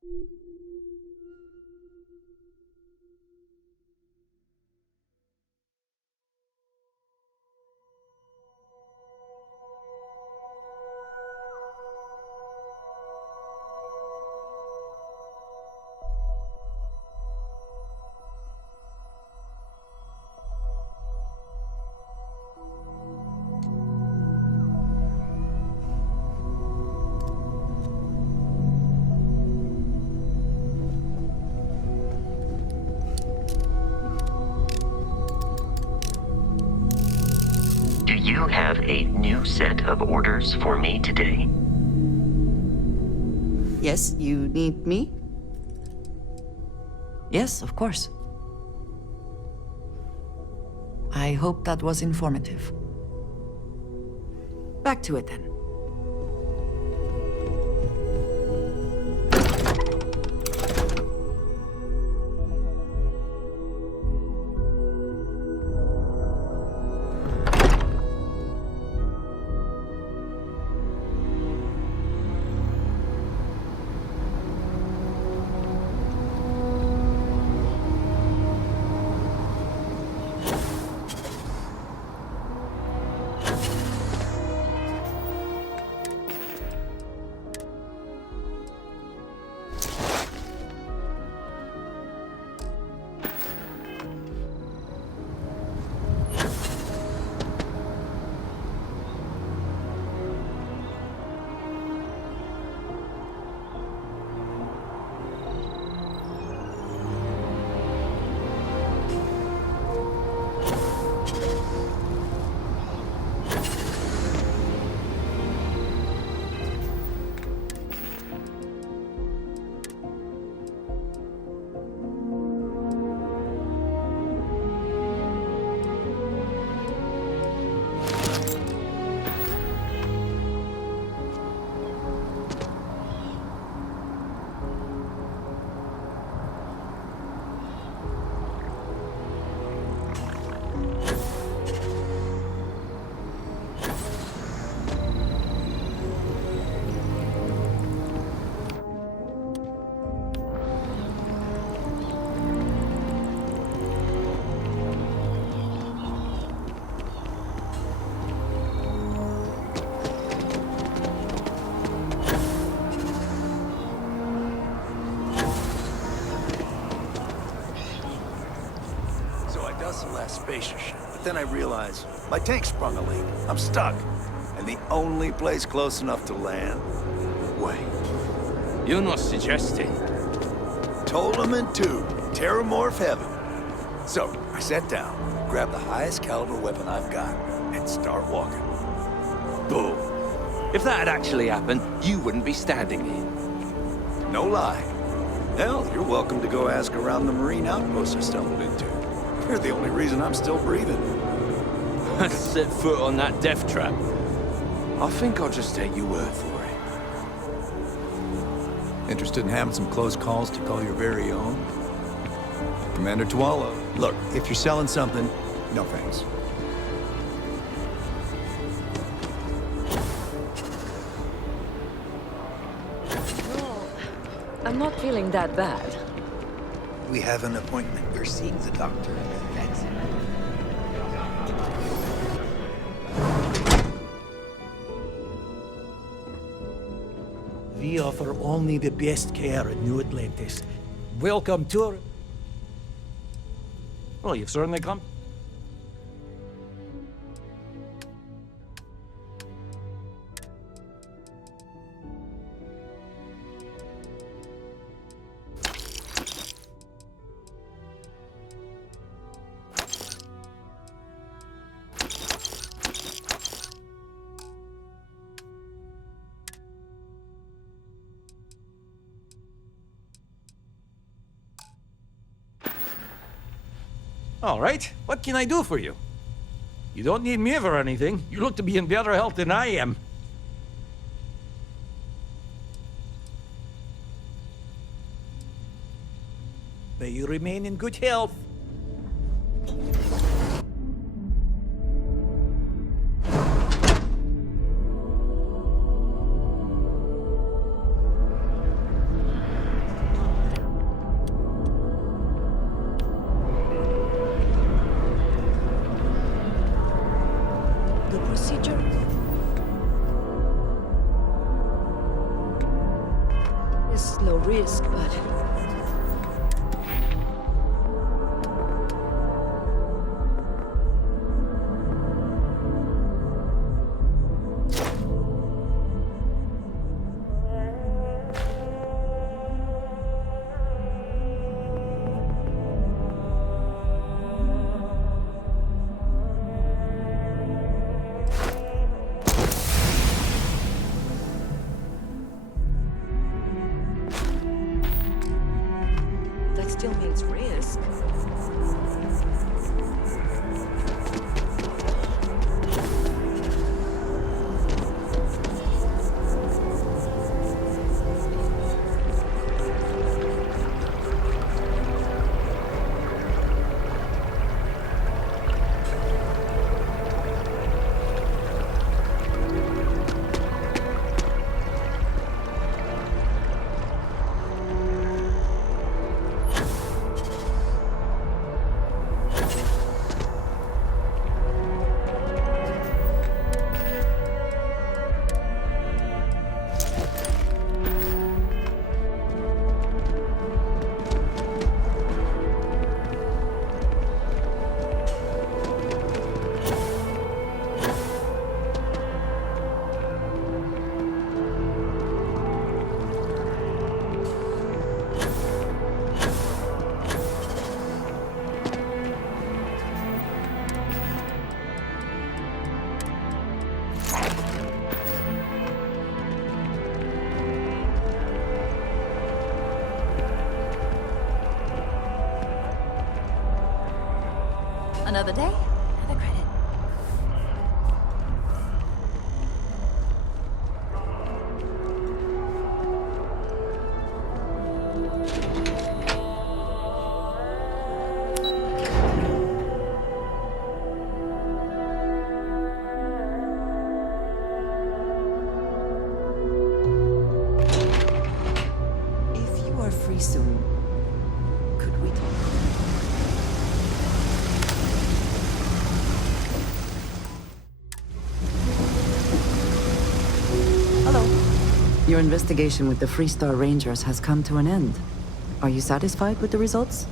Do you have a new set of orders for me today? Yes, you need me? Yes, of course. I hope that was informative. Back to it then. Some last spacer shit, but then I realized my tank sprung a leak. I'm stuck, and the only place close enough to land. Wait. You're not suggesting. Told him in two. Terramorph heaven. So, I sat down, grabbed the highest caliber weapon I've got, and start walking. Boom. If that had actually happened, you wouldn't be standing here. No lie. Hell, you're welcome to go ask around the Marine outpost I stumbled into. You're the only reason I'm still breathing. Set foot on that death trap. I think I'll just take your word for it. Interested in having some close calls to call your very own? Commander Tualo. Look, if you're selling something, no thanks. No, I'm not feeling that bad. We have an appointment. You're seeing the doctor. That's it. We offer only the best care in New Atlantis. Welcome to... Well, you've certainly come. All right, what can I do for you? You don't need me for anything. You look to be in better health than I am. May you remain in good health. God. That still means risk. Another day, another credit. If you are free soon, could we talk? Hello. Your investigation with the Freestar Rangers has come to an end. Are you satisfied with the results?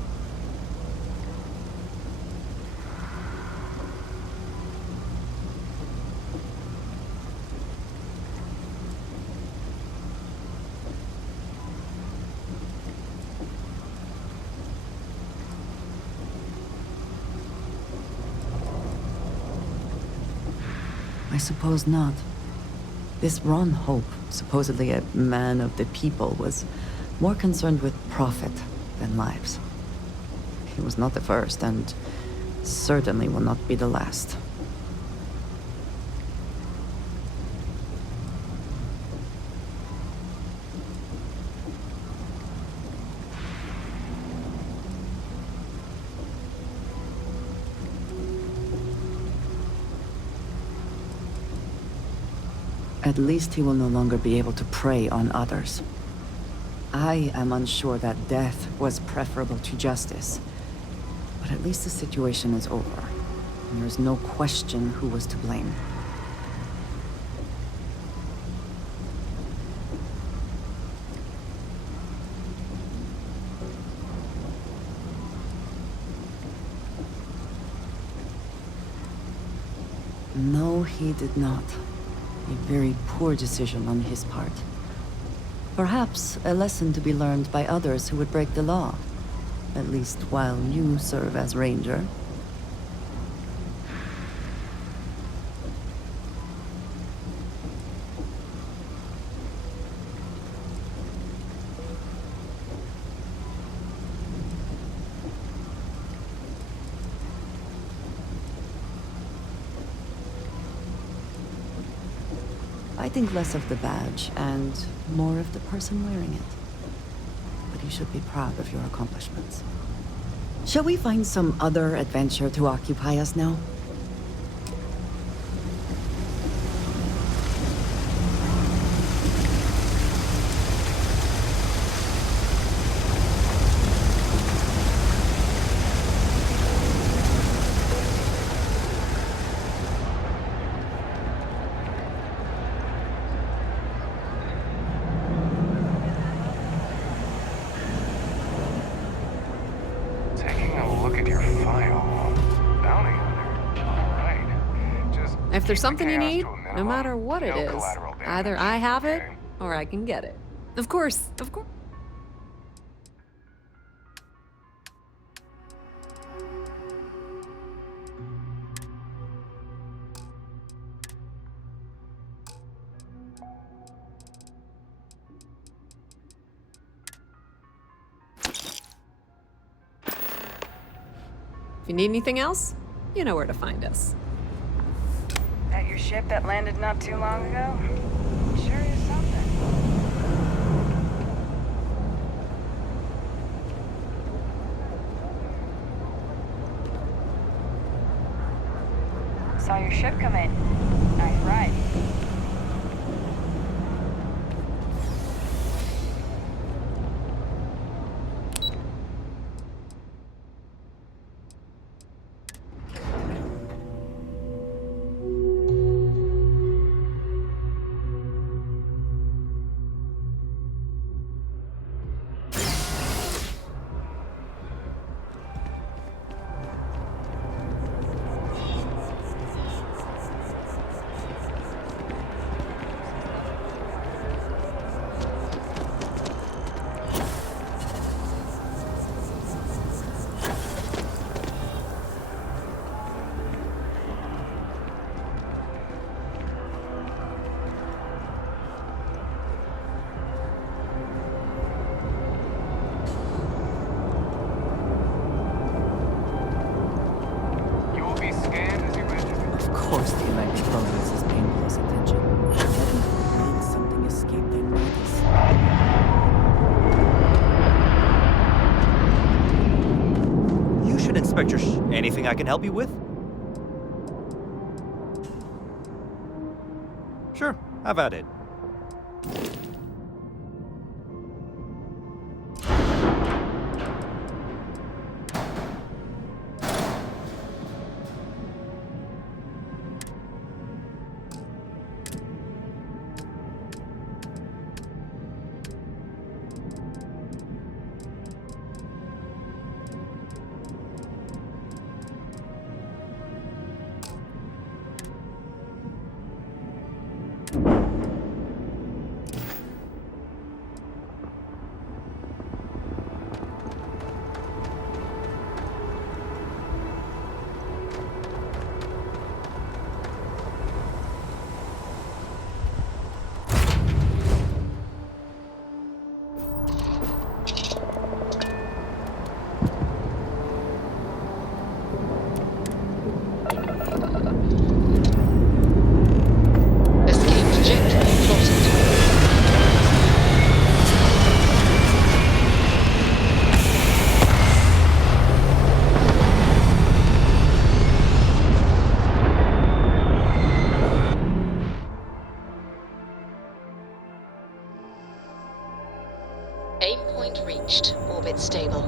I suppose not. This Ron Hope, supposedly a man of the people, was more concerned with profit than lives. He was not the first, and certainly will not be the last. At least he will no longer be able to prey on others. I am unsure that death was preferable to justice. But at least the situation is over. And there's no question who was to blame. No, he did not. A very poor decision on his part. Perhaps a lesson to be learned by others who would break the law. At least while you serve as Ranger. I think less of the badge and more of the person wearing it. But you should be proud of your accomplishments. Shall we find some other adventure to occupy us now? If there's something you need, no matter what it is, either I have it or I can get it. Of course, of course. If you need anything else, you know where to find us. That your ship that landed not too long ago? Sure is something. Saw your ship come in. Nice ride. Of course the electronics is paying close attention. Heaven forbid something escaped their notice. You should inspect your anything I can help you with? Sure, have at it. Aim point reached. Orbit stable.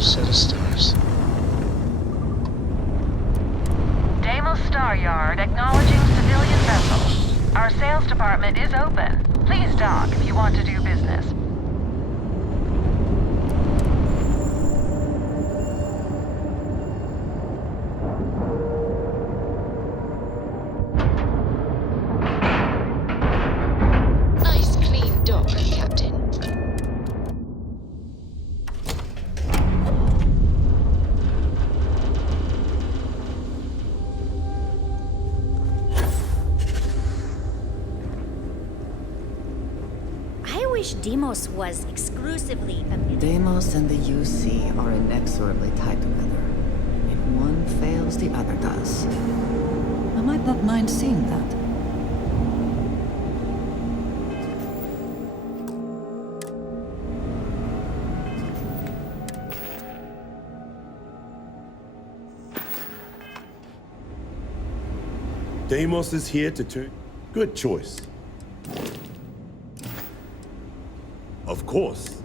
Set of stars. Damos Star Yard acknowledging civilian vessel. Our sales department is open. Please dock if you want to do business. Nice clean dock, Captain. I wish Deimos was exclusively a... Deimos and the UC are inexorably tied together. If one fails, the other does. I might not mind seeing that. Deimos is here to turn. Good choice. Of course.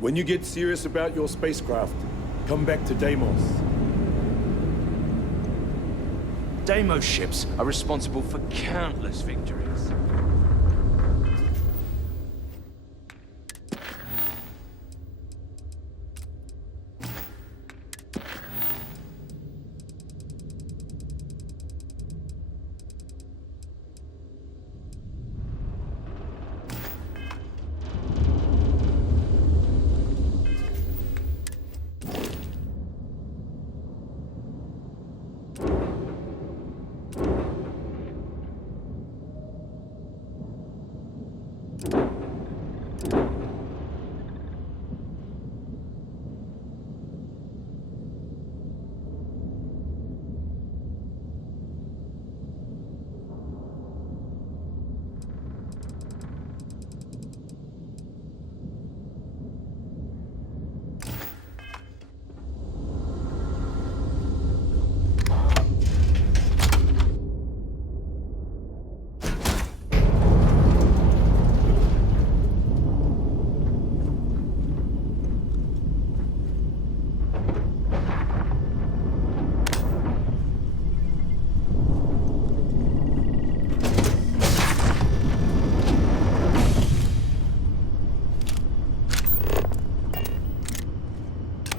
When you get serious about your spacecraft, come back to Deimos. Deimos ships are responsible for countless victories.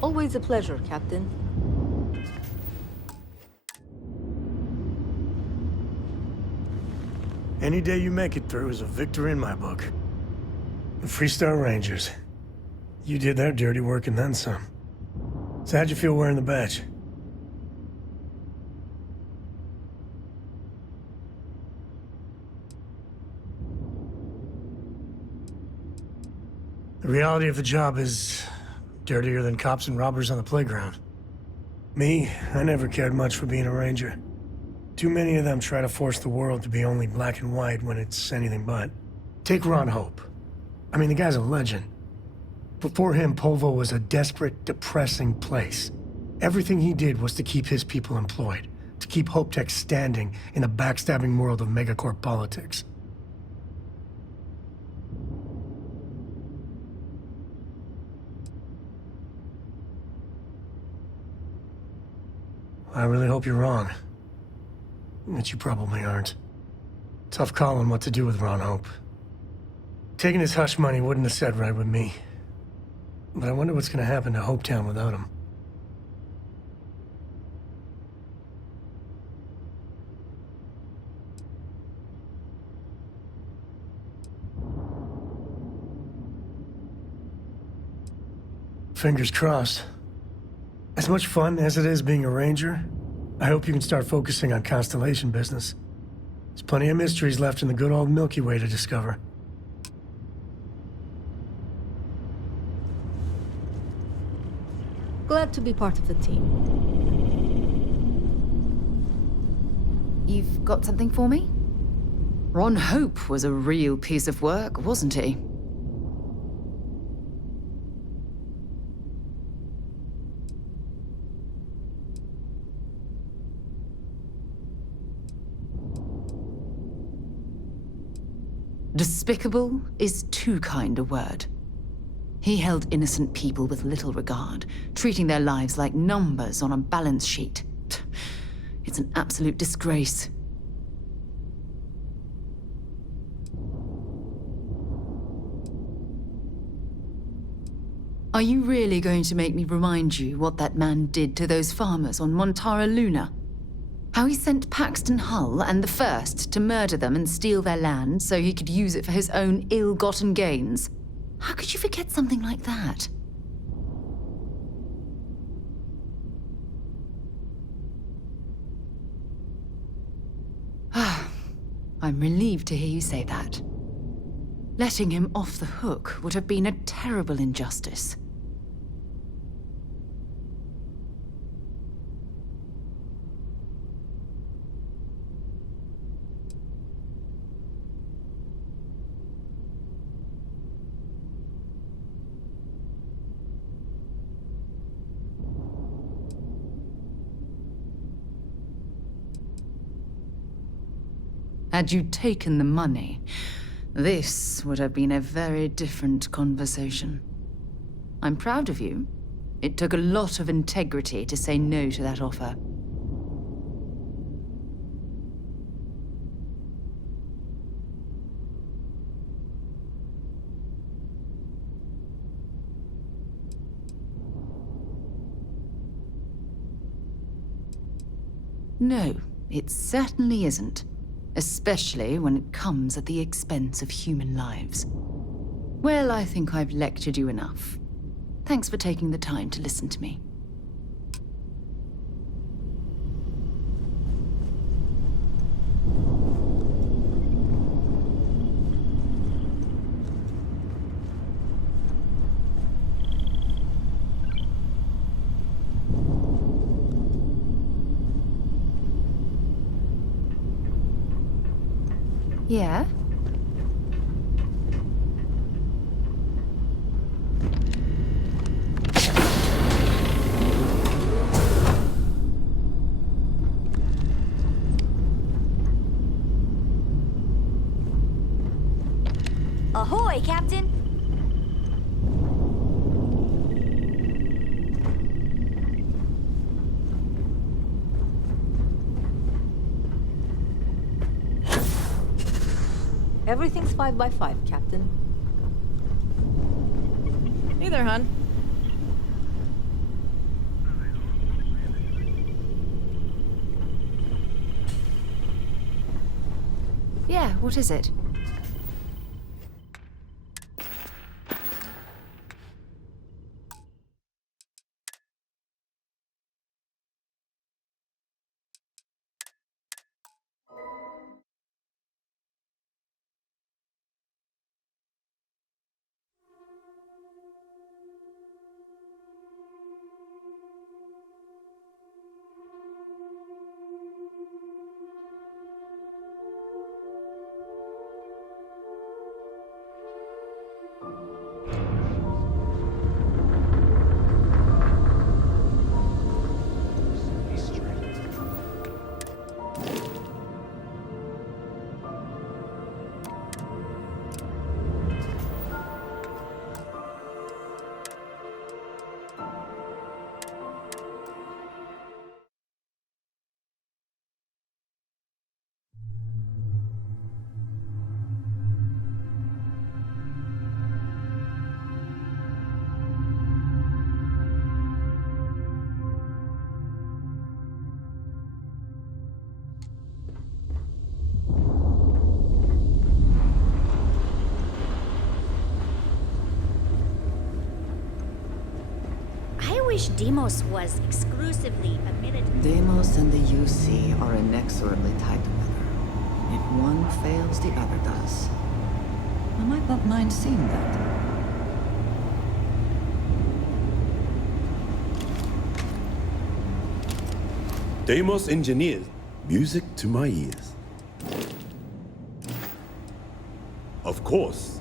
Always a pleasure, Captain. Any day you make it through is a victory in my book. The Freestar Rangers. You did their dirty work and then some. So how'd you feel wearing the badge? The reality of the job is dirtier than cops and robbers on the playground. Me, I never cared much for being a ranger. Too many of them try to force the world to be only black and white when it's anything but. Take Ron Hope. I mean, the guy's a legend. Before him, Polvo was a desperate, depressing place. Everything he did was to keep his people employed, to keep Hope Tech standing in the backstabbing world of megacorp politics. I really hope you're wrong. But you probably aren't. Tough calling what to do with Ron Hope. Taking his hush money wouldn't have sat right with me. But I wonder what's gonna happen to Hopetown without him. Fingers crossed. As much fun as it is being a ranger, I hope you can start focusing on Constellation business. There's plenty of mysteries left in the good old Milky Way to discover. Glad to be part of the team. You've got something for me? Ron Hope was a real piece of work, wasn't he? Despicable is too kind a word. He held innocent people with little regard, treating their lives like numbers on a balance sheet. It's an absolute disgrace. Are you really going to make me remind you what that man did to those farmers on Montara Luna? How he sent Paxton Hull and the First to murder them and steal their land so he could use it for his own ill-gotten gains? How could you forget something like that? I'm relieved to hear you say that. Letting him off the hook would have been a terrible injustice. Had you taken the money, this would have been a very different conversation. I'm proud of you. It took a lot of integrity to say no to that offer. No, it certainly isn't. Especially when it comes at the expense of human lives. Well, I think I've lectured you enough. Thanks for taking the time to listen to me. Yeah? Ahoy, Captain! Everything's 5 by 5, Captain. Hey there, hon. Yeah, what is it? I wish Deimos was exclusively permitted. Deimos and the UC are inexorably tied together. If one fails, the other does. I might not mind seeing that. Deimos engineers. Music to my ears. Of course.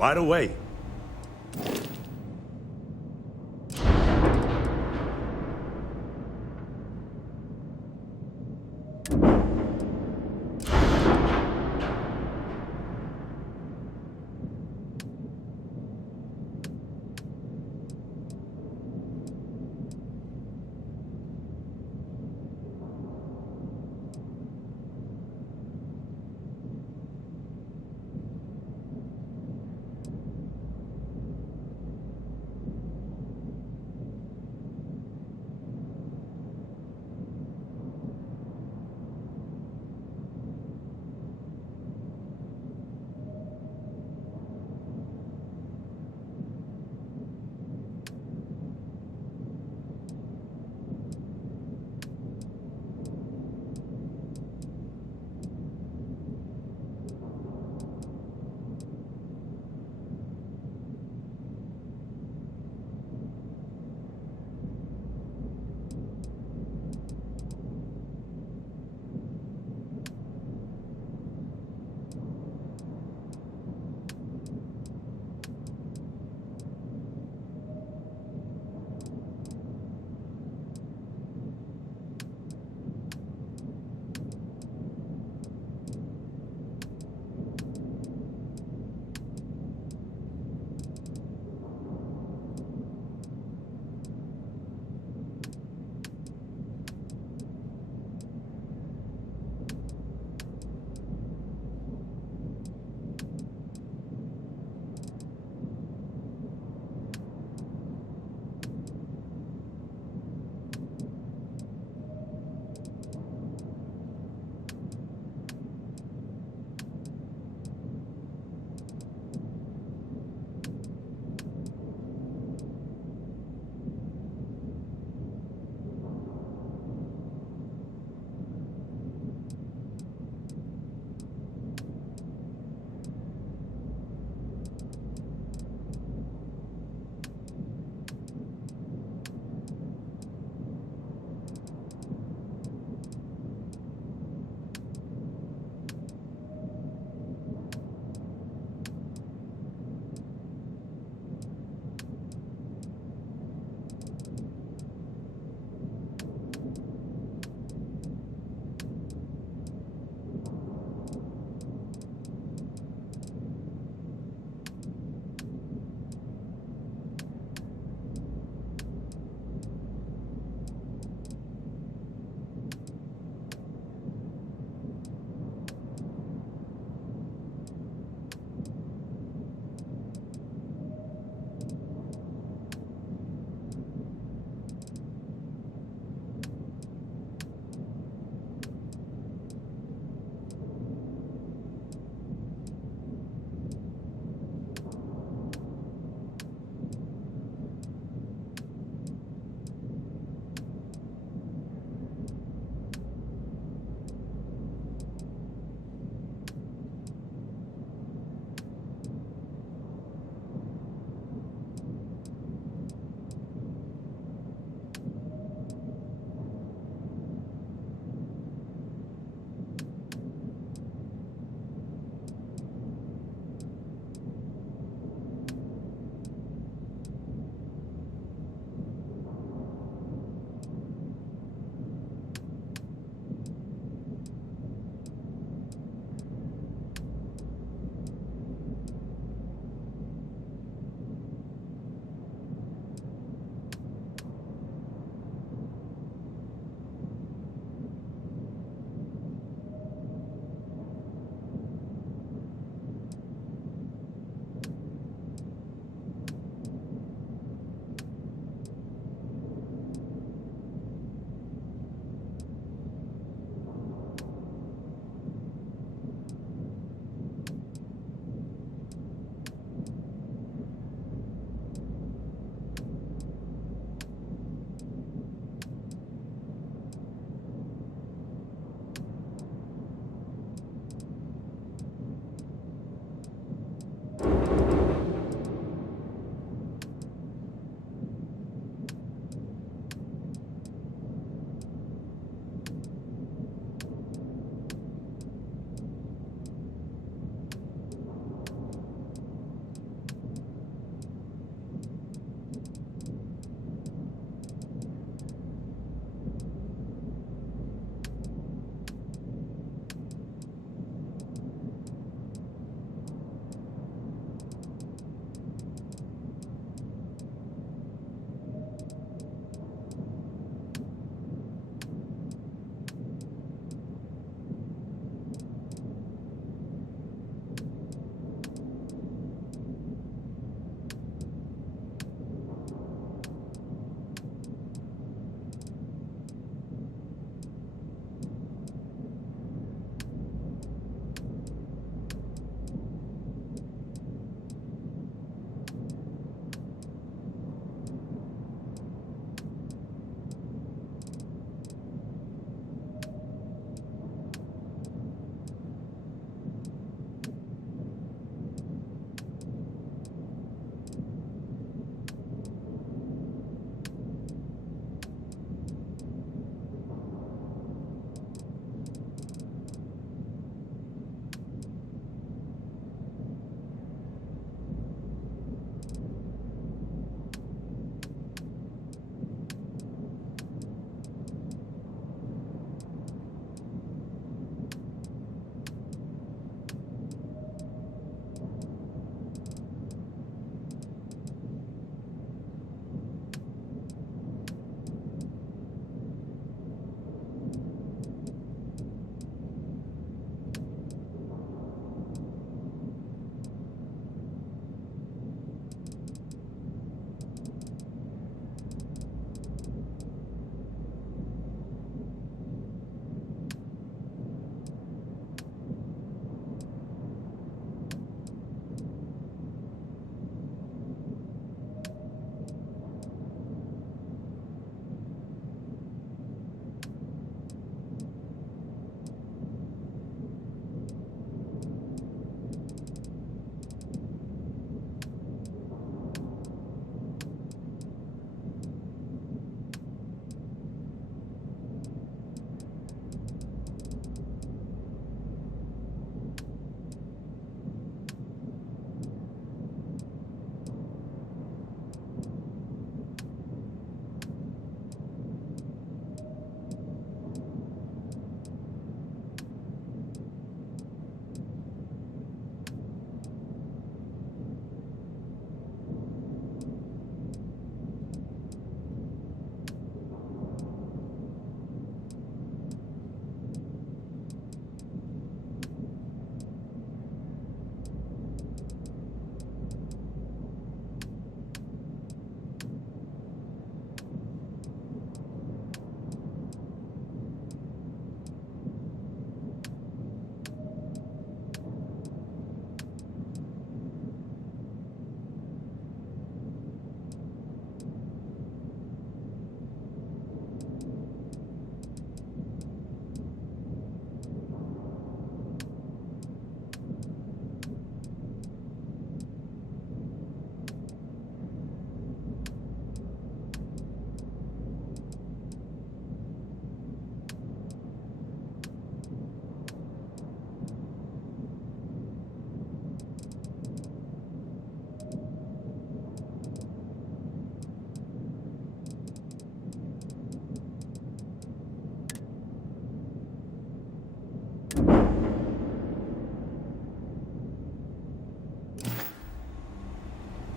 Right away.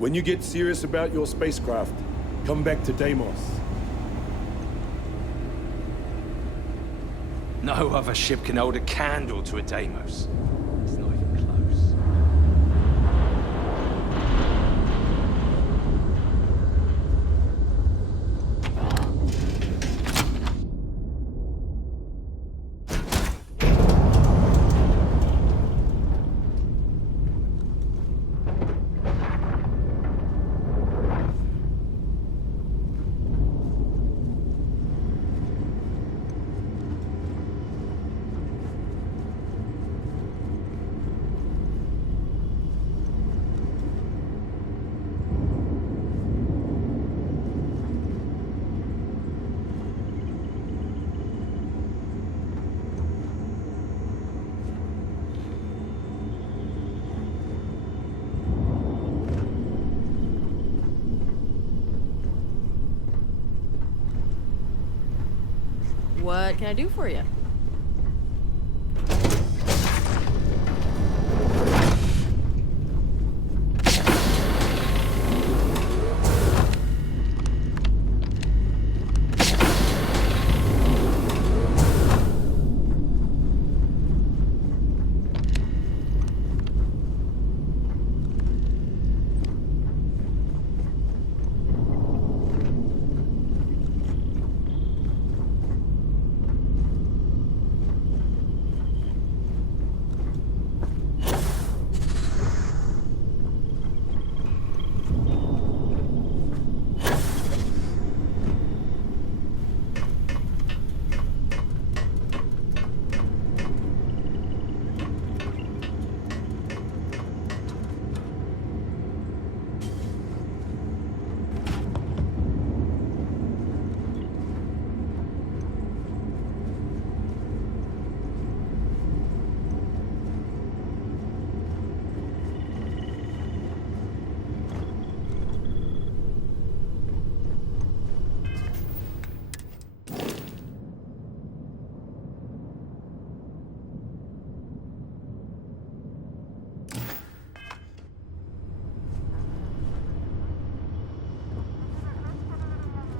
When you get serious about your spacecraft, come back to Deimos. No other ship can hold a candle to a Deimos. It's not even close. What can I do for you?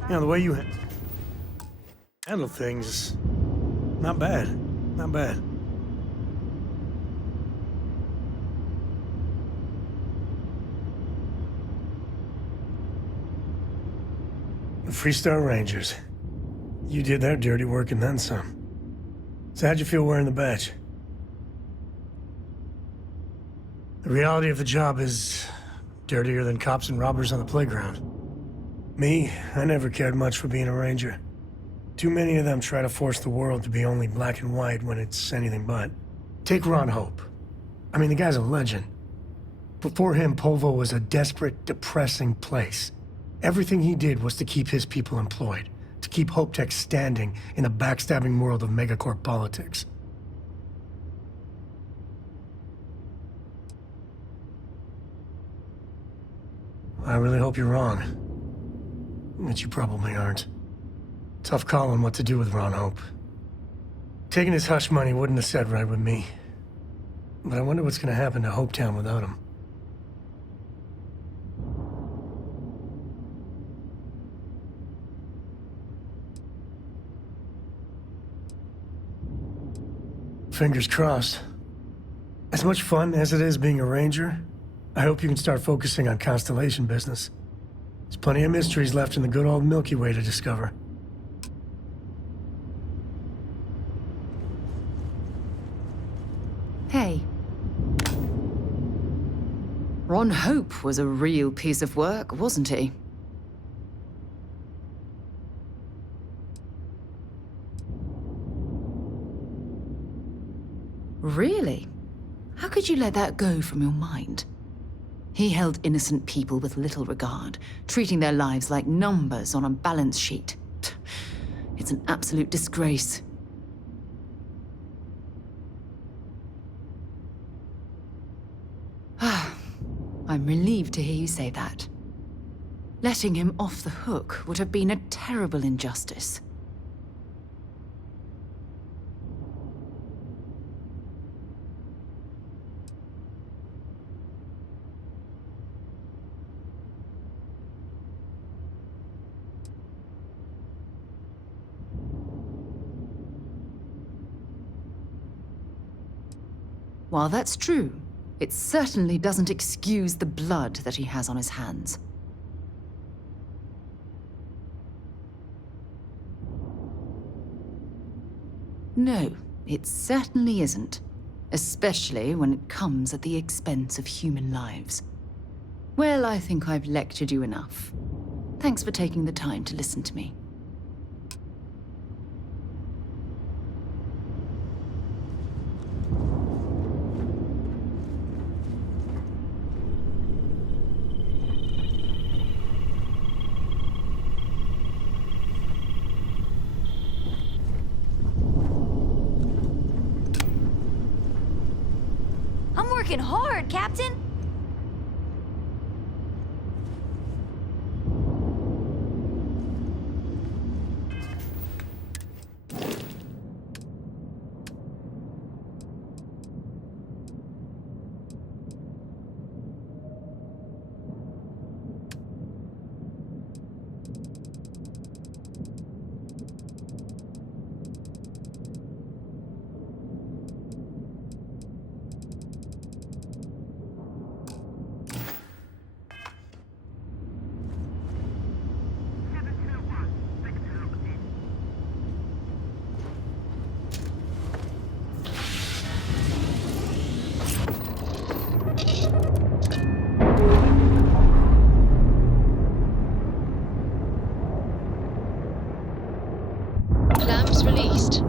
You know, the way you handle things, not bad. Not bad. The Freestar Rangers. You did their dirty work and then some. So how'd you feel wearing the badge? The reality of the job is dirtier than cops and robbers on the playground. Me, I never cared much for being a ranger. Too many of them try to force the world to be only black and white when it's anything but. Take Ron Hope. I mean, the guy's a legend. Before him, Polvo was a desperate, depressing place. Everything he did was to keep his people employed, to keep Hope Tech standing in the backstabbing world of megacorp politics. I really hope you're wrong. But you probably aren't. Tough call on what to do with Ron Hope. Taking his hush money wouldn't have sat right with me. But I wonder what's gonna happen to Hopetown without him. Fingers crossed. As much fun as it is being a ranger, I hope you can start focusing on Constellation business. There's plenty of mysteries left in the good old Milky Way to discover. Hey. Ron Hope was a real piece of work, wasn't he? Really? How could you let that go from your mind? He held innocent people with little regard, treating their lives like numbers on a balance sheet. It's an absolute disgrace. I'm relieved to hear you say that. Letting him off the hook would have been a terrible injustice. While that's true, it certainly doesn't excuse the blood that he has on his hands. No, it certainly isn't. Especially when it comes at the expense of human lives. Well, I think I've lectured you enough. Thanks for taking the time to listen to me. I'm working hard, Captain. Clamps released.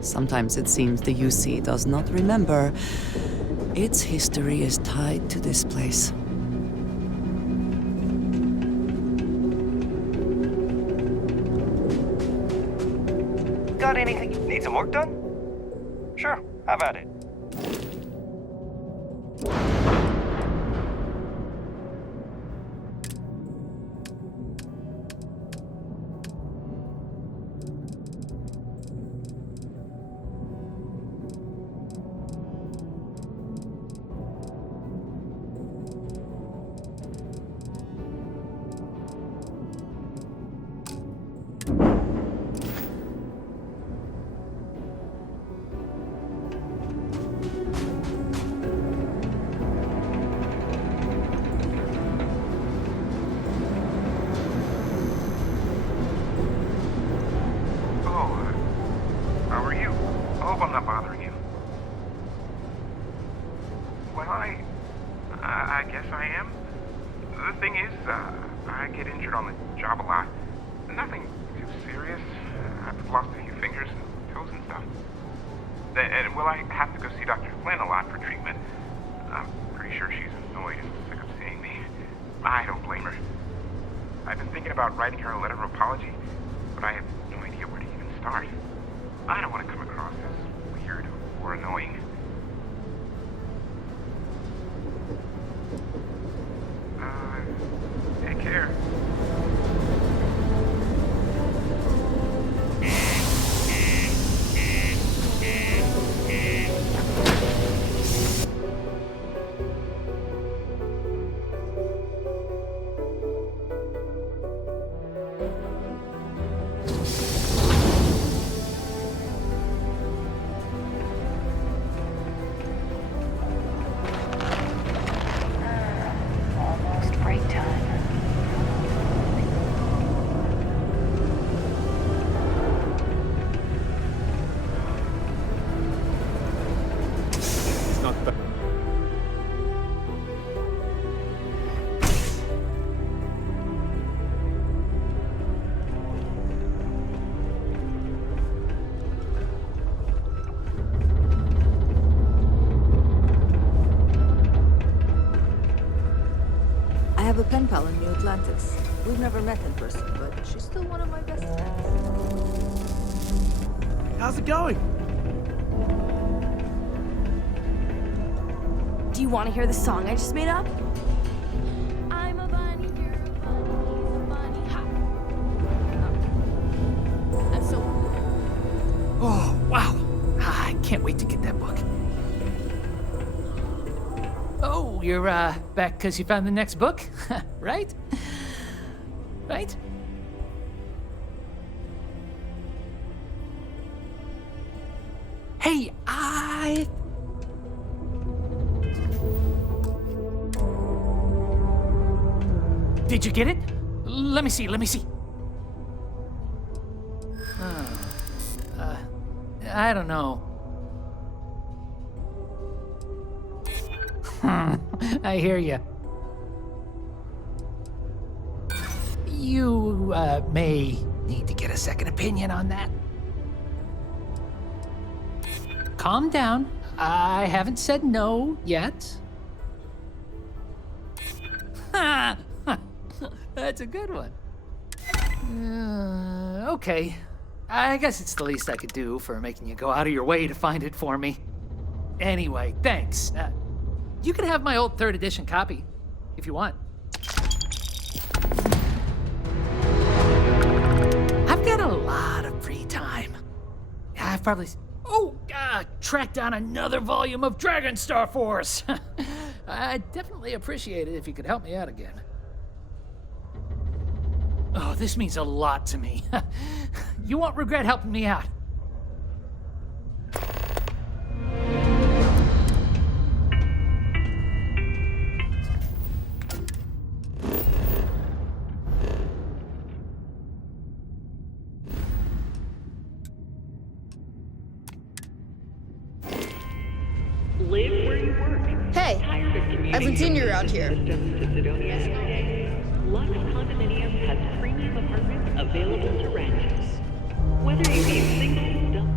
Sometimes it seems the UC does not remember. Its history is tied to this place. Got anything? Need some work done? Sure, have at it. How are you? I hope I'm not bothering you. Well, I guess I am. The thing is, I get injured on the job a lot. Nothing too serious. I've lost a few fingers and toes and stuff. And, well, I have to go see Dr. Flynn a lot for treatment. I'm pretty sure she's annoyed and sick of seeing me. I don't blame her. I've been thinking about writing her a letter of apology, but I have no idea where to even start. I don't want to come across as weird or annoying. Take care. Almost break time. It's not bad. have a pen pal in New Atlantis. We've never met in person, but she's still one of my best friends. How's it going? Do you want to hear the song I just made up? I'm a bunny, you're a bunny, he's a bunny, ha! I'm so... Oh, wow. I can't wait to get that book. Oh, you're, back because you found the next book? Right? Right? Hey, Did you get it? Let me see. I don't know. I hear you. You, may need to get a second opinion on that. Calm down. I haven't said no yet. That's a good one. Okay. I guess it's the least I could do for making you go out of your way to find it for me. Anyway, thanks. You can have my old 3rd edition copy, if you want. I've got a lot of free time. I've probably... tracked down another volume of Dragon Star Force. I'd definitely appreciate it if you could help me out again. Oh, this means a lot to me. You won't regret helping me out. Live where you work. Hey, I haven't seen you around here. Lux Condominium has premium apartments available to rent. Whether you be single, double...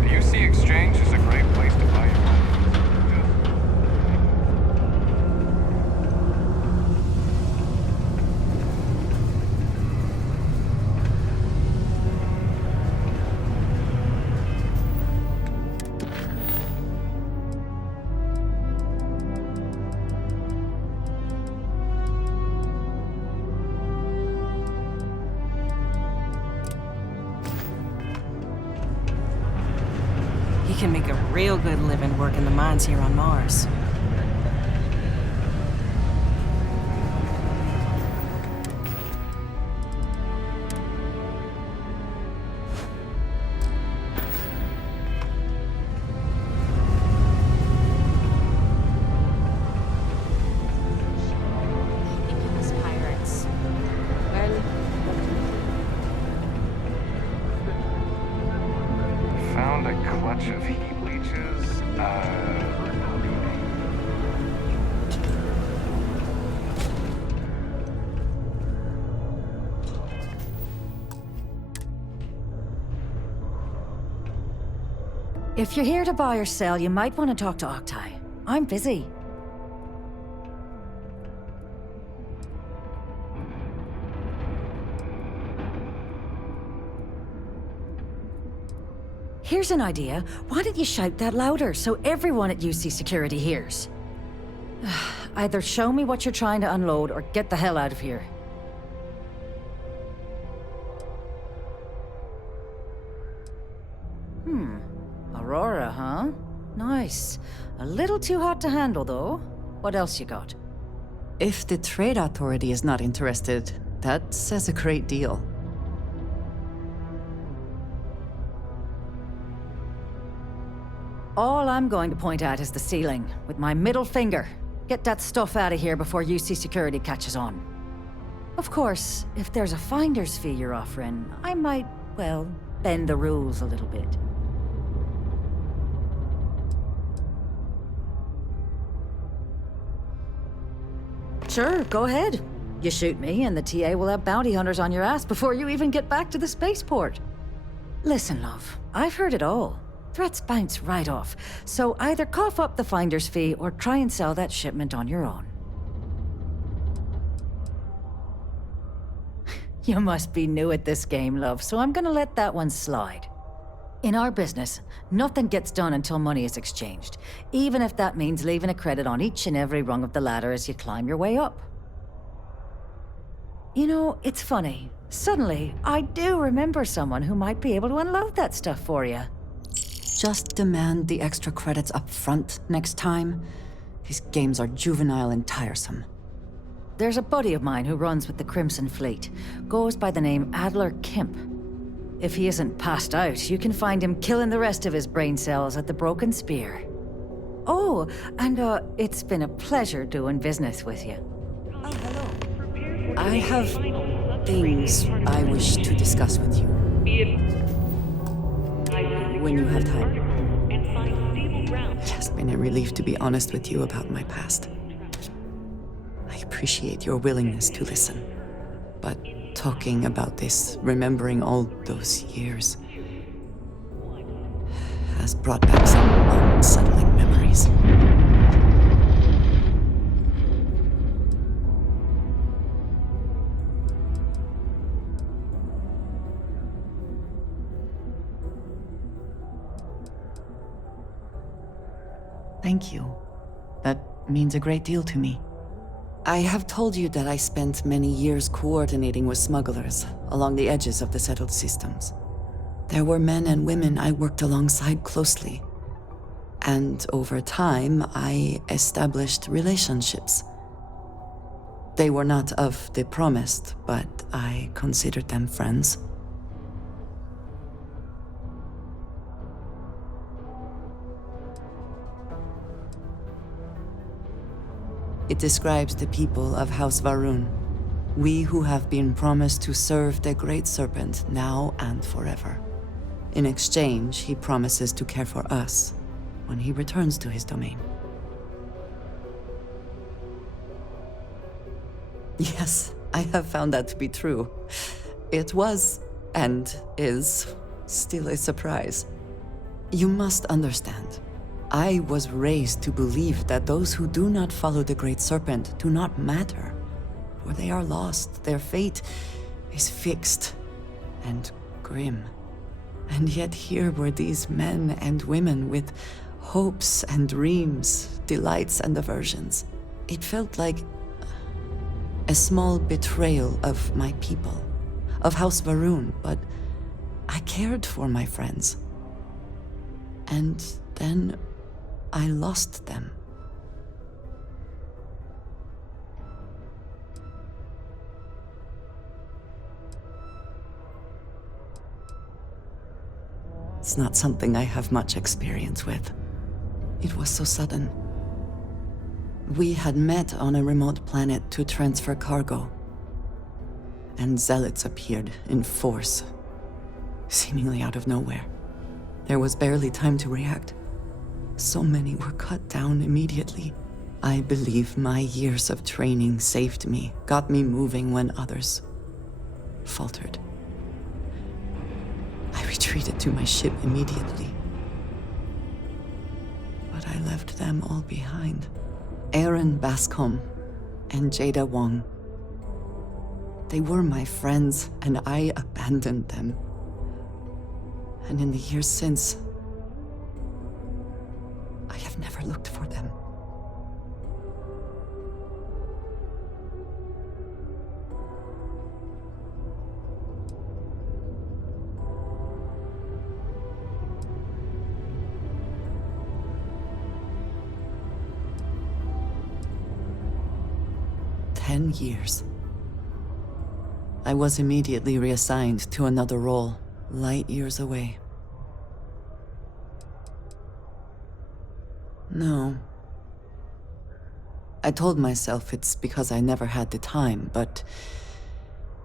The UC Exchange is a great place to buy your home. You can make a real good living working the mines here on Mars. Pirates. Found a clutch of heat leeches. If you're here to buy or sell, you might want to talk to Octai. I'm busy. Here's an idea. Why don't you shout that louder so everyone at UC Security hears? Either show me what you're trying to unload or get the hell out of here. Aurora, huh? Nice. A little too hot to handle, though. What else you got? If the Trade Authority is not interested, that says a great deal. All I'm going to point at is the ceiling, with my middle finger. Get that stuff out of here before UC Security catches on. Of course, if there's a finder's fee you're offering, I might, well, bend the rules a little bit. Sure, go ahead. You shoot me, and the TA will have bounty hunters on your ass before you even get back to the spaceport. Listen, love, I've heard it all. Threats bounce right off, so either cough up the finder's fee or try and sell that shipment on your own. You must be new at this game, love, so I'm gonna let that one slide. In our business, nothing gets done until money is exchanged, even if that means leaving a credit on each and every rung of the ladder as you climb your way up. You know, it's funny. Suddenly, I do remember someone who might be able to unload that stuff for you. Just demand the extra credits up front next time. These games are juvenile and tiresome. There's a buddy of mine who runs with the Crimson Fleet. Goes by the name Adler Kemp. If he isn't passed out, you can find him killing the rest of his brain cells at the Broken Spear. Oh, and it's been a pleasure doing business with you. I have things I wish to discuss with you. When you have time. It's been a relief to be honest with you about my past. I appreciate your willingness to listen. But talking about this, remembering all those years, has brought back some unsettling memories. Thank you. That means a great deal to me. I have told you that I spent many years coordinating with smugglers along the edges of the settled systems. There were men and women I worked alongside closely. And over time, I established relationships. They were not of the promised, but I considered them friends. It describes the people of House Varun, we who have been promised to serve the Great Serpent now and forever. In exchange, he promises to care for us when he returns to his domain. Yes, I have found that to be true. It was, and is, still a surprise. You must understand. I was raised to believe that those who do not follow the Great Serpent do not matter, for they are lost. Their fate is fixed and grim. And yet here were these men and women with hopes and dreams, delights and aversions. It felt like a small betrayal of my people, of House Varun, but I cared for my friends. And then I lost them. It's not something I have much experience with. It was so sudden. We had met on a remote planet to transfer cargo, and zealots appeared in force, seemingly out of nowhere. There was barely time to react. So many were cut down immediately. I believe my years of training saved me, got me moving when others faltered. I retreated to my ship immediately. But I left them all behind. Aaron Bascom and Jada Wong. They were my friends, and I abandoned them. And in the years since, I have never looked for them. "10 years. I was immediately reassigned to another role, light years away. No. I told myself it's because I never had the time, but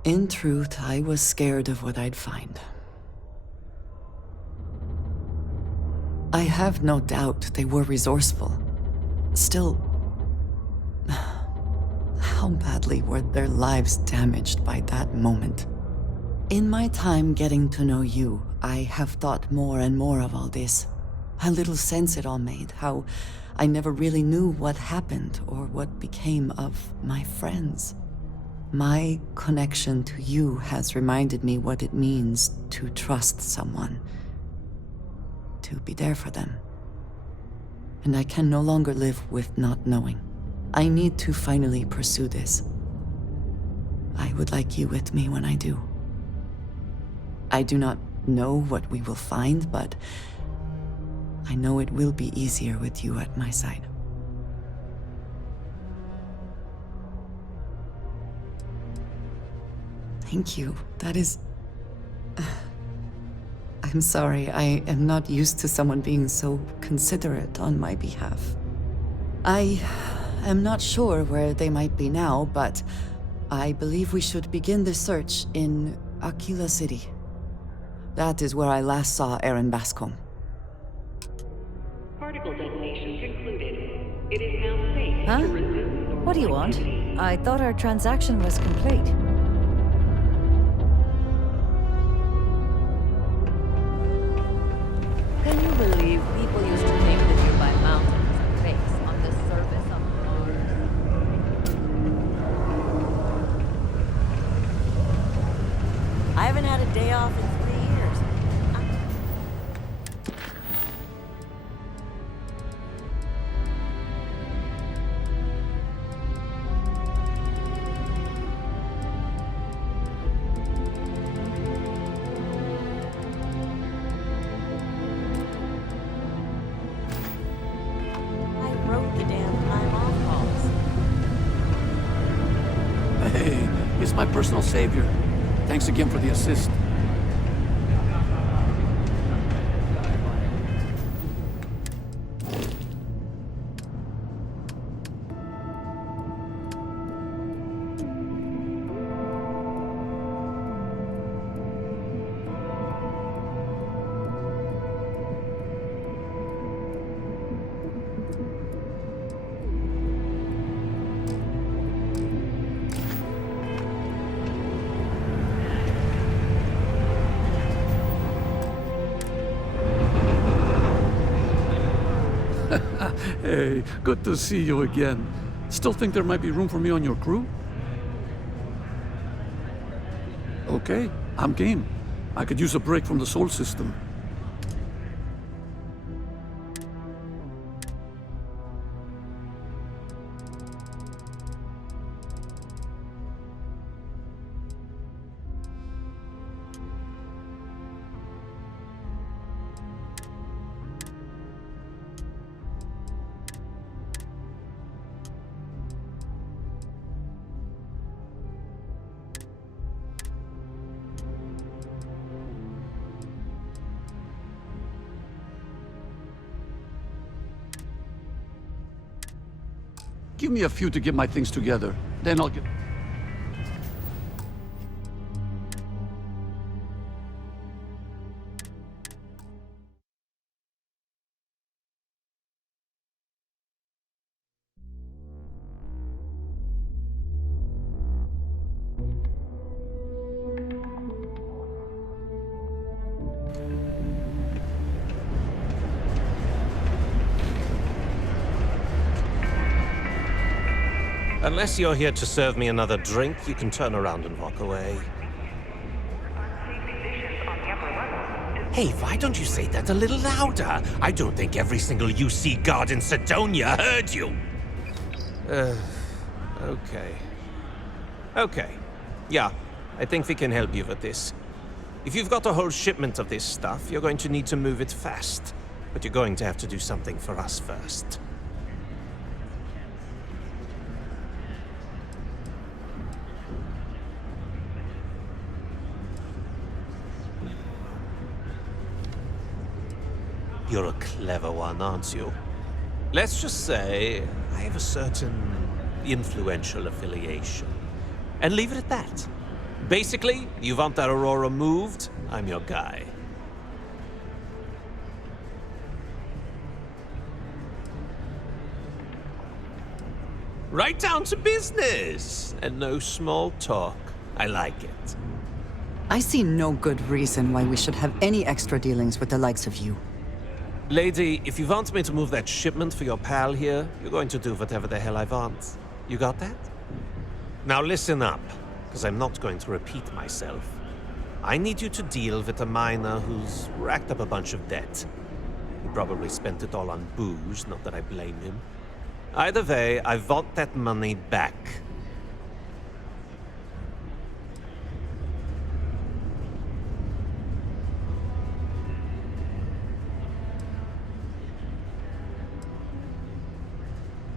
in truth, I was scared of what I'd find. I have no doubt they were resourceful. Still, how how badly were their lives damaged by that moment? In my time getting to know you, I have thought more and more of all this. How little sense it all made, how I never really knew what happened or what became of my friends. My connection to you has reminded me what it means to trust someone, to be there for them. And I can no longer live with not knowing. I need to finally pursue this. I would like you with me when I do. I do not know what we will find, but I know it will be easier with you at my side. Thank you. That is... I'm sorry, I am not used to someone being so considerate on my behalf. I am not sure where they might be now, but I believe we should begin the search in Aquila City. That is where I last saw Aaron Bascom. Particle detonation concluded. It is now safe Huh? to resume normal What do you want? activity. I thought our transaction was complete. Can you believe people used to think the nearby mountain was a face on the surface of Mars? I haven't had a day off in 3 years. I wrote the damn time off calls. Hey, he's my personal savior. Thanks again for the assist. Hey, good to see you again. Still think there might be room for me on your crew? Okay, I'm game. I could use a break from the Sol system. Give me a few to get my things together. Then I'll get... Unless you're here to serve me another drink, you can turn around and walk away. Hey, why don't you say that a little louder? I don't think every single UC guard in Sidonia heard you. Okay. Okay. Yeah, I think we can help you with this. If you've got a whole shipment of this stuff, you're going to need to move it fast. But you're going to have to do something for us first. You're a clever one, aren't you? Let's just say I have a certain influential affiliation. And leave it at that. Basically, you want that Aurora moved, I'm your guy. Right down to business. And no small talk. I like it. I see no good reason why we should have any extra dealings with the likes of you. Lady, if you want me to move that shipment for your pal here, you're going to do whatever the hell I want. You got that? Now listen up, because I'm not going to repeat myself. I need you to deal with a miner who's racked up a bunch of debt. He probably spent it all on booze, not that I blame him. Either way, I want that money back.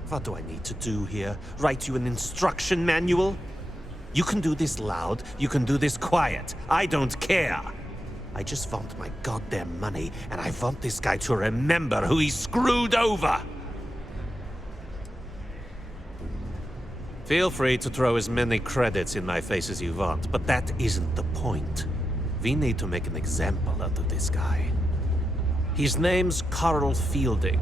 What do I need to do here? Write you an instruction manual? You can do this loud, you can do this quiet. I don't care. I just want my goddamn money, and I want this guy to remember who he screwed over. Feel free to throw as many credits in my face as you want, but that isn't the point. We need to make an example out of this guy. His name's Carl Fielding.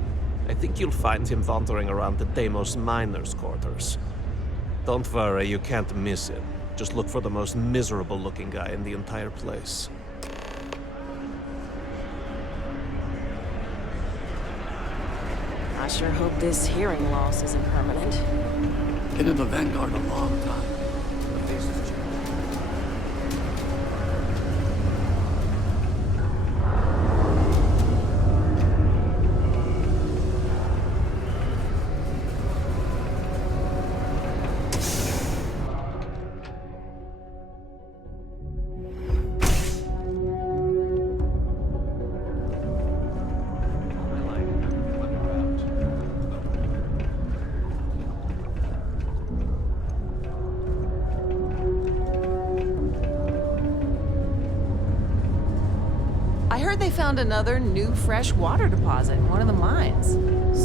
I think you'll find him wandering around the Deimos miners' quarters. Don't worry, you can't miss him. Just look for the most miserable-looking guy in the entire place. I sure hope this hearing loss isn't permanent. Been in the Vanguard a long time. They found another new fresh water deposit in one of the mines.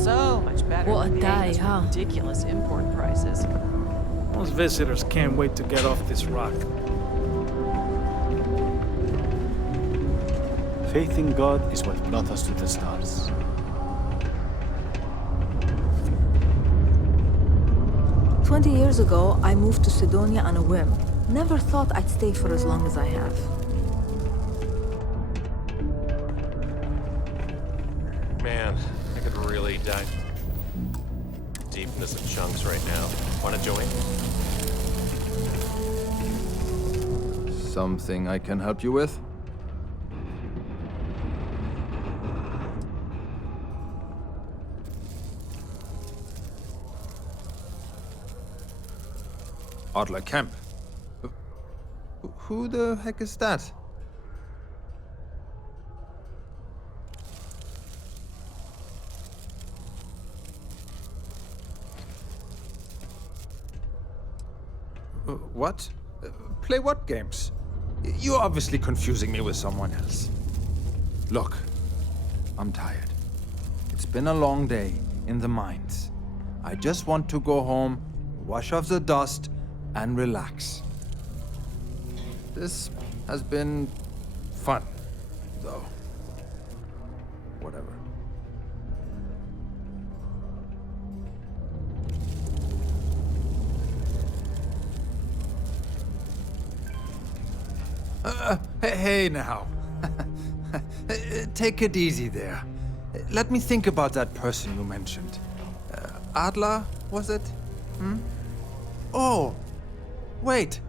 So much better What a than day, paying us huh? ridiculous import prices. Most visitors can't wait to get off this rock. Faith in God is what brought us to the stars. "20 years ago, I moved to Sidonia on a whim. Never thought I'd stay for as long as I have. Man, I could really die deep into some chunks right now. Wanna join? Something I can help you with? Adler Camp. Who the heck is that? What? Play what games? You're obviously confusing me with someone else. Look, I'm tired. It's been a long day in the mines. I just want to go home, wash off the dust, and relax. This has been fun, though. Whatever. Hey now. Take it easy there. Let me think about that person you mentioned. Adler, was it? Hmm? Oh, wait.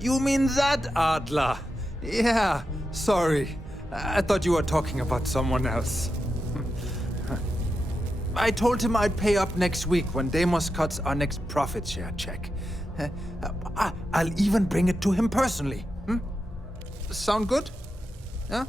You mean that Adler? Yeah, sorry. I thought you were talking about someone else. I told him I'd pay up next week when Deimos cuts our next profit share check. I'll even bring it to him personally. Hmm? Sound good? Yeah?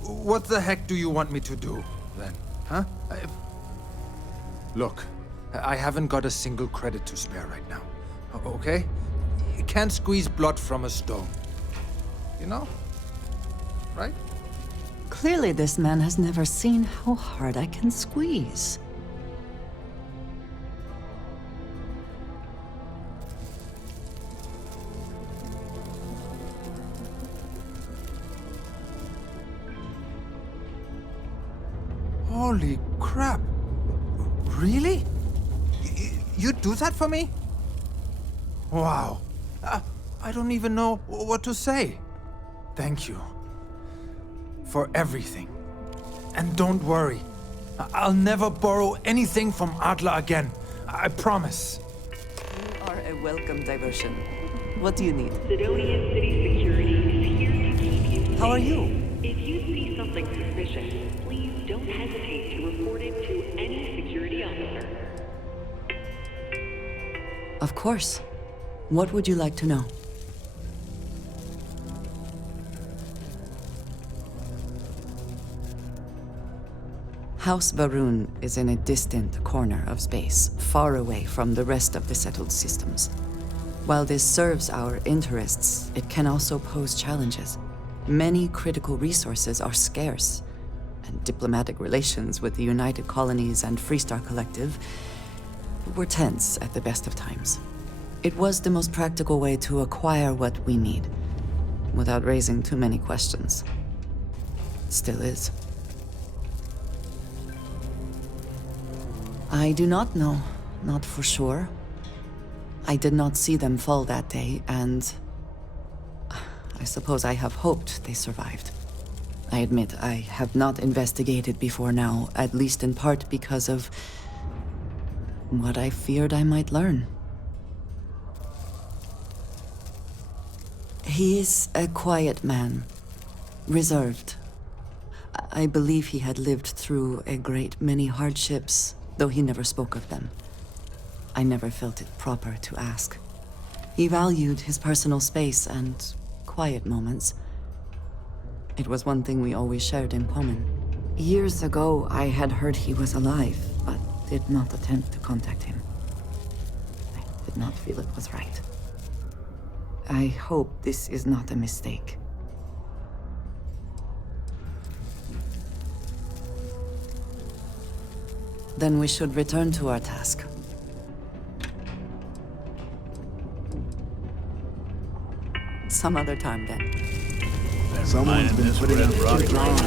What the heck do you want me to do, then? Huh? Look, I haven't got a single credit to spare right now. Okay? You can't squeeze blood from a stone. You know? Right? Clearly, this man has never seen how hard I can squeeze. Holy crap. Really? You do that for me? Wow. I don't even know what to say. Thank you. For everything. And don't worry. I'll never borrow anything from Adler again. I promise. You are a welcome diversion. What do you need? Sidonia City Security is here to keep you safe. How are you? If you see something suspicious, please don't hesitate to report it to any security officer. Of course. What would you like to know? House Varun is in a distant corner of space, far away from the rest of the settled systems. While this serves our interests, it can also pose challenges. Many critical resources are scarce, and diplomatic relations with the United Colonies and Freestar Collective were tense at the best of times. It was the most practical way to acquire what we need, without raising too many questions. Still is. I do not know, not for sure. I did not see them fall that day, and I suppose I have hoped they survived. I admit I have not investigated before now, at least in part because of what I feared I might learn. He is a quiet man, reserved. I believe he had lived through a great many hardships, though he never spoke of them. I never felt it proper to ask. He valued his personal space and quiet moments. It was one thing we always shared in common. Years ago, I had heard he was alive, but did not attempt to contact him. I did not feel it was right. I hope this is not a mistake. Then we should return to our task. Some other time, then. Someone's been putting up rock drawings.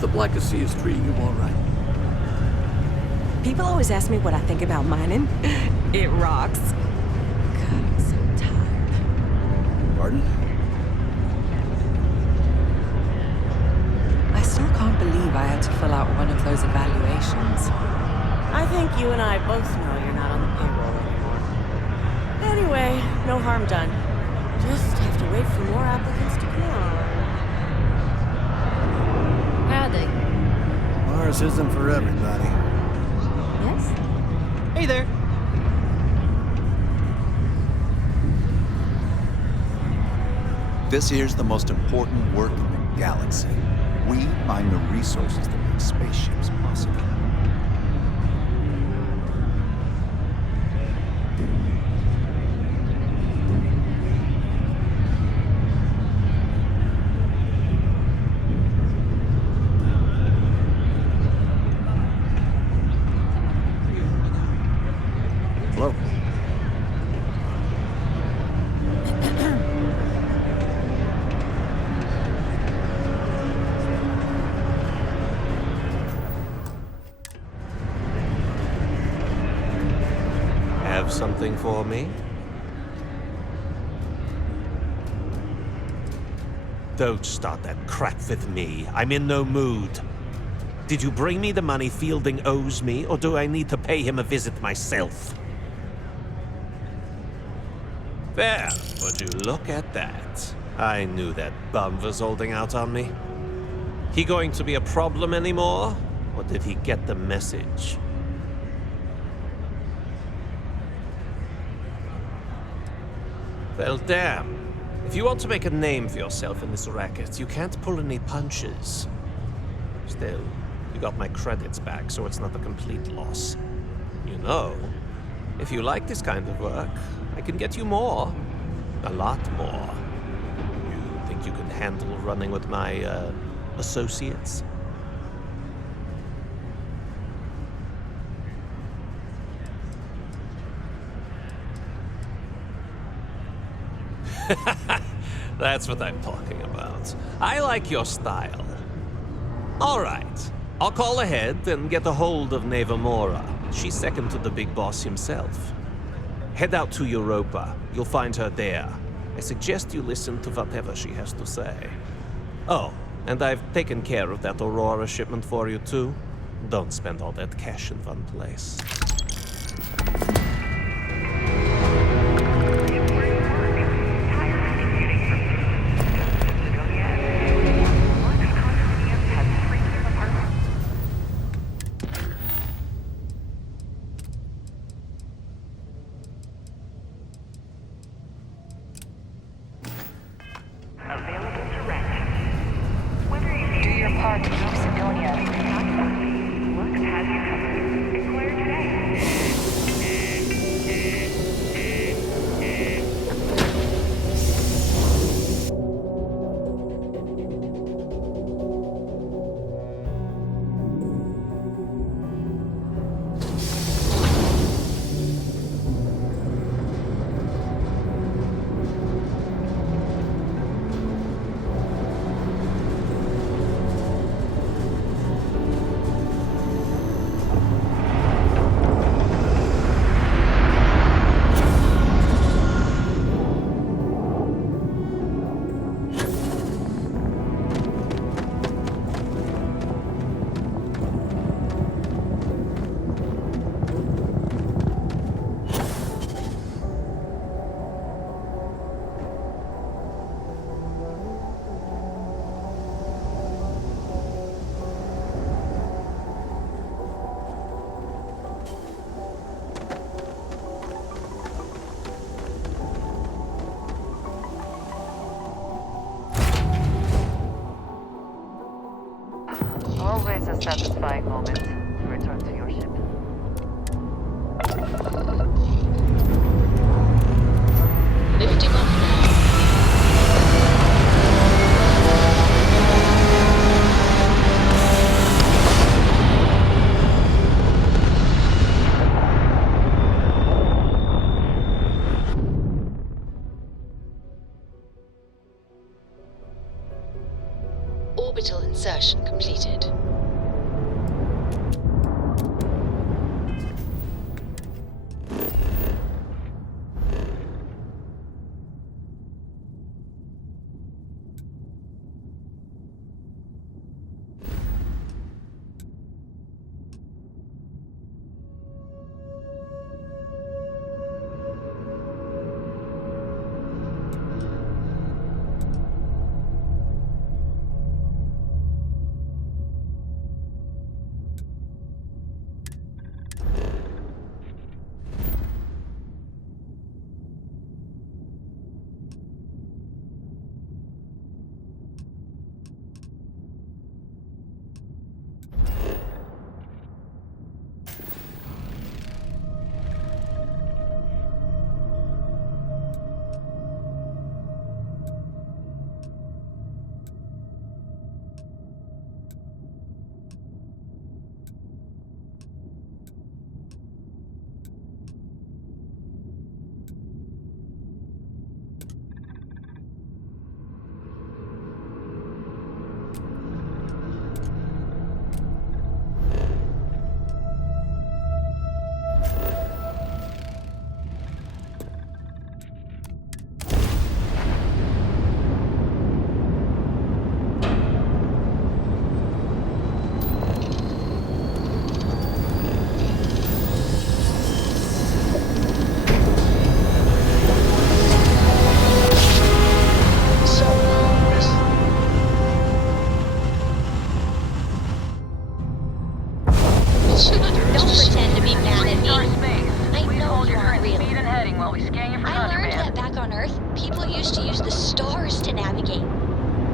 The Black Sea is treating you all right. People always ask me what I think about mining. It rocks. God, I'm so tired. Pardon? I still can't believe I had to fill out one of those evaluations. I think you and I both know you're not on the payroll anymore. Anyway, no harm done. Just have to wait for more applicants to come on. Howdy. Mars isn't for everybody. Yes? Hey there. This here's the most important work in the galaxy. We mine the resources that make spaceships possible. Hello. Have something for me? Don't start that crap with me. I'm in no mood. Did you bring me the money Fielding owes me, or do I need to pay him a visit myself? There, would you look at that? I knew that bum was holding out on me. He going to be a problem anymore? Or did he get the message? Well, damn. If you want to make a name for yourself in this racket, you can't pull any punches. Still, you got my credits back, so it's not a complete loss. You know, if you like this kind of work, I can get you more. A lot more. You think you can handle running with my, associates? That's what I'm talking about. I like your style. All right. I'll call ahead and get a hold of Nevamora. She's second to the big boss himself. Head out to Europa. You'll find her there. I suggest you listen to whatever she has to say. Oh, and I've taken care of that Aurora shipment for you too. Don't spend all that cash in one place. Always a satisfying moment to return to your ship. Lifting off now. Orbital insertion completed. navigating while we scan you for I learned contraband. that back on Earth, people used to use the stars to navigate.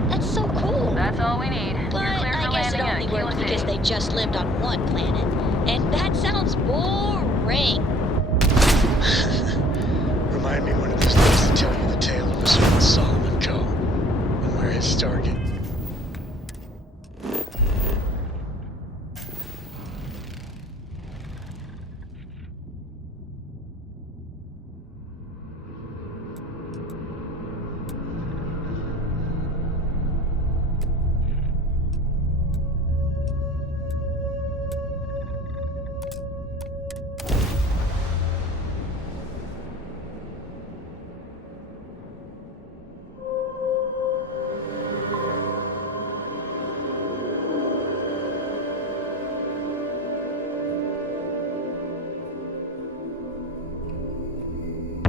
That's so cool. That's all we need. But I guess it only worked because they just lived on one planet. And that sounds boring. Remind me one of these days to tell you the tale of a certain Solomon Co. and where his target.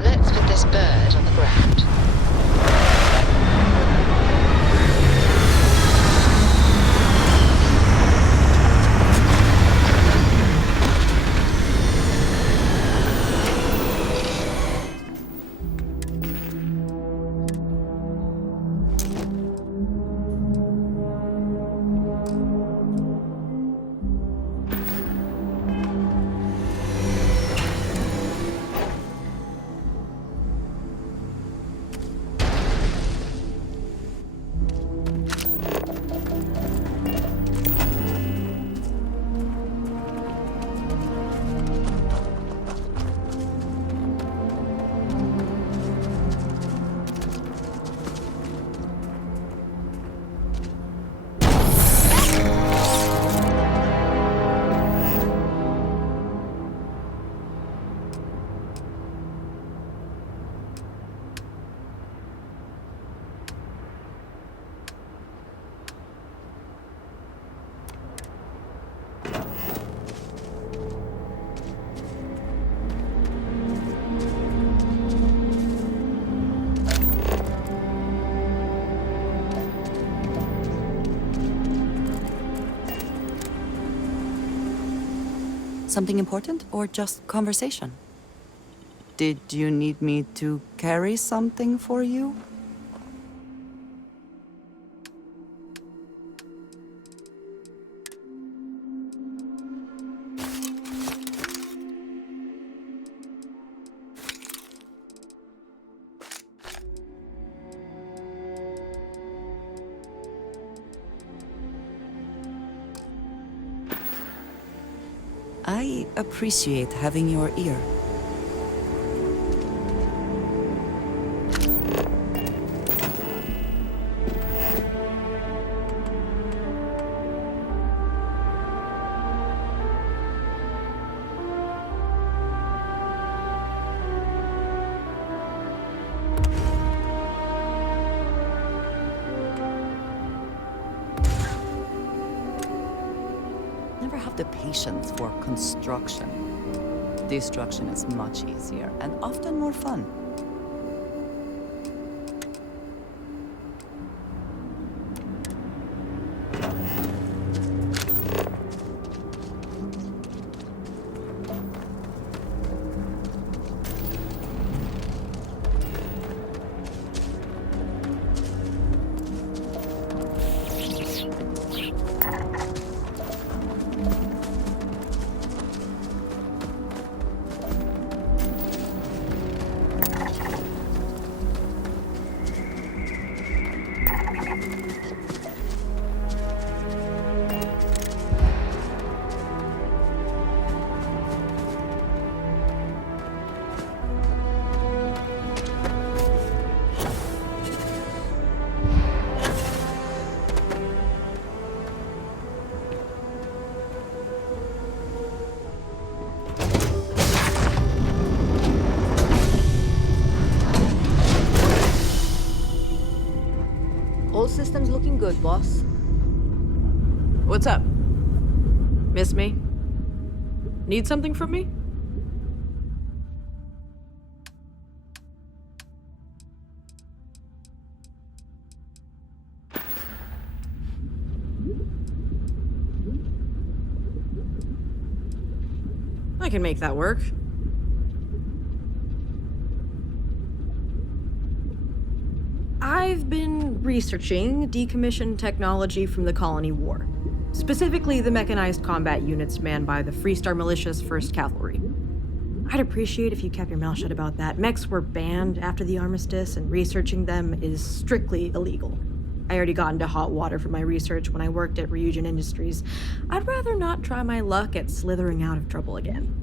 Let's put this bird on the ground. Something important or just conversation? Did you need me to carry something for you? I appreciate having your ear. Never have the patience for construction. Destruction is much easier and often more fun. All systems looking good, boss. What's up? Miss me? Need something from me? I can make that work. I've been researching decommissioned technology from the Colony War, specifically the mechanized combat units manned by the Freestar Militia's 1st Cavalry. I'd appreciate if you kept your mouth shut about that. Mechs were banned after the armistice, and researching them is strictly illegal. I already got into hot water for my research when I worked at Ryujin Industries. I'd rather not try my luck at slithering out of trouble again.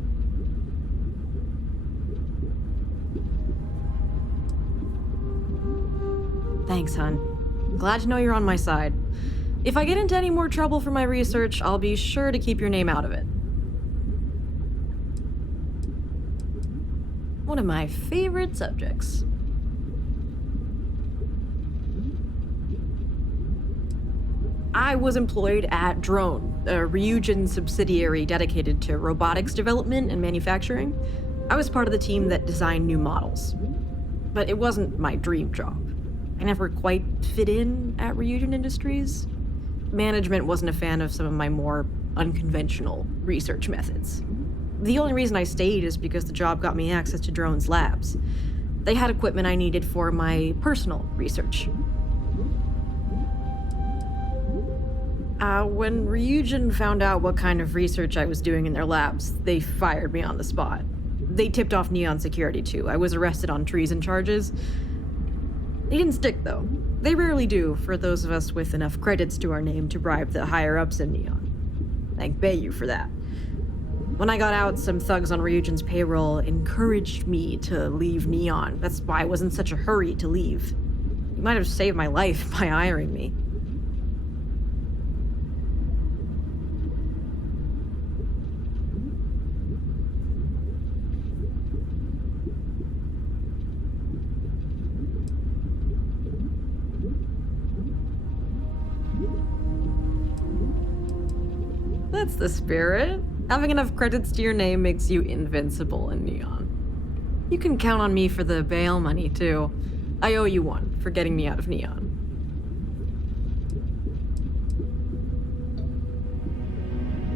Thanks, hun. Glad to know you're on my side. If I get into any more trouble for my research, I'll be sure to keep your name out of it. One of my favorite subjects. I was employed at Drone, a Ryujin subsidiary dedicated to robotics development and manufacturing. I was part of the team that designed new models. But it wasn't my dream job. I never quite fit in at Ryujin Industries. Management wasn't a fan of some of my more unconventional research methods. The only reason I stayed is because the job got me access to Drone's labs. They had equipment I needed for my personal research. When Ryujin found out what kind of research I was doing in their labs, they fired me on the spot. They tipped off Neon Security too. I was arrested on treason charges. They didn't stick though. They rarely do for those of us with enough credits to our name to bribe the higher-ups in Neon. Thank Bayou for that. When I got out, some thugs on Ryujin's payroll encouraged me to leave Neon. That's why I was in such a hurry to leave. You might have saved my life by hiring me. That's the spirit. Having enough credits to your name makes you invincible in Neon. You can count on me for the bail money, too. I owe you one for getting me out of Neon.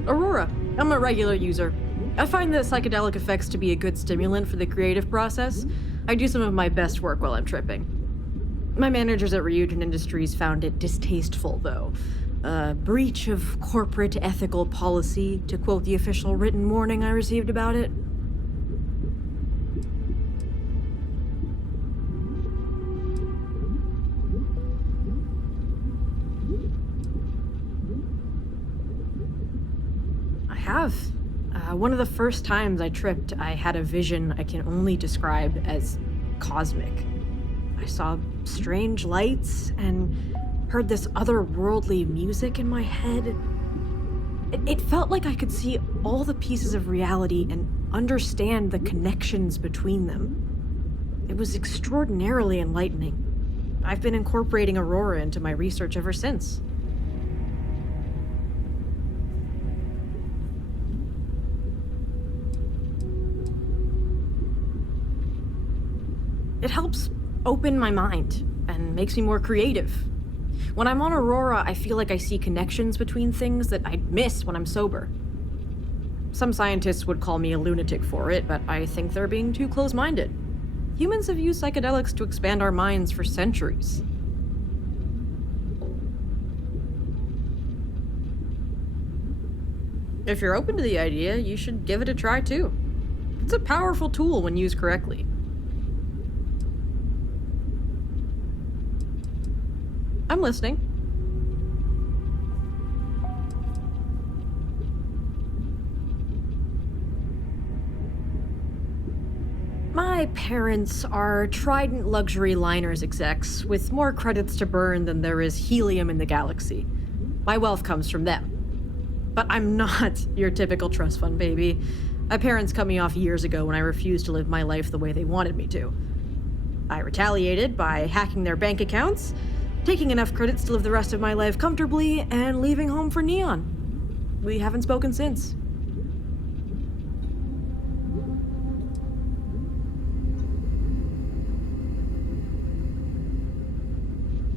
Aurora. I'm a regular user. I find the psychedelic effects to be a good stimulant for the creative process. I do some of my best work while I'm tripping. My managers at Ryujin Industries found it distasteful, though. A breach of corporate ethical policy, to quote the official written warning I received about it. I have. One of the first times I tripped, I had a vision I can only describe as cosmic. I saw strange lights and heard this otherworldly music in my head. It felt like I could see all the pieces of reality and understand the connections between them. It was extraordinarily enlightening. I've been incorporating Aurora into my research ever since. It helps open my mind and makes me more creative. When I'm on Aurora, I feel like I see connections between things that I'd miss when I'm sober. Some scientists would call me a lunatic for it, but I think they're being too close-minded. Humans have used psychedelics to expand our minds for centuries. If you're open to the idea, you should give it a try too. It's a powerful tool when used correctly. I'm listening. My parents are Trident Luxury Liners execs with more credits to burn than there is helium in the galaxy. My wealth comes from them. But I'm not your typical trust fund baby. My parents cut me off years ago when I refused to live my life the way they wanted me to. I retaliated by hacking their bank accounts, taking enough credits to live the rest of my life comfortably, and leaving home for Neon. We haven't spoken since.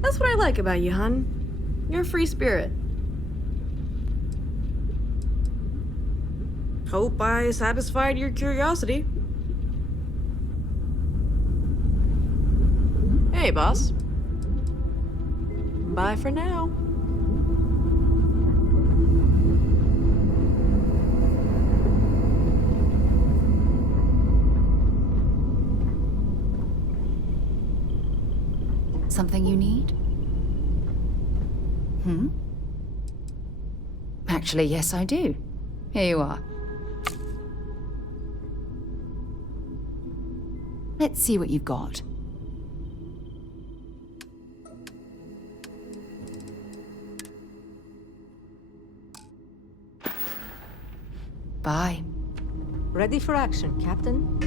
That's what I like about you, hun. You're a free spirit. Hope I satisfied your curiosity. Hey, boss. Bye for now. Something you need? Actually, yes, I do. Here you are. Let's see what you've got. Bye. Ready for action, Captain.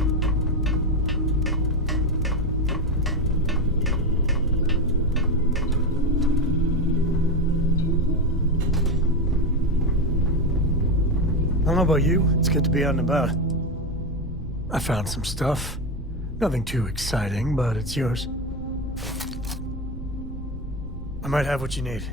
I don't know about you, it's good to be out and about. I found some stuff. Nothing too exciting, but it's yours. I might have what you need.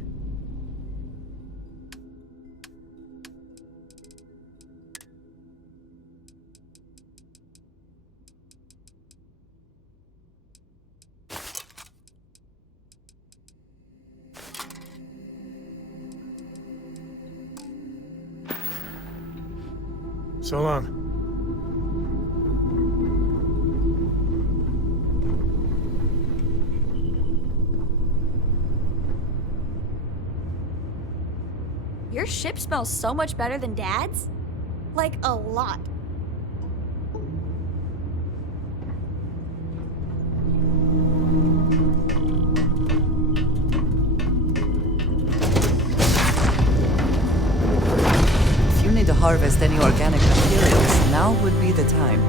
So long. Your ship smells so much better than Dad's? Like, a lot. If you need to harvest any organic materials, now would be the time.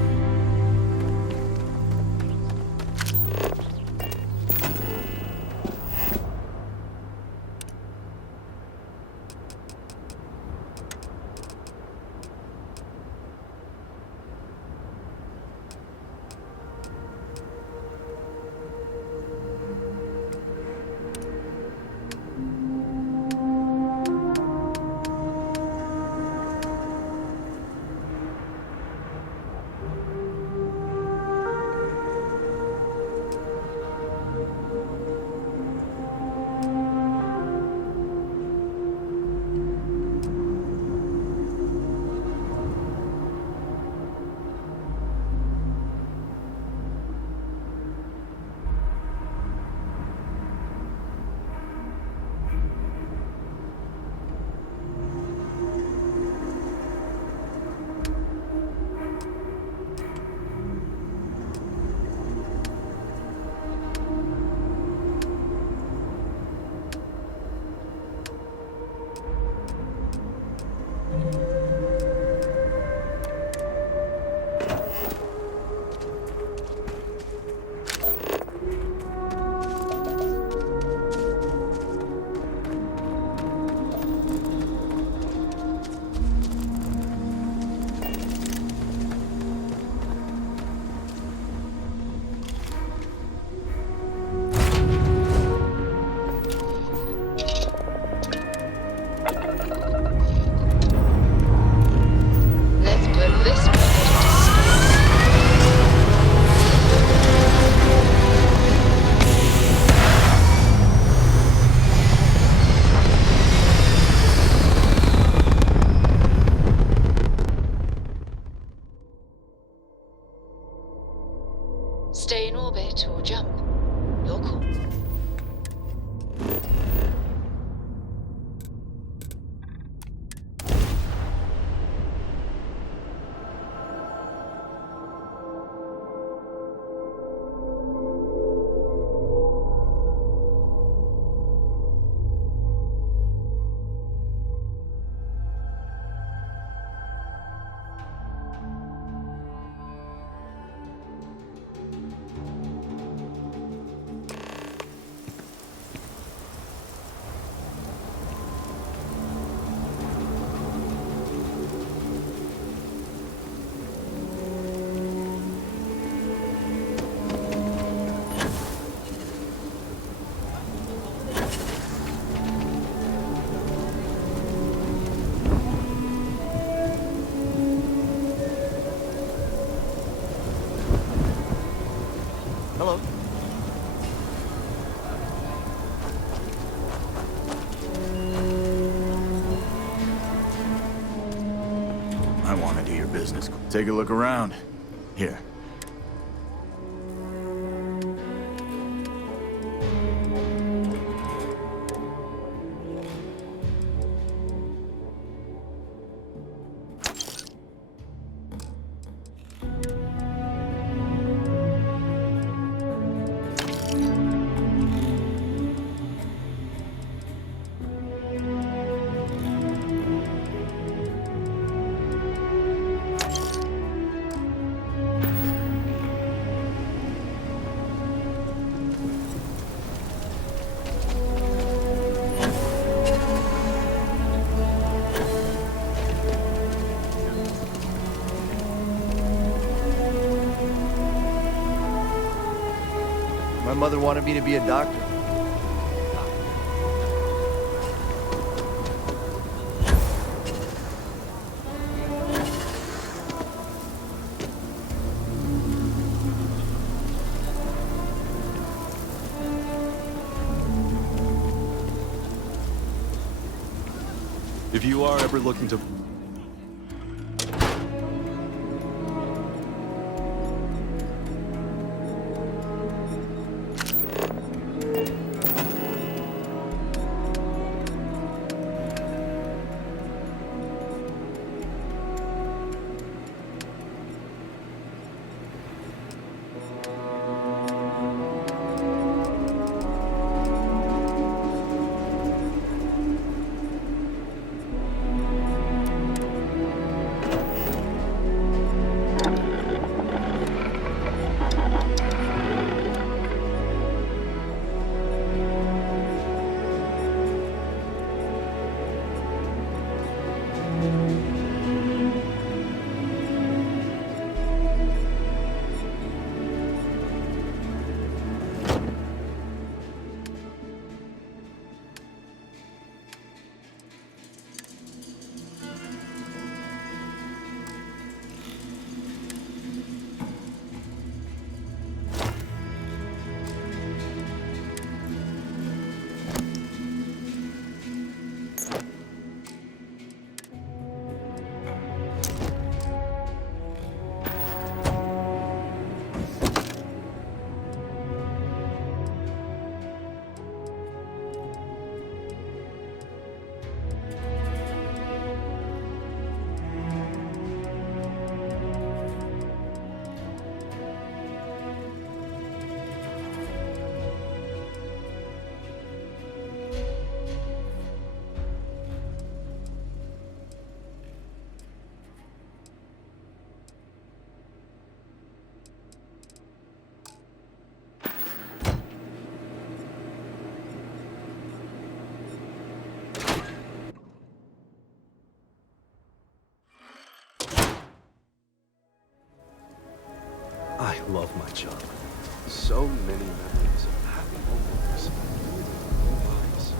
Stay in orbit or jump. Your call. Hello. business. Take a look around. Here. My mother wanted me to be a doctor. If you are ever looking to... I love my job. So many memories of happy moments. Lives.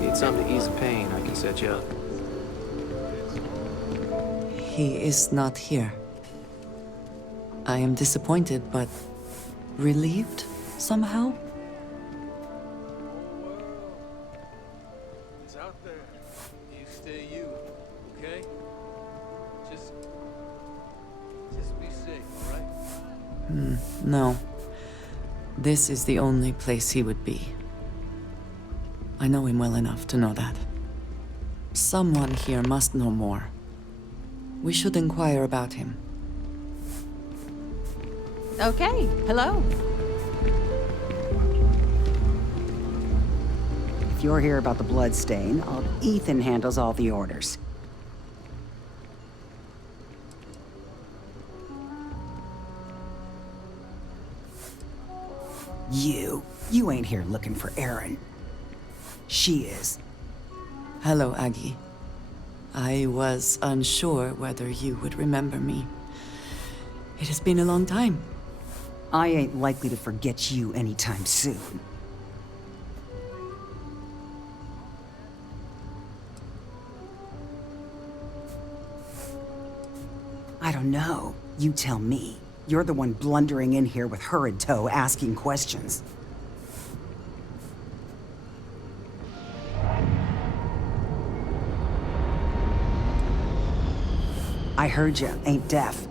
Need something to ease the pain, I can set you up. He is not here. I am disappointed, but relieved somehow? It's out there. You stay you, okay? Just be safe, alright? No. This is the only place he would be. I know him well enough to know that. Someone here must know more. We should inquire about him. Okay, hello. If you're here about the blood stain, Ethan handles all the orders. You ain't here looking for Erin. She is. Hello, Aggie. I was unsure whether you would remember me. It has been a long time. I ain't likely to forget you anytime soon. I don't know. You tell me. You're the one blundering in here with her in tow, asking questions. I heard you ain't deaf.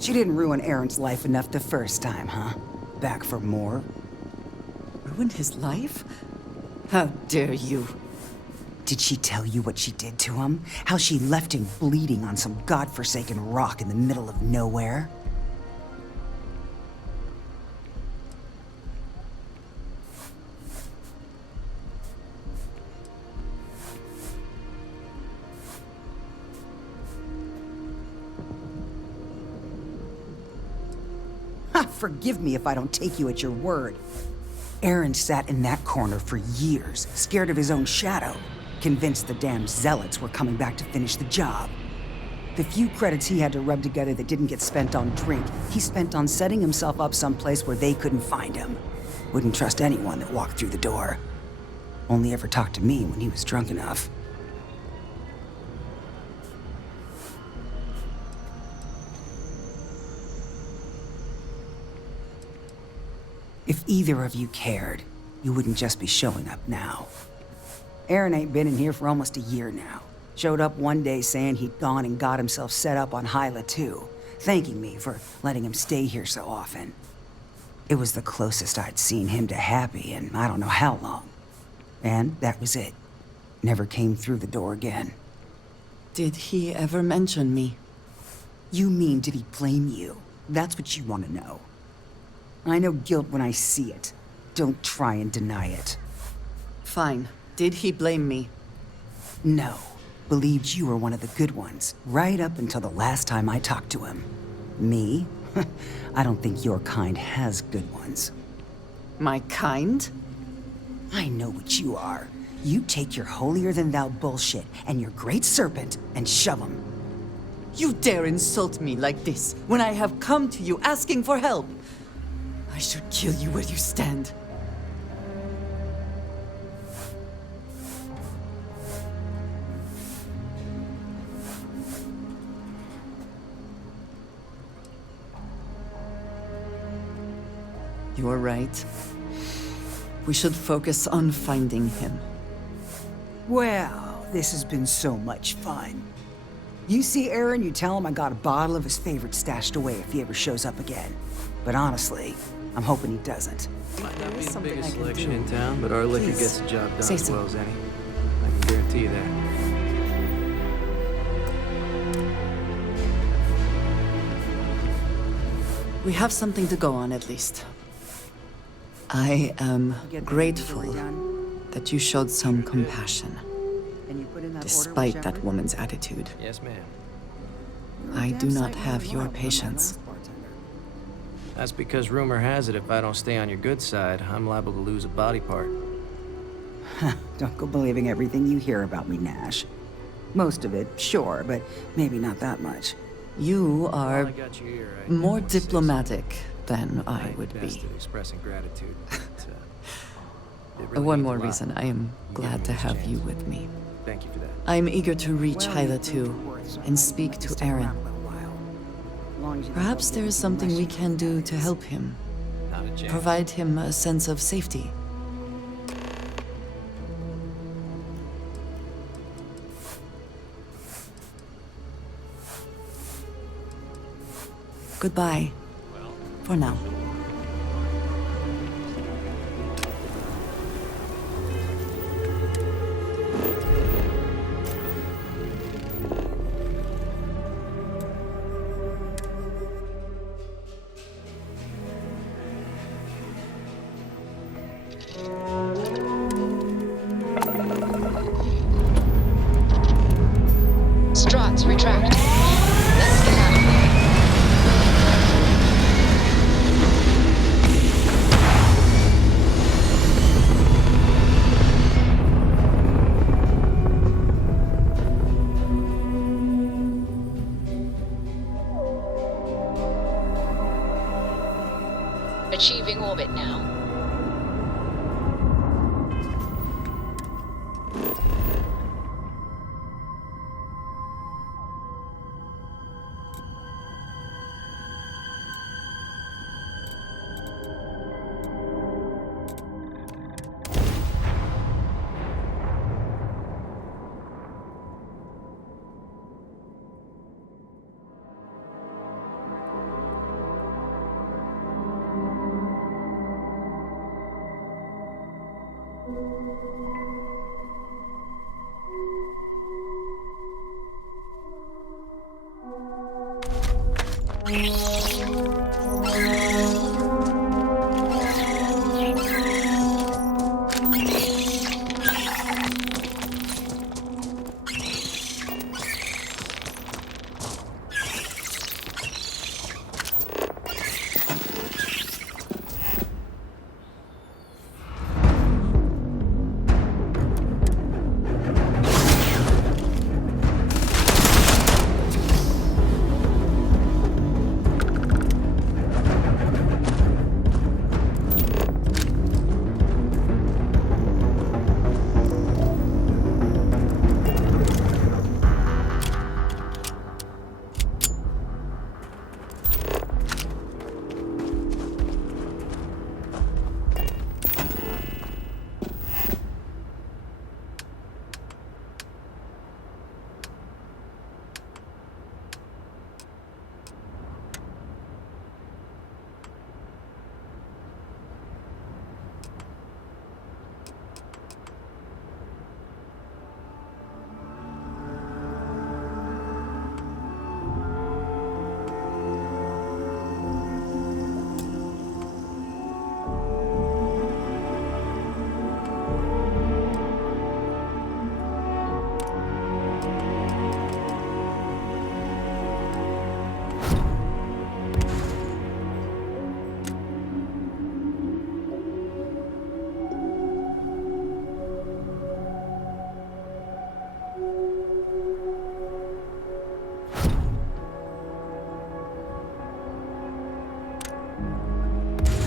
She didn't ruin Aaron's life enough the first time, huh? Back for more? Ruined his life? How dare you? Did she tell you what she did to him? How she left him bleeding on some godforsaken rock in the middle of nowhere? Forgive me if I don't take you at your word. Aaron sat in that corner for years, scared of his own shadow, convinced the damn zealots were coming back to finish the job. The few credits he had to rub together that didn't get spent on drink, he spent on setting himself up someplace where they couldn't find him. Wouldn't trust anyone that walked through the door. Only ever talked to me when he was drunk enough. If either of you cared, you wouldn't just be showing up now. Aaron ain't been in here for almost a year now. Showed up one day saying he'd gone and got himself set up on Hyla too, thanking me for letting him stay here so often. It was the closest I'd seen him to happy in I don't know how long. And that was it. Never came through the door again. Did he ever mention me? You mean, did he blame you? That's what you want to know. I know guilt when I see it. Don't try and deny it. Fine. Did he blame me? No. Believed you were one of the good ones, right up until the last time I talked to him. Me? I don't think your kind has good ones. My kind? I know what you are. You take your holier-than-thou bullshit and your great serpent and shove them. You dare insult me like this when I have come to you asking for help. I should kill you where you stand. You're right. We should focus on finding him. Well, this has been so much fun. You see Aaron, you tell him I got a bottle of his favorite stashed away if he ever shows up again. But honestly, I'm hoping he doesn't. Might not be the biggest selection in town, but our liquor gets the job done Say as so. well as any. I can guarantee you that. We have something to go on, at least. I am grateful that you showed some compassion, despite that woman's attitude. Yes, ma'am. I do not have your patience. That's because rumor has it if I don't stay on your good side, I'm liable to lose a body part. Don't go believing everything you hear about me, Nash. Most of it, sure, but maybe not that much. You are I got you here, right? more diplomatic than I would Best be. at expressing gratitude. But, it really One means more a lot. reason I am You glad gave to me this have chance. you with me. Thank you for that. I am eager to reach Hyla too, and speak to Aaron. Perhaps there is something we can do to help him. Not a chance. Provide him a sense of safety. Goodbye. For now. Struts retract. Let's get out of here. Achieving orbit now.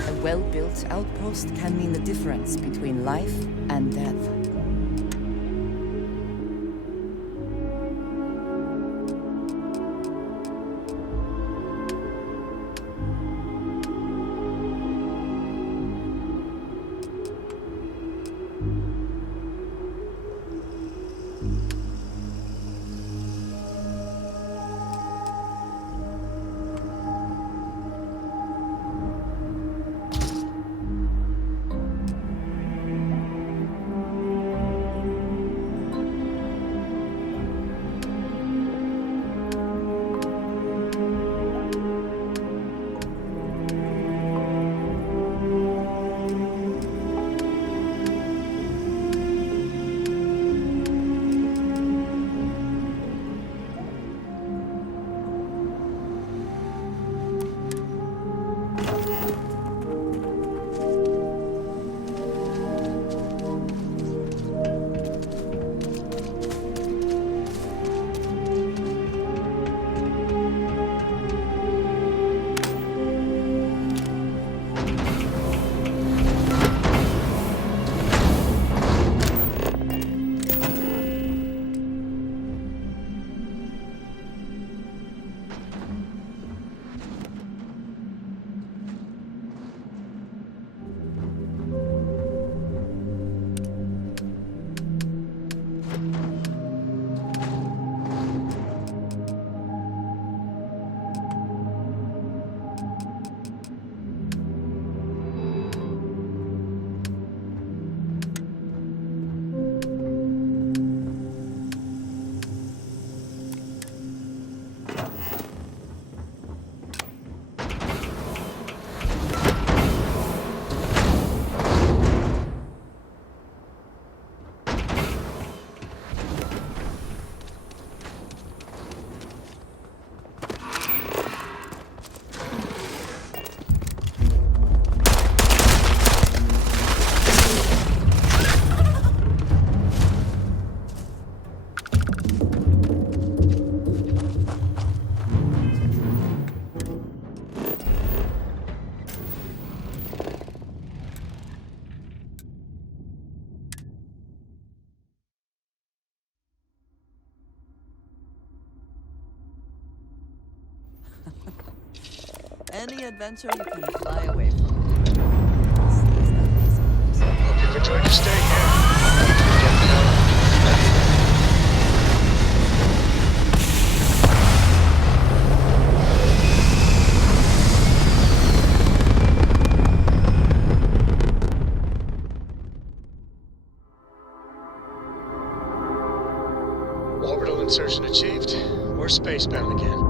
A well-built outpost can mean the difference between life and death. Any adventure you can fly away from. Hope you've enjoyed your stay here. Get the hell out. Orbital insertion achieved. We're spacebound again.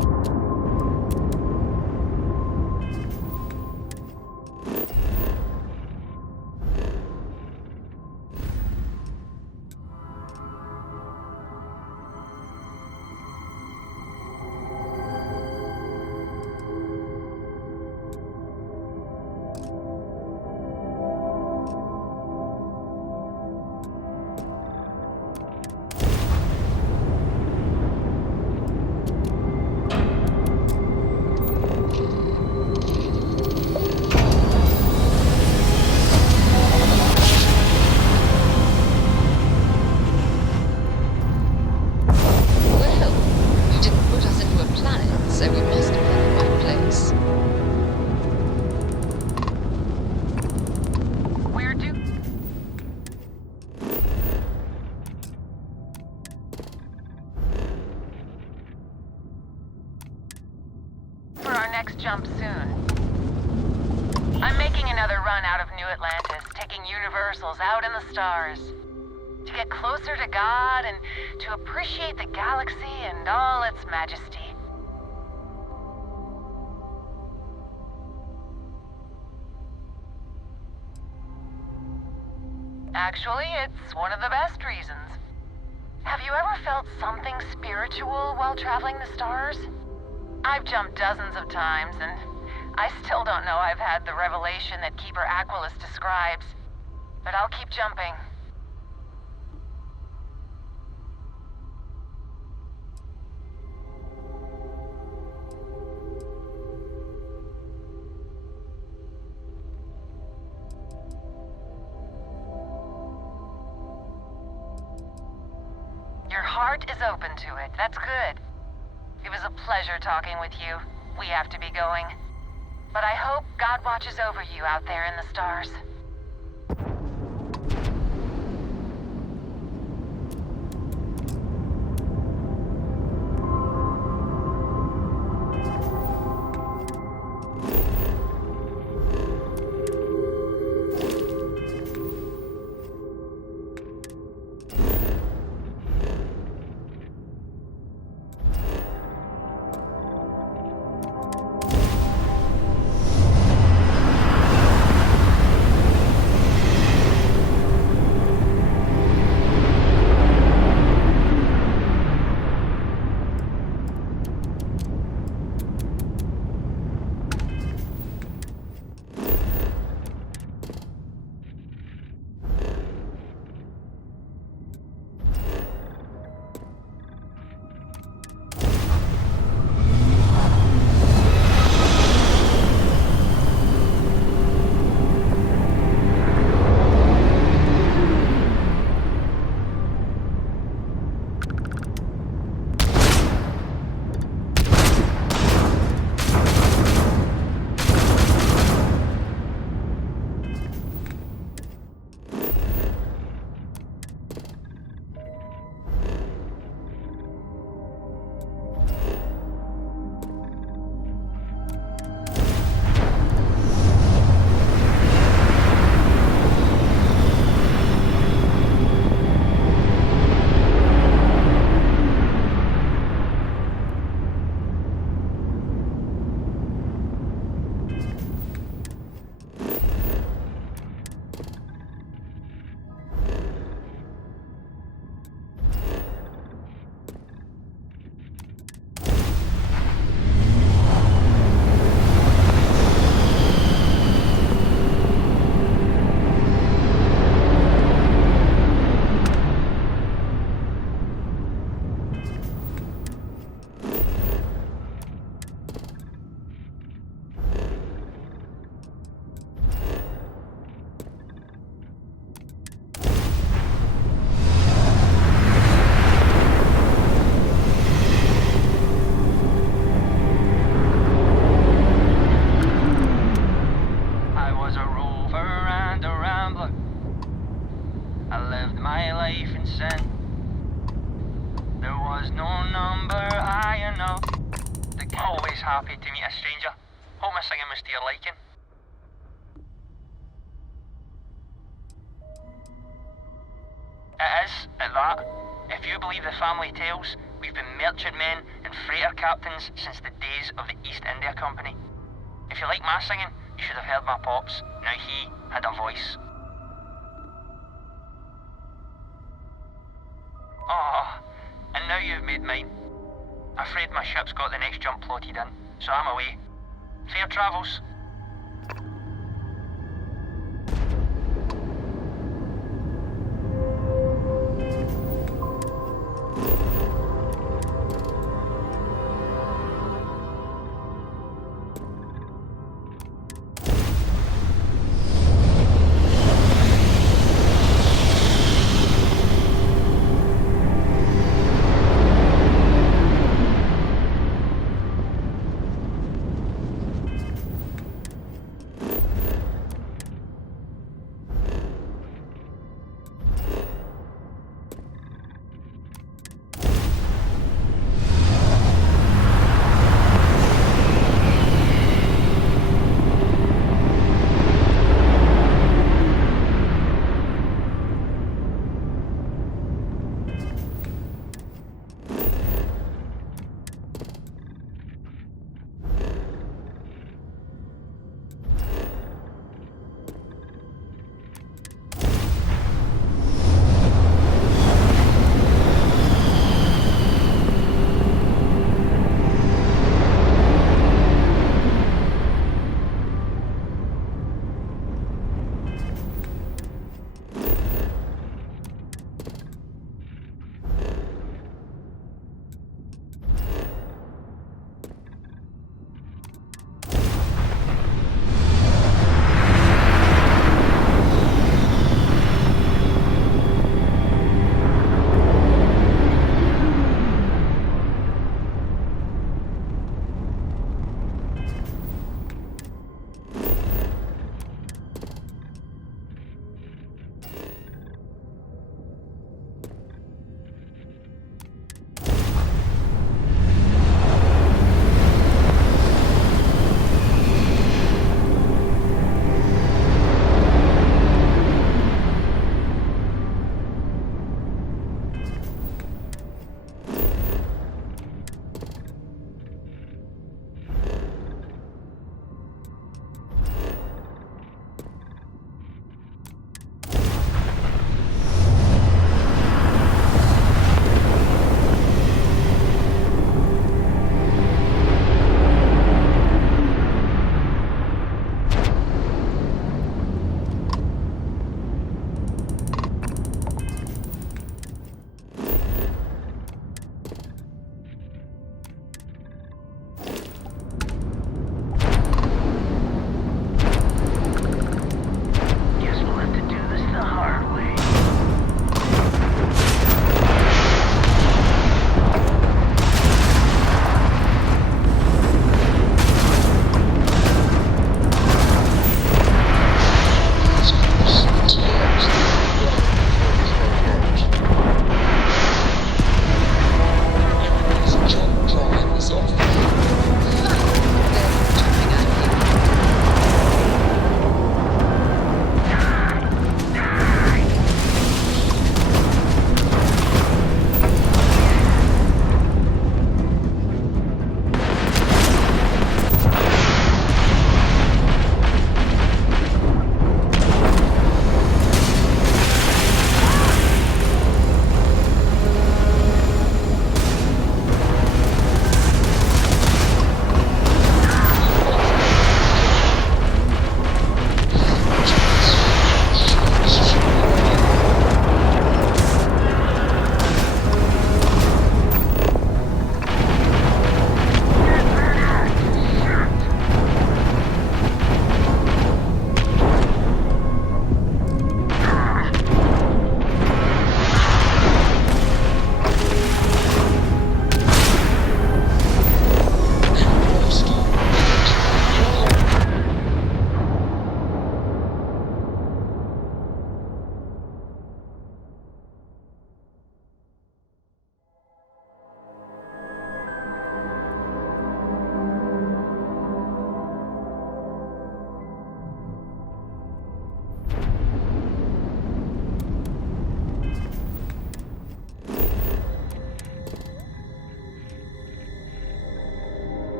Jump soon. I'm making another run out of New Atlantis, taking universals out in the stars. To get closer to God and to appreciate the galaxy and all its majesty. Actually, it's one of the best reasons. Have you ever felt something spiritual while traveling the stars? I've jumped dozens of times, and I still don't know I've had the revelation that Keeper Aquilus describes. But I'll keep jumping. Your heart is open to it. That's good. It was a pleasure talking with you. We have to be going. But I hope God watches over you out there in the stars. lived my life in sin. There was no number high enough. Always happy to meet a stranger. Hope my singing was to your liking. It is, at that. If you believe the family tales, we've been merchantmen and freighter captains since the days of the East India Company. If you like my singing, you should have heard my pops. Now he had a voice. Oh, and now you've made mine. Afraid my ship's got the next jump plotted in, so I'm away. Fair travels.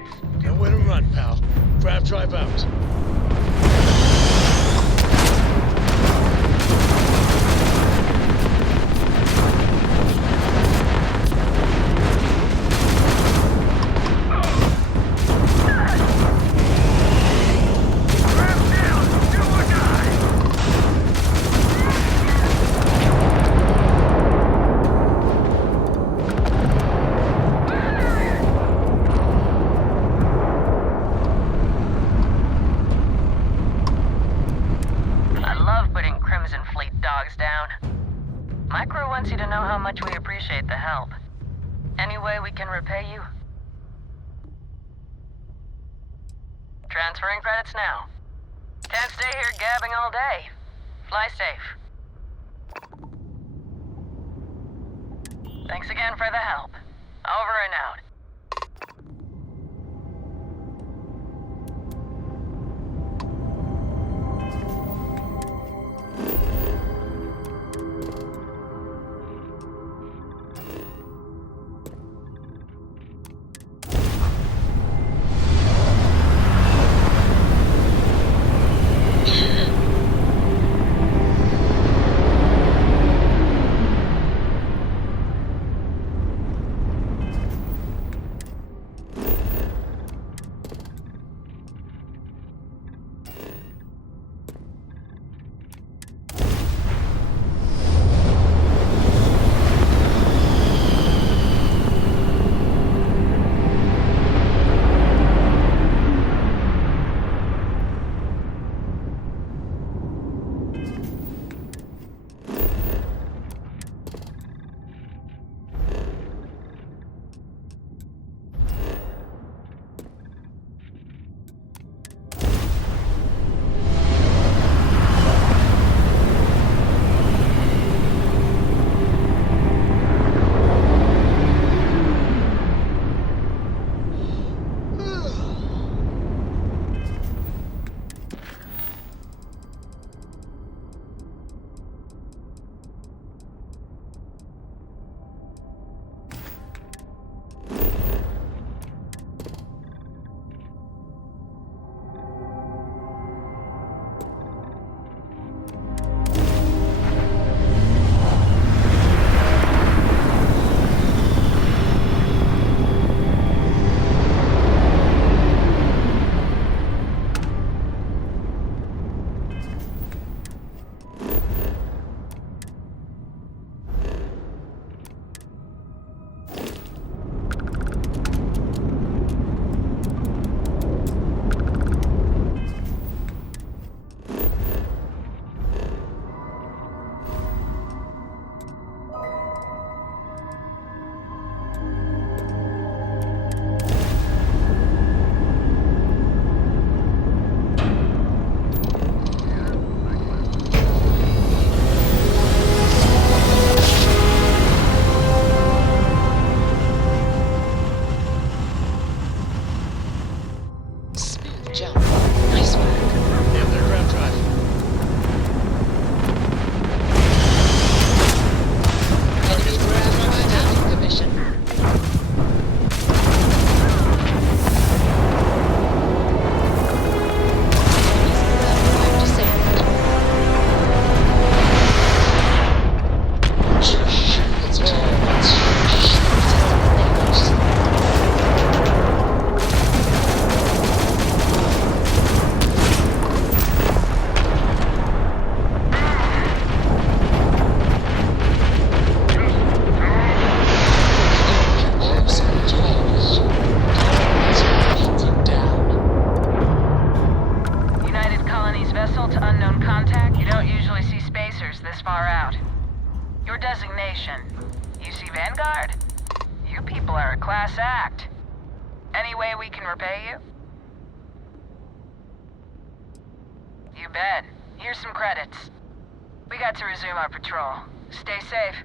credits! Nowhere to run, pal. Grav drive out. I love putting Crimson Fleet dogs down. My crew wants you to know how much we appreciate the help. Any way we can repay you? Transferring credits now. Can't stay here gabbing all day. Fly safe. Thanks again for the help. Over and out. designation. UC Vanguard? You people are a class act. Any way we can repay you? You bet. Here's some credits. We got to resume our patrol. Stay safe.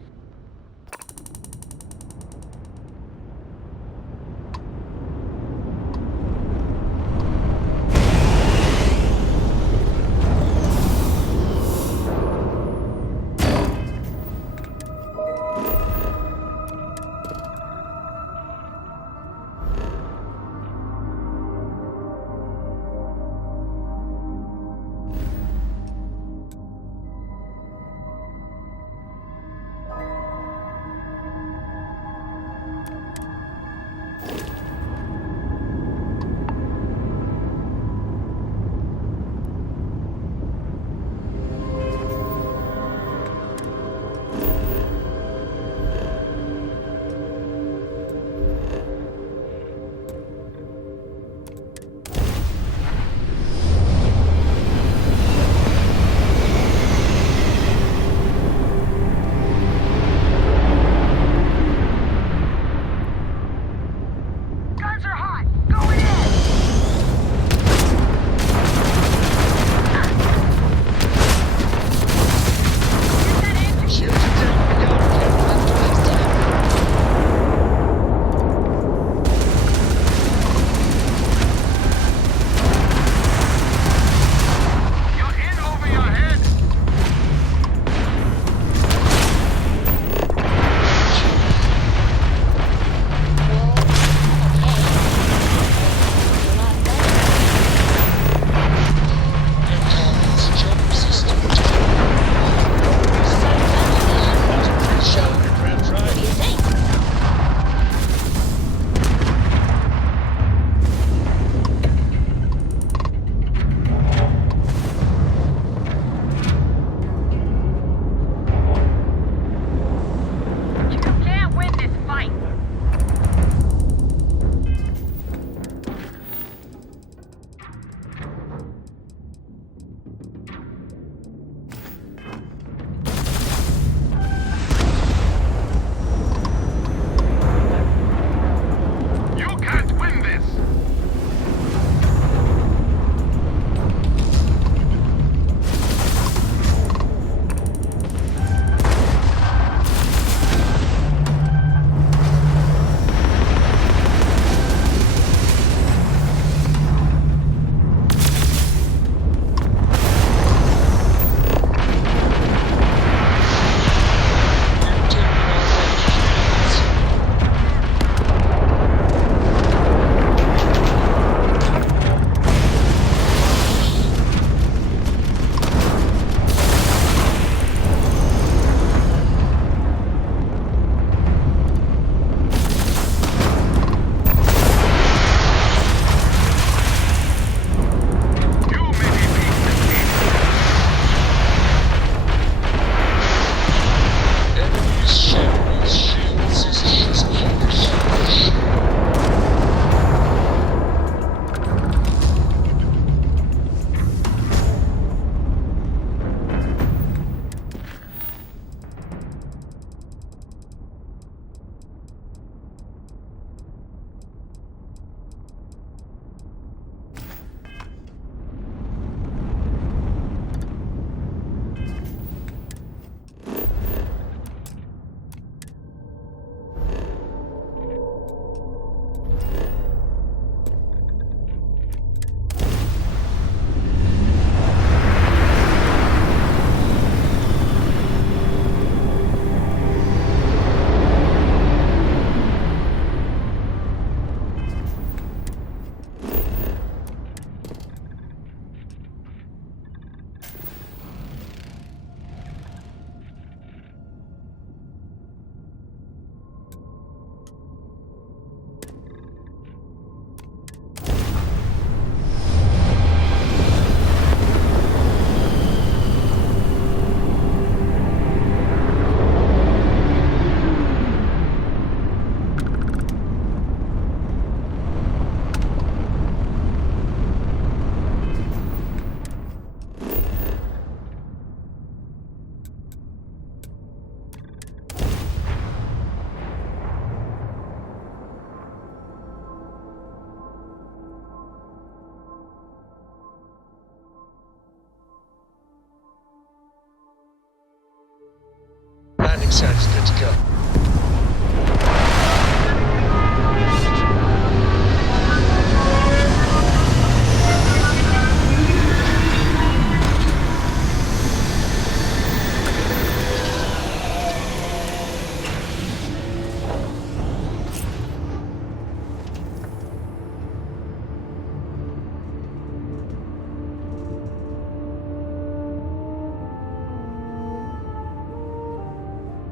go.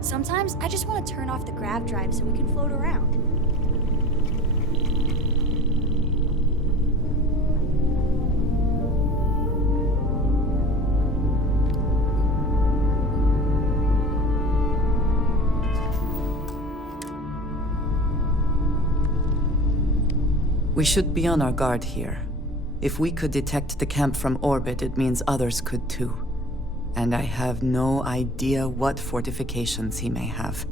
Sometimes I just want to turn off the grav drive so we can float around. We should be on our guard here. If we could detect the camp from orbit, it means others could too. And I have no idea what fortifications he may have.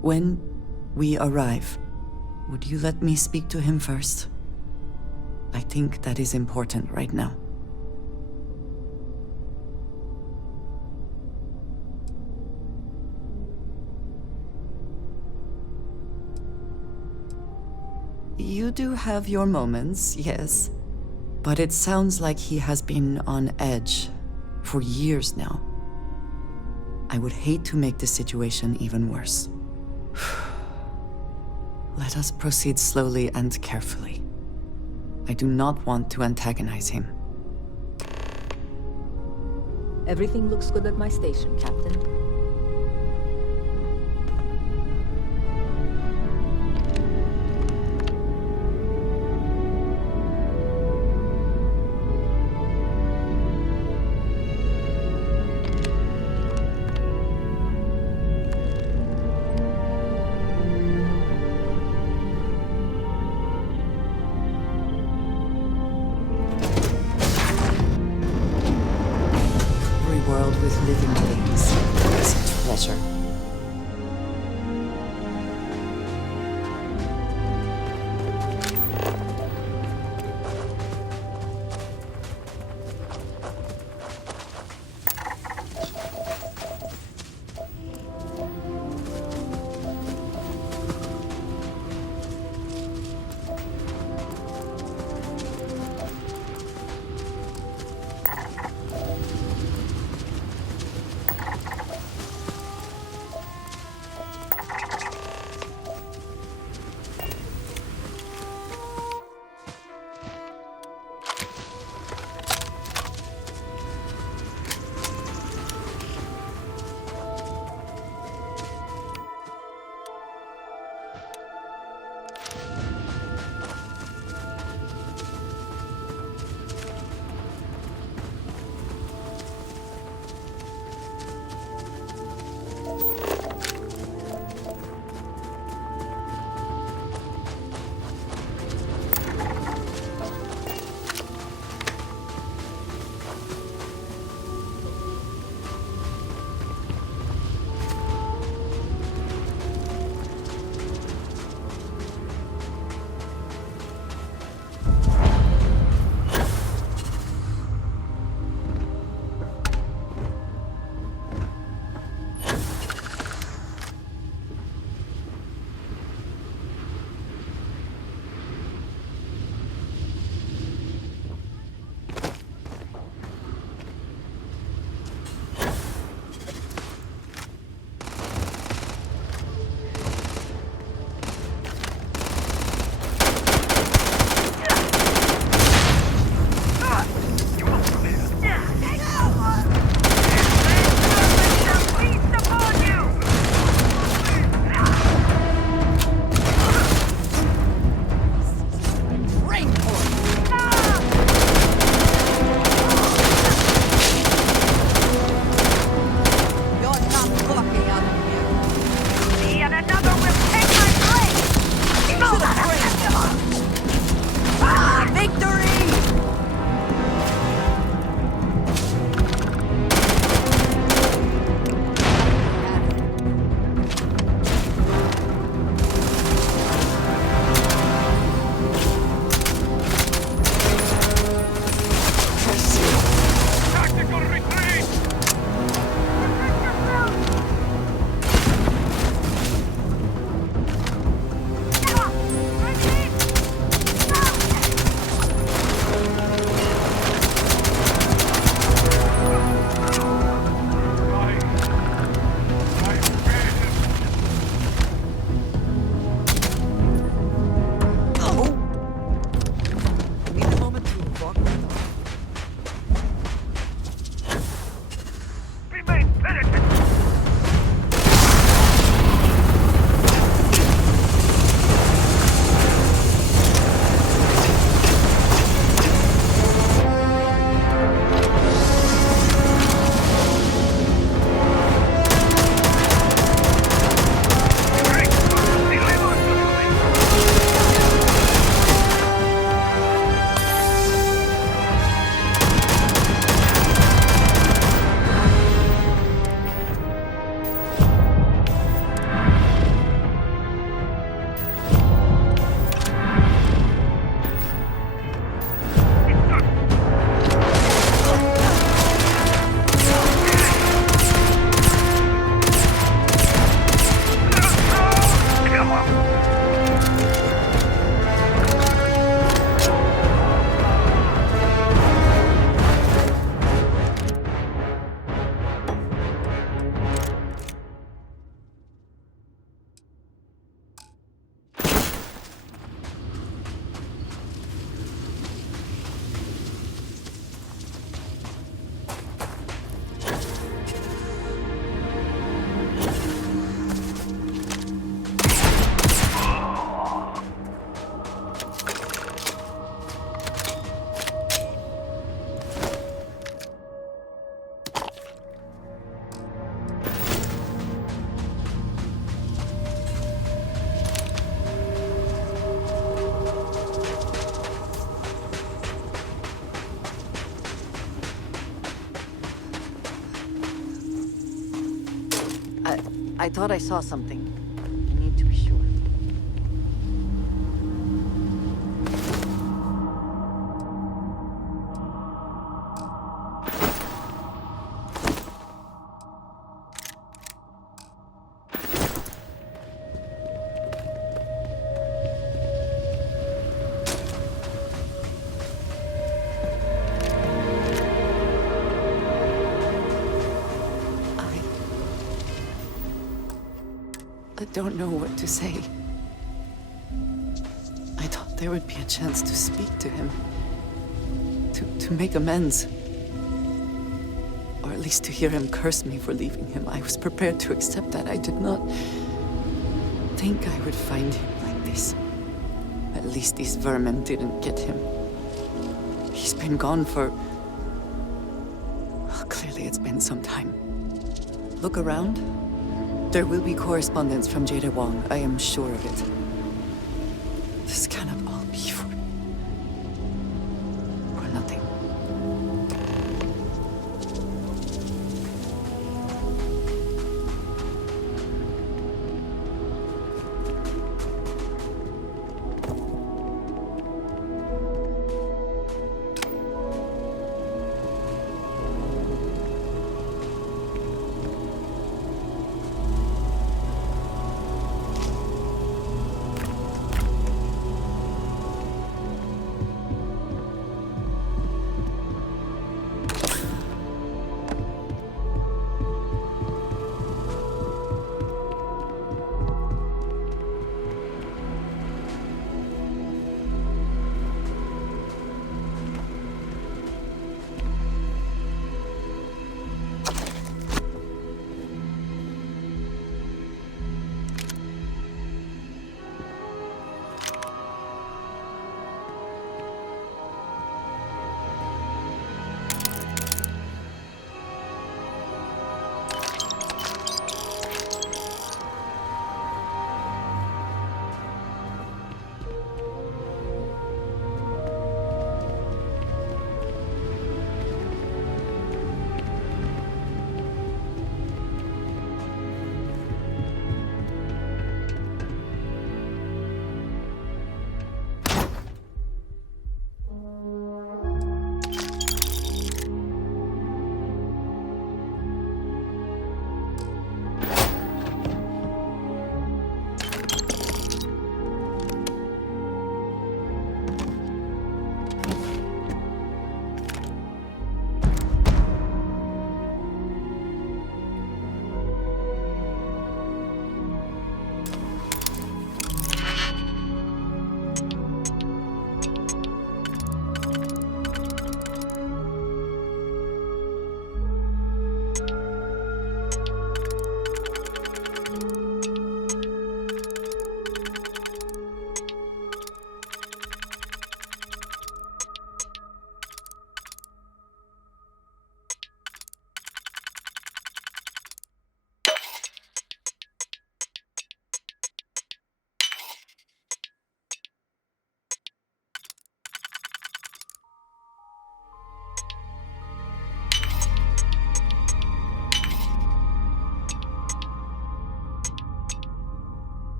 When we arrive, would you let me speak to him first? I think that is important right now. You do have your moments, yes. But it sounds like he has been on edge for years now. I would hate to make the situation even worse. Let us proceed slowly and carefully. I do not want to antagonize him. Everything looks good at my station, Captain. World with living things is a treasure. I thought I saw something. I need to be sure. I don't know what to say. I thought there would be a chance to speak to him. To make amends. Or at least to hear him curse me for leaving him. I was prepared to accept that. I did not think I would find him like this. At least these vermin didn't get him. He's been gone for... Well, clearly it's been some time. Look around. There will be correspondence from Jada Wong. I am sure of it. This cannot all be for nothing.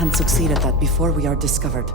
Can't succeed at that before we are discovered.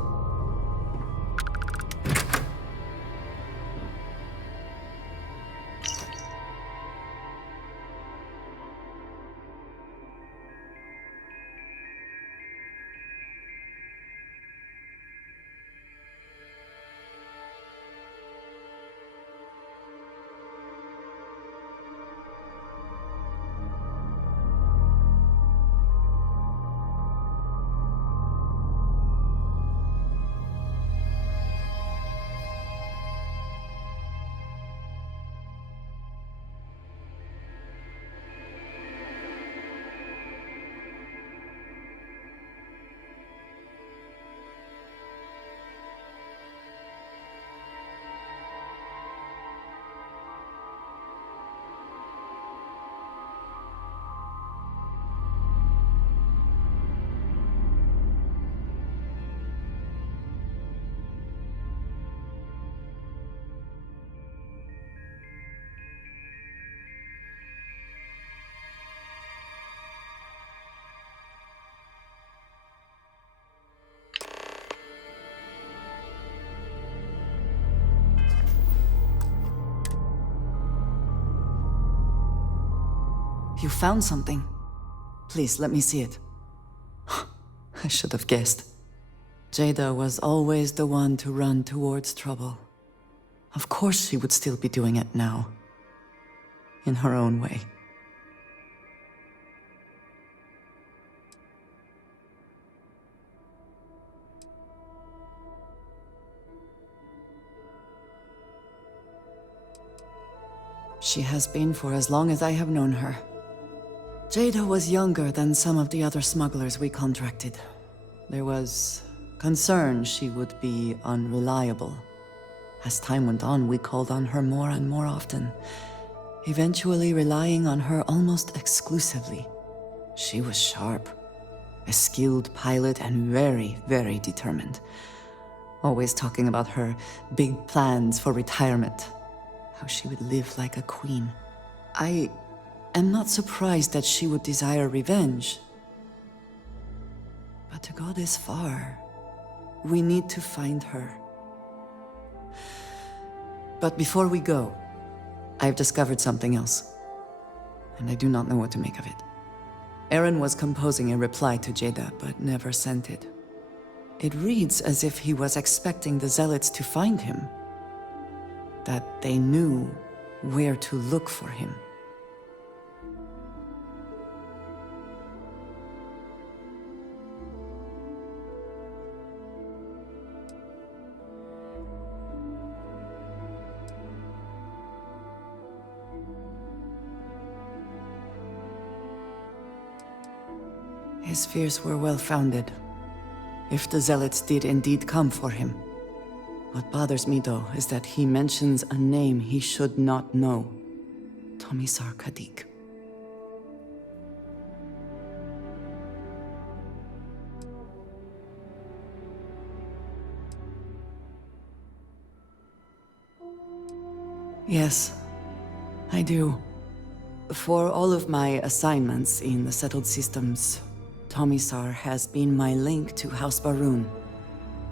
You found something. Please, let me see it. I should have guessed. Jada was always the one to run towards trouble. Of course she would still be doing it now. In her own way. She has been for as long as I have known her. Jada was younger than some of the other smugglers we contracted. There was concern she would be unreliable. As time went on, we called on her more and more often, eventually relying on her almost exclusively. She was sharp, a skilled pilot and very, very determined. Always talking about her big plans for retirement. How she would live like a queen. I am not surprised that she would desire revenge. But to go this far, we need to find her. But before we go, I've discovered something else. And I do not know what to make of it. Aaron was composing a reply to Jada, but never sent it. It reads as if he was expecting the Zealots to find him. That they knew where to look for him. His fears were well-founded, if the Zealots did indeed come for him. What bothers me, though, is that he mentions a name he should not know. Tomisar Kadik. Yes, I do. For all of my assignments in the settled systems, Tomisar has been my link to House Barun.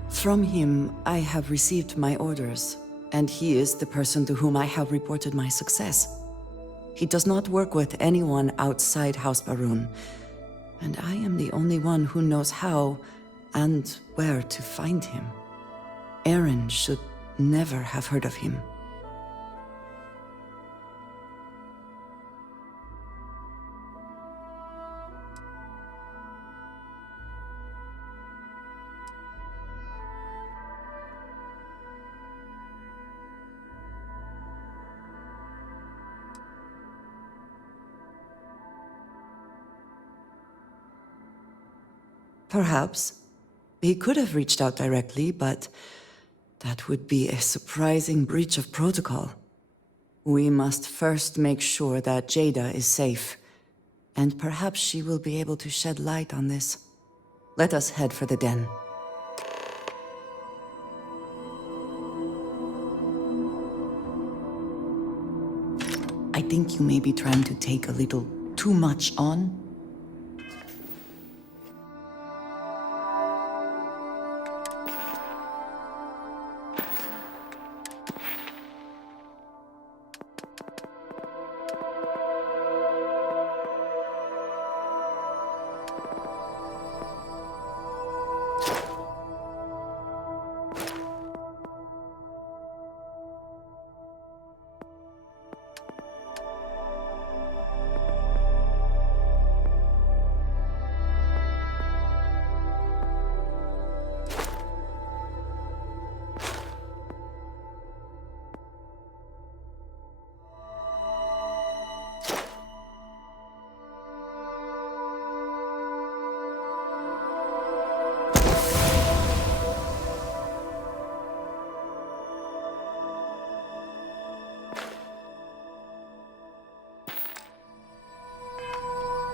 From him, I have received my orders, and he is the person to whom I have reported my success. He does not work with anyone outside House Barun, and I am the only one who knows how and where to find him. Aaron should never have heard of him. Perhaps. He could have reached out directly, but that would be a surprising breach of protocol. We must first make sure that Jada is safe, and perhaps she will be able to shed light on this. Let us head for the den. I think you may be trying to take a little too much on.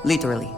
Literally.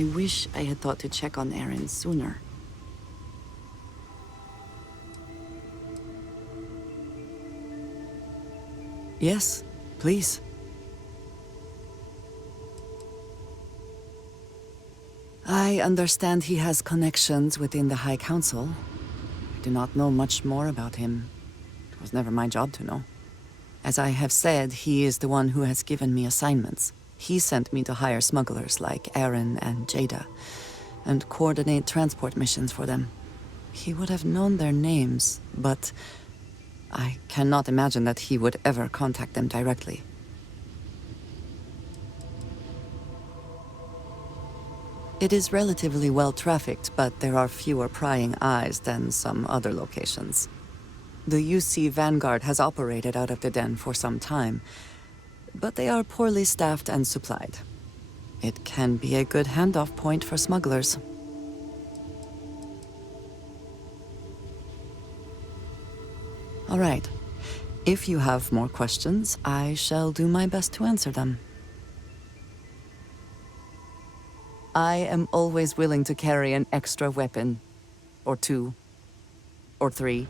I wish I had thought to check on Aaron sooner. Yes, please. I understand he has connections within the High Council. I do not know much more about him. It was never my job to know. As I have said, he is the one who has given me assignments. He sent me to hire smugglers like Aaron and Jada, and coordinate transport missions for them. He would have known their names, but I cannot imagine that he would ever contact them directly. It is relatively well-trafficked, but there are fewer prying eyes than some other locations. The UC Vanguard has operated out of the den for some time, but they are poorly staffed and supplied. It can be a good handoff point for smugglers. All right. If you have more questions, I shall do my best to answer them. I am always willing to carry an extra weapon. Or 2. Or 3.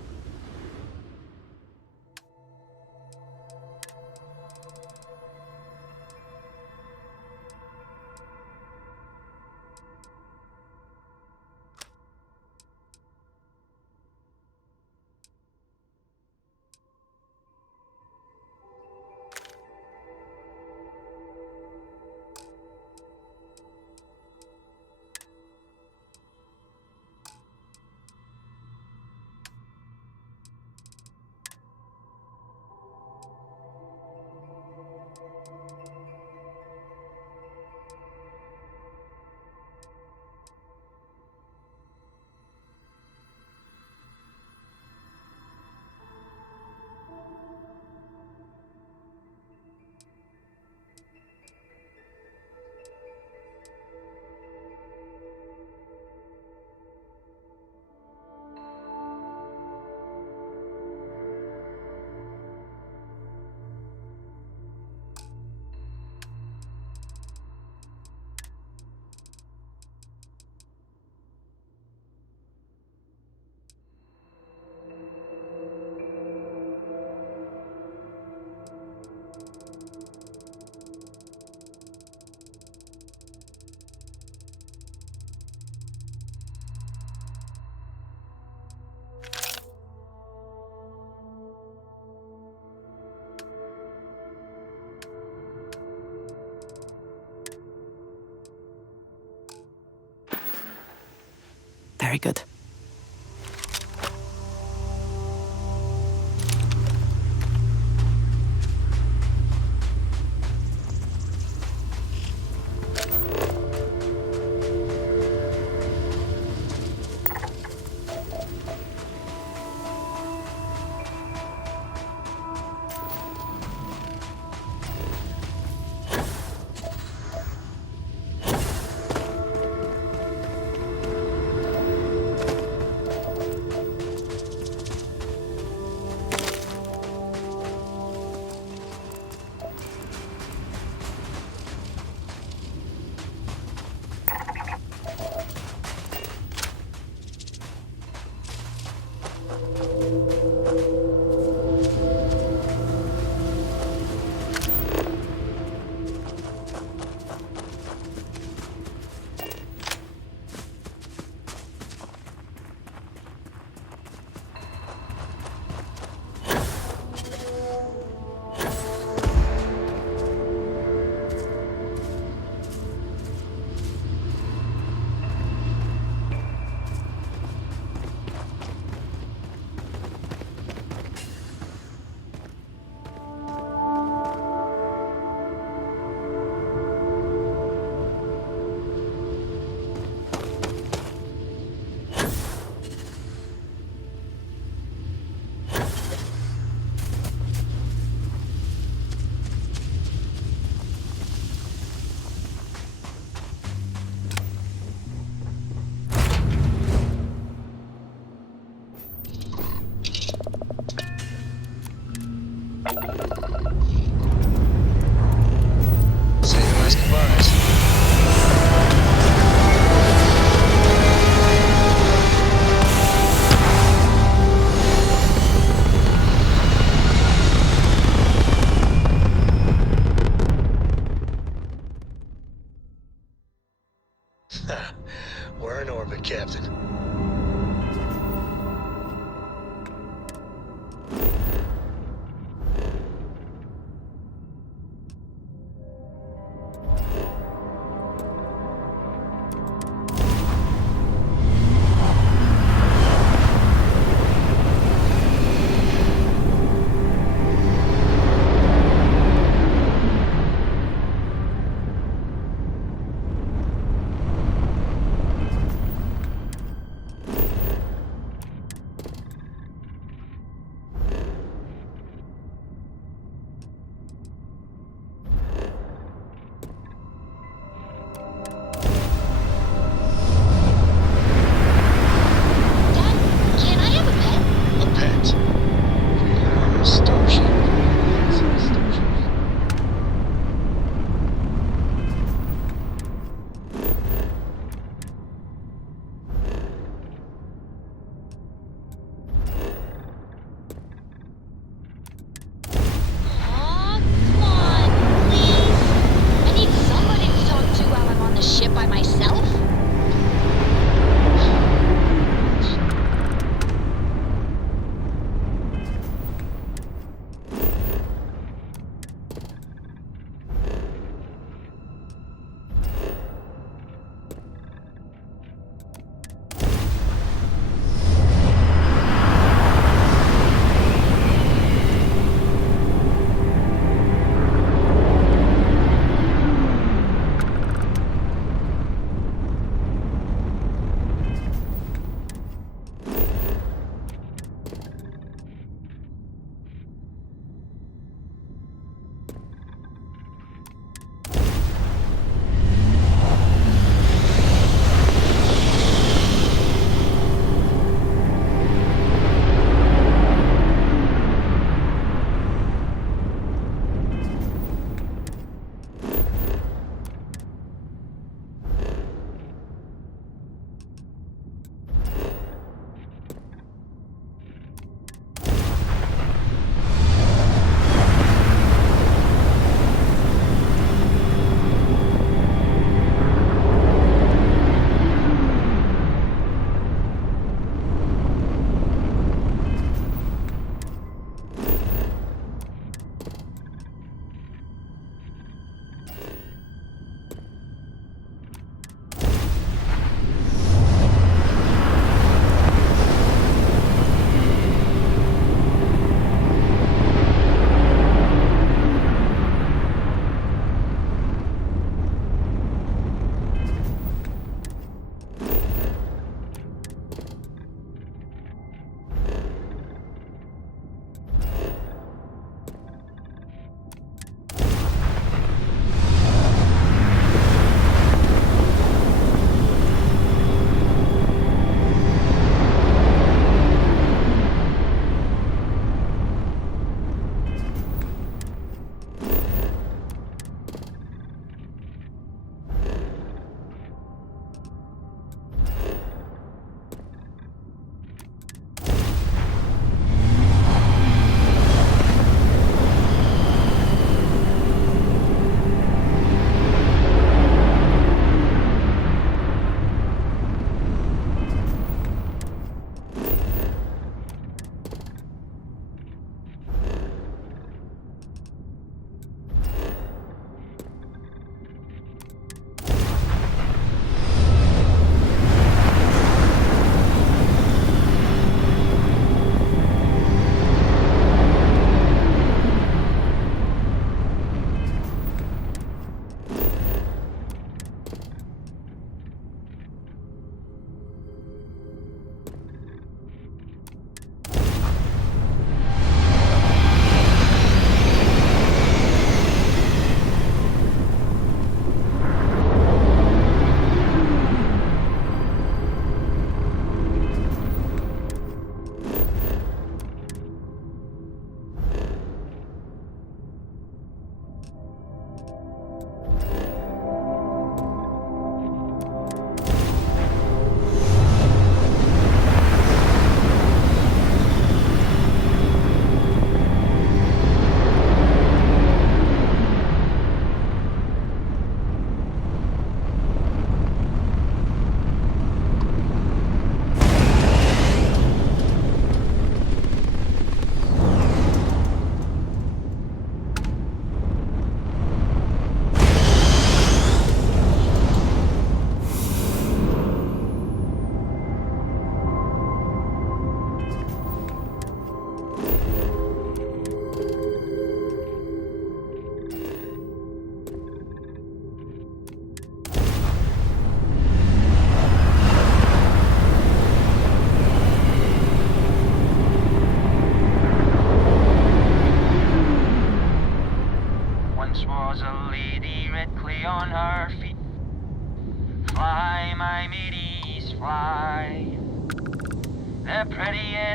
Very good.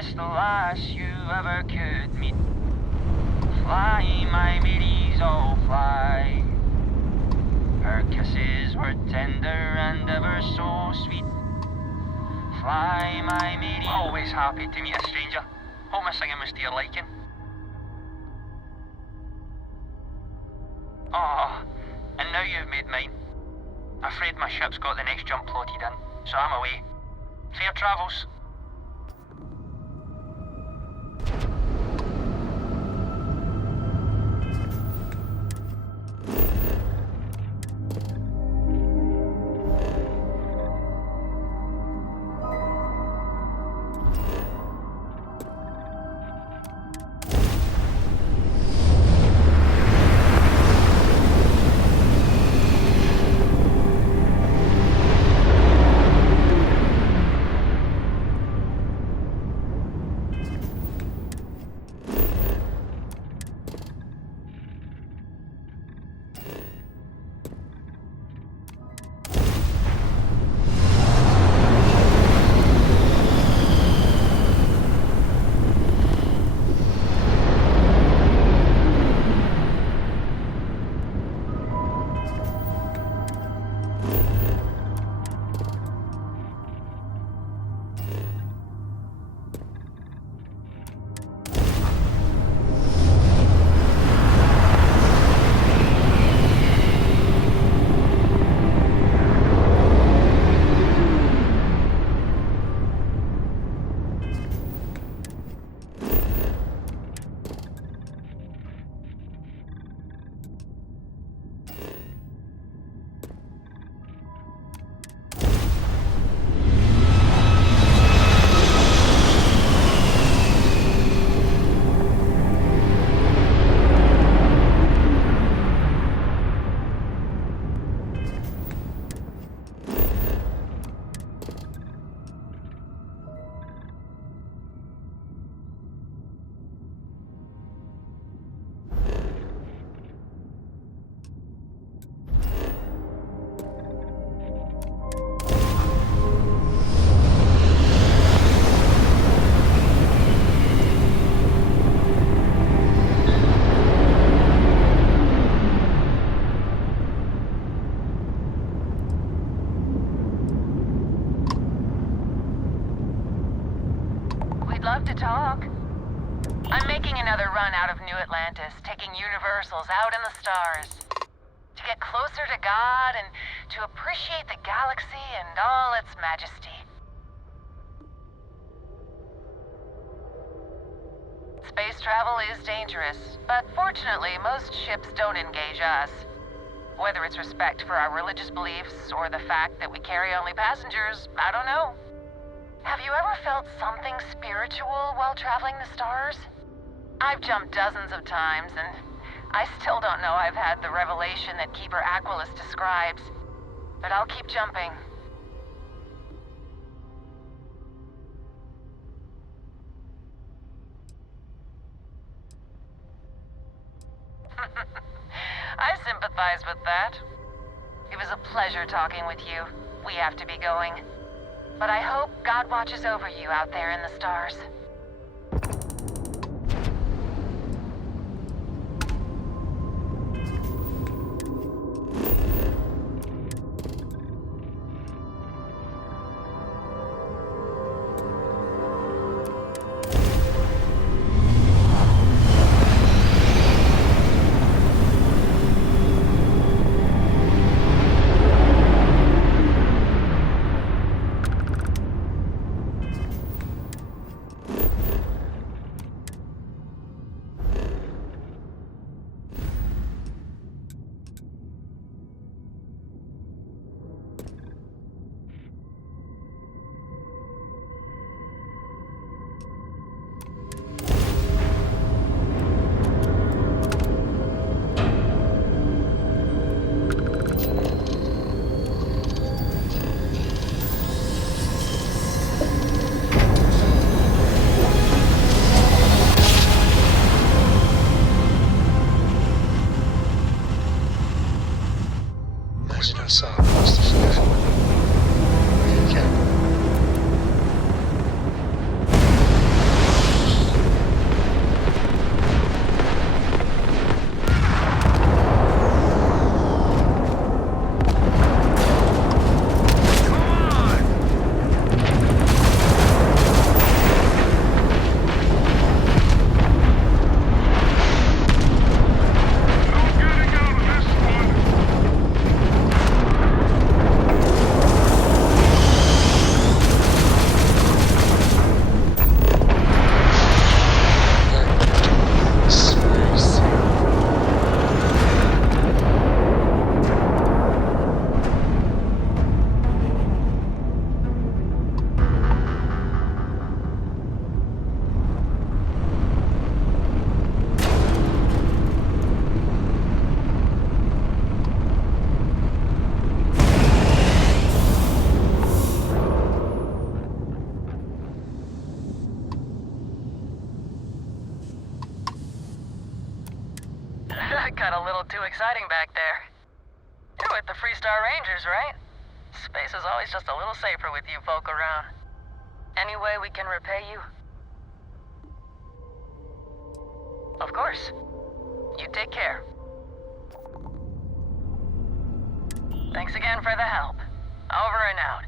it's the last you ever could meet. Fly, my mateys, all fly. Her kisses were tender and ever so sweet. Fly, my mateys. Always happy to meet a stranger. Hope my singing was to your liking. Oh, and now you've made mine. Afraid my ship's got the next jump plotted in, so I'm away. Fair travels. Love to talk. I'm making another run out of New Atlantis, taking universals out in the stars. To get closer to God and to appreciate the galaxy and all its majesty. Space travel is dangerous, but fortunately most ships don't engage us. Whether it's respect for our religious beliefs or the fact that we carry only passengers, I don't know. Have you ever felt something spiritual while traveling the stars? I've jumped dozens of times, and I still don't know I've had the revelation that Keeper Aquilus describes. But I'll keep jumping. I sympathize with that. It was a pleasure talking with you. We have to be going. But I hope God watches over you out there in the stars. That got a little too exciting back there. You're with the Freestar Rangers, right? Space is always just a little safer with you folk around. Any way we can repay you? Of course. You take care. Thanks again for the help. Over and out.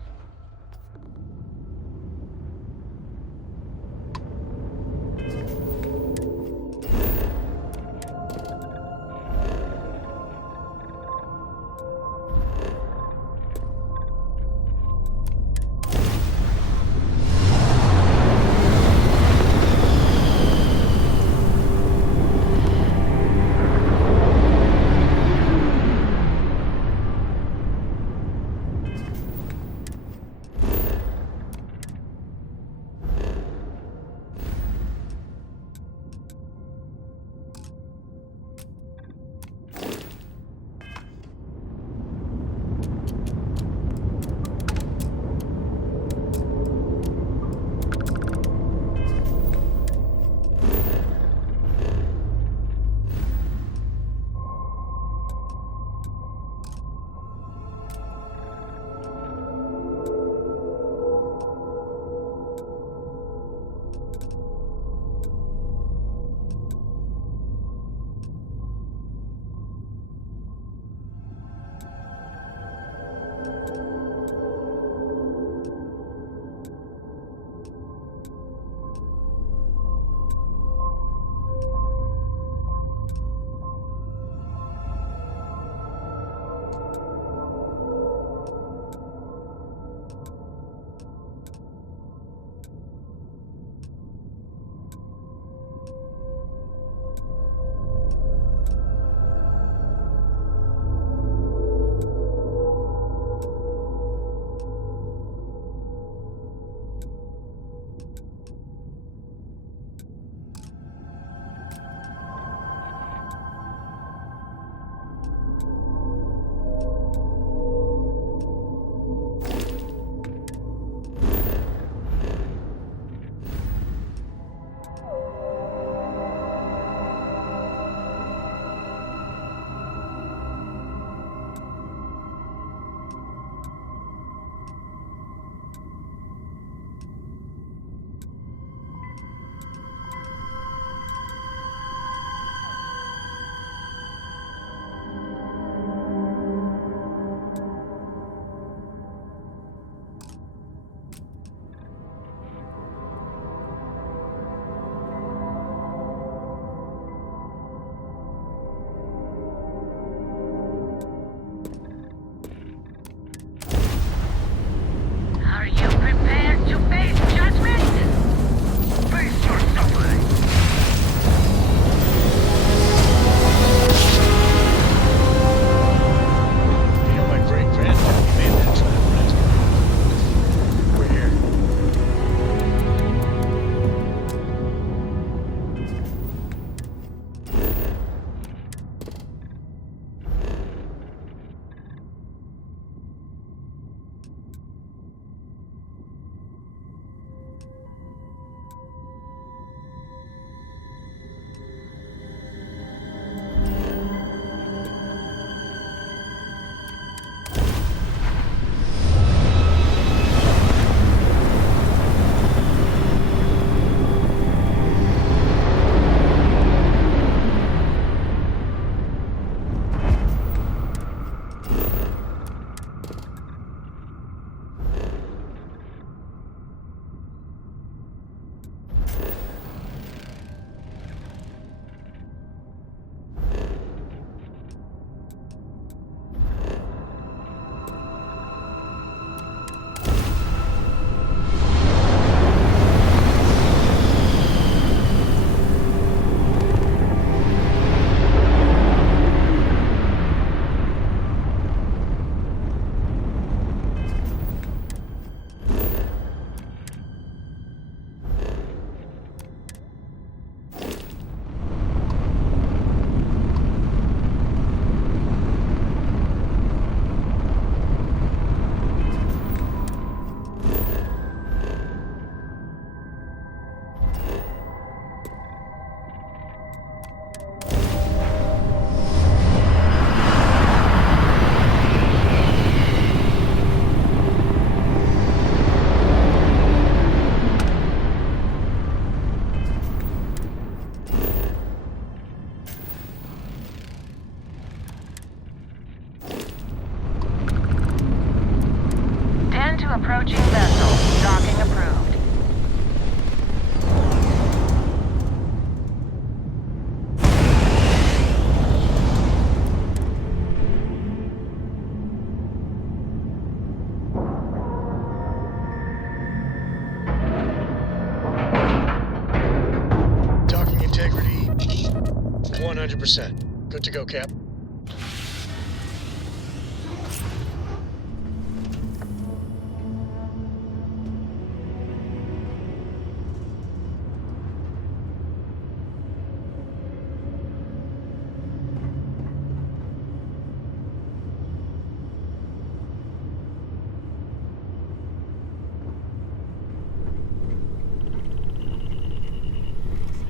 100%. Good to go, Cap.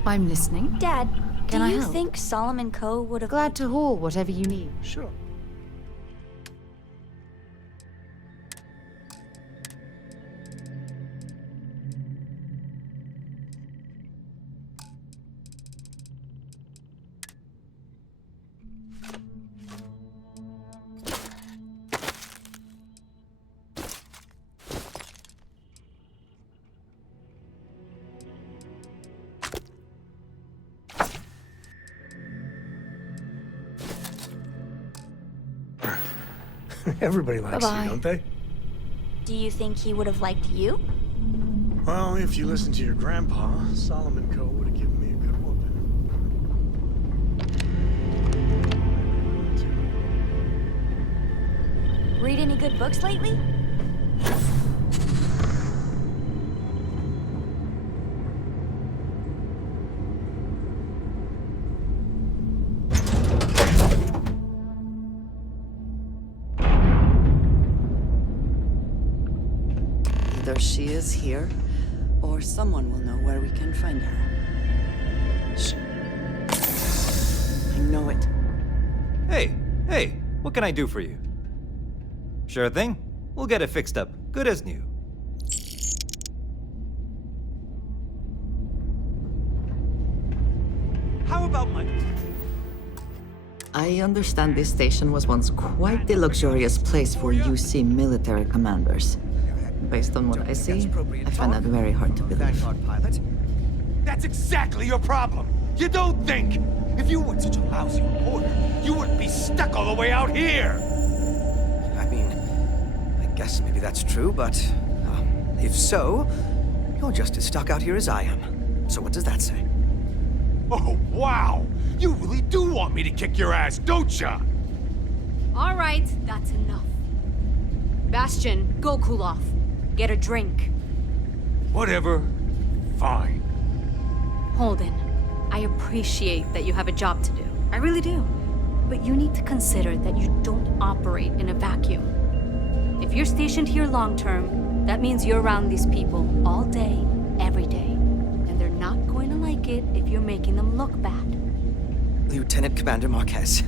I'm listening. Dad, Can do I you help? think Solomon Coe would have... Glad to haul whatever you need. Sure. Everybody likes Bye-bye. you, don't they? Do you think he would have liked you? Well, if you listen to your grandpa, Solomon Coe would have given me a good whooping. Read any good books lately? Either she is here, or someone will know where we can find her. Shh. I know it. Hey, what can I do for you? Sure thing. We'll get it fixed up, good as new. How about my... I understand this station was once quite the luxurious place for UC military commanders. Based on what I see, I find that very hard to believe. That's exactly your problem. You don't think. If you weren't such a lousy reporter, you wouldn't be stuck all the way out here. I mean, I guess maybe that's true, but if so, you're just as stuck out here as I am. So what does that say? Oh, wow. You really do want me to kick your ass, don't ya? All right, that's enough. Bastion, go cool off. Get a drink. Whatever. Fine. Holden, I appreciate that you have a job to do. I really do. But you need to consider that you don't operate in a vacuum. If you're stationed here long term, that means you're around these people all day, every day. And they're not going to like it if you're making them look bad. Lieutenant Commander Marquez,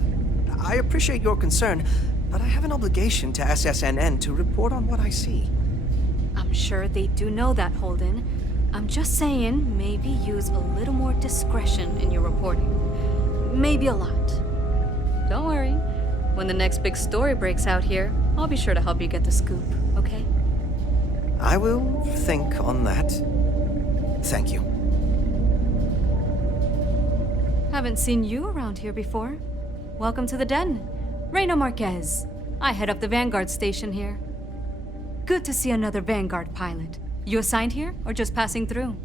I appreciate your concern, but I have an obligation to SSNN to report on what I see. I'm sure they do know that, Holden. I'm just saying, maybe use a little more discretion in your reporting. Maybe a lot. Don't worry. When the next big story breaks out here, I'll be sure to help you get the scoop, okay? I will think on that. Thank you. Haven't seen you around here before. Welcome to the den. Reina Marquez. I head up the Vanguard station here. Good to see another Vanguard pilot. You assigned here, or just passing through?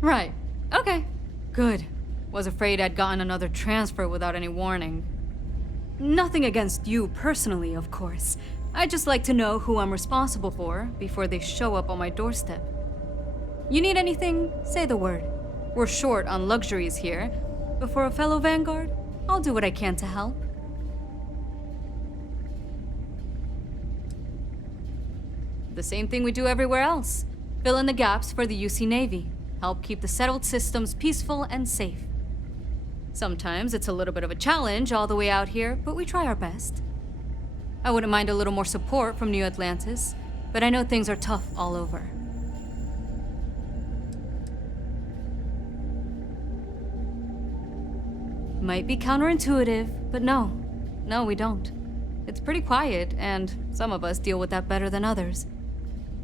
Right. Okay. Good. Was afraid I'd gotten another transfer without any warning. Nothing against you personally, of course. I'd just like to know who I'm responsible for before they show up on my doorstep. You need anything? Say the word. We're short on luxuries here, but for a fellow Vanguard, I'll do what I can to help. The same thing we do everywhere else. Fill in the gaps for the UC Navy. Help keep the settled systems peaceful and safe. Sometimes it's a little bit of a challenge all the way out here, but we try our best. I wouldn't mind a little more support from New Atlantis, but I know things are tough all over. Might be counterintuitive, but no, we don't. It's pretty quiet, and some of us deal with that better than others.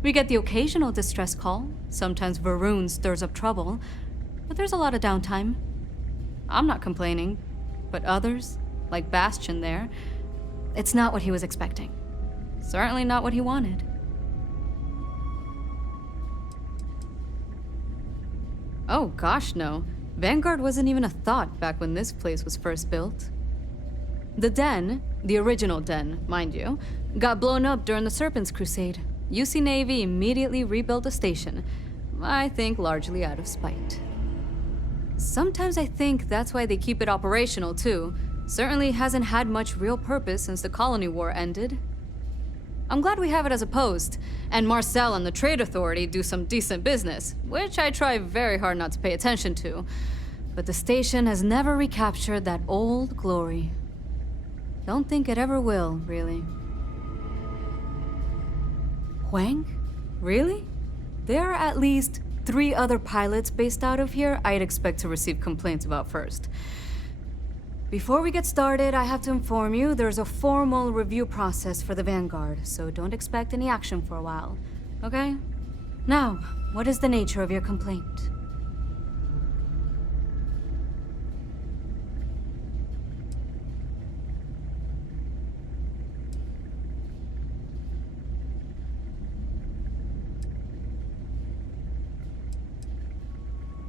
We get the occasional distress call, sometimes Varun stirs up trouble, but there's a lot of downtime. I'm not complaining, but others, like Bastion there, it's not what he was expecting. Certainly not what he wanted. Oh gosh, no. Vanguard wasn't even a thought back when this place was first built. The den, the original den, mind you, got blown up during the Serpent's Crusade. UC Navy immediately rebuilt the station, I think largely out of spite. Sometimes I think that's why they keep it operational too. Certainly hasn't had much real purpose since the Colony War ended. I'm glad we have it as a post, and Marcel and the Trade Authority do some decent business, which I try very hard not to pay attention to. But the station has never recaptured that old glory. Don't think it ever will, really. Huang? Really? There are at least 3 other pilots based out of here I'd expect to receive complaints about first. Before we get started, I have to inform you there's a formal review process for the Vanguard, so don't expect any action for a while, okay? Now, what is the nature of your complaint?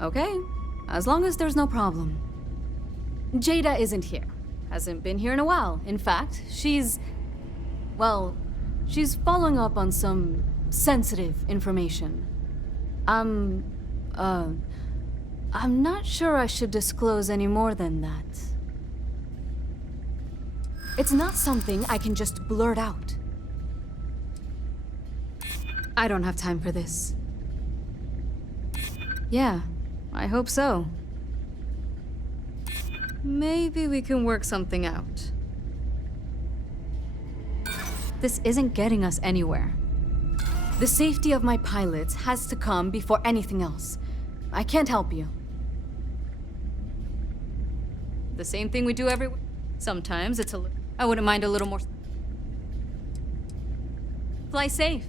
Okay, as long as there's no problem. Jada isn't here. Hasn't been here in a while. In fact, she's following up on some sensitive information. I'm not sure I should disclose any more than that. It's not something I can just blurt out. I don't have time for this. Yeah, I hope so. Maybe we can work something out. This isn't getting us anywhere. The safety of my pilots has to come before anything else. I can't help you. The same thing we do everywhere. Sometimes it's I wouldn't mind a little more. Fly safe.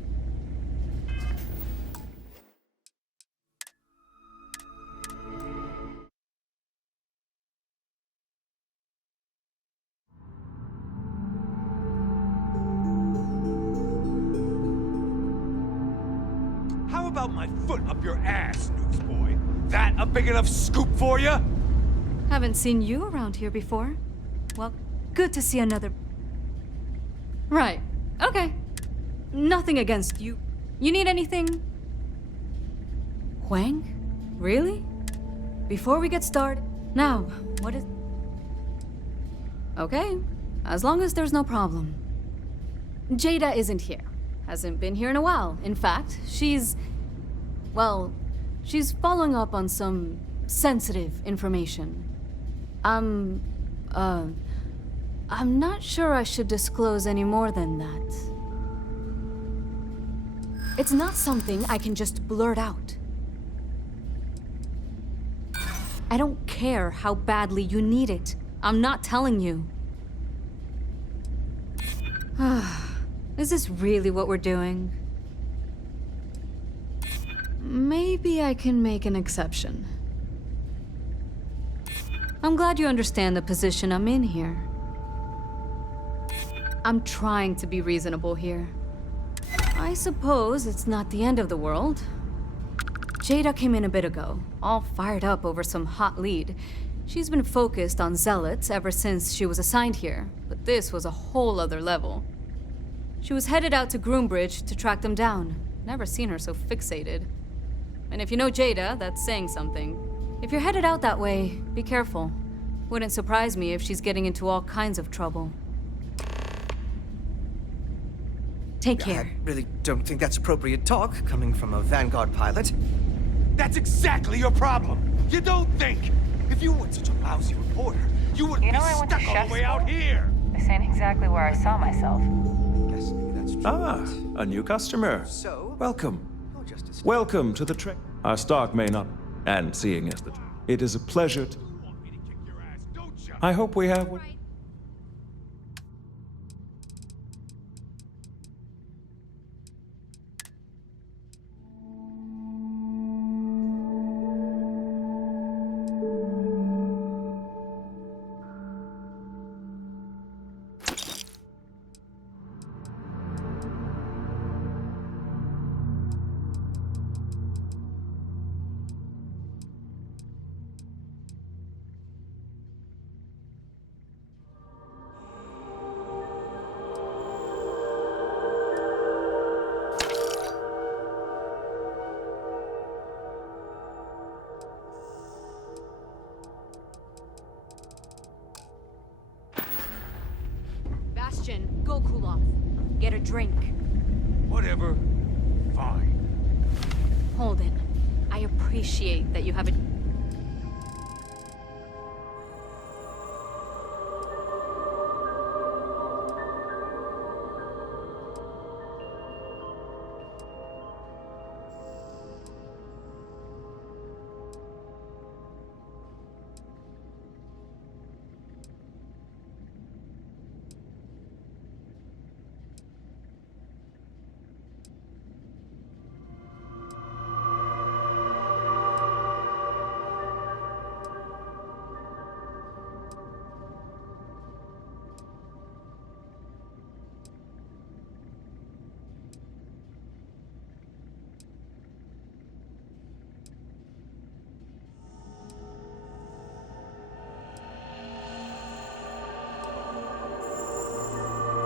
How about my foot up your ass, newsboy? That a big enough scoop for you? Haven't seen you around here before. Well, good to see another. Right. Okay. Nothing against you. You need anything? Huang? Really? Before we get started. Now, what is. Okay. As long as there's no problem. Jada isn't here. Hasn't been here in a while. In fact, she's following up on some sensitive information. I'm not sure I should disclose any more than that. It's not something I can just blurt out. I don't care how badly you need it. I'm not telling you. Is this really what we're doing? Maybe I can make an exception. I'm glad you understand the position I'm in here. I'm trying to be reasonable here. I suppose it's not the end of the world. Jada came in a bit ago, all fired up over some hot lead. She's been focused on zealots ever since she was assigned here, but this was a whole other level. She was headed out to Groombridge to track them down. Never seen her so fixated. And if you know Jada, that's saying something. If you're headed out that way, be careful. Wouldn't surprise me if she's getting into all kinds of trouble. Take care. I really don't think that's appropriate talk coming from a Vanguard pilot. That's exactly your problem. You don't think. If you weren't such a lousy reporter, you wouldn't be I went to stuck all chef the way out school? here. This ain't exactly where I saw myself. Guess maybe that's true. Ah, a new customer. So, Welcome. you're just as Welcome to the trek. Our stock may not. And seeing as the. It is a pleasure to. I hope we have. drink. Whatever. Fine. Holden, I appreciate that you have a...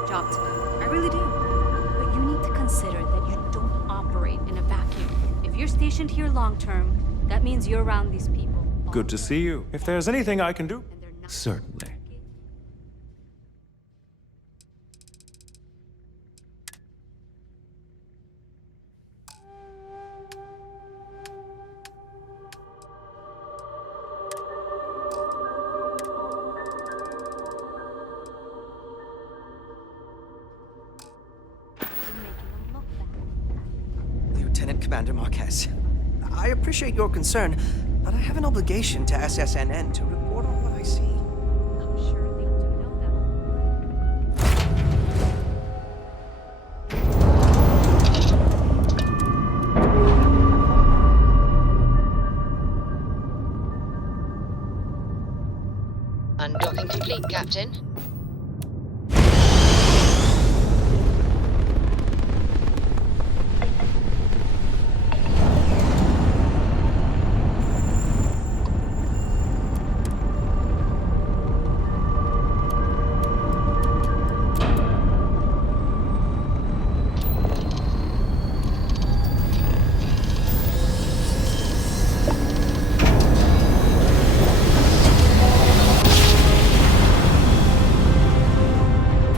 Job today. I really do. But you need to consider that you don't operate in a vacuum. If you're stationed here long term, that means you're around these people. Good to see you. If there's anything I can do, certainly. Lieutenant Commander Marquez, I appreciate your concern, but I have an obligation to SSNN to report on what I see. I'm sure they do know that. Undocking complete, Captain.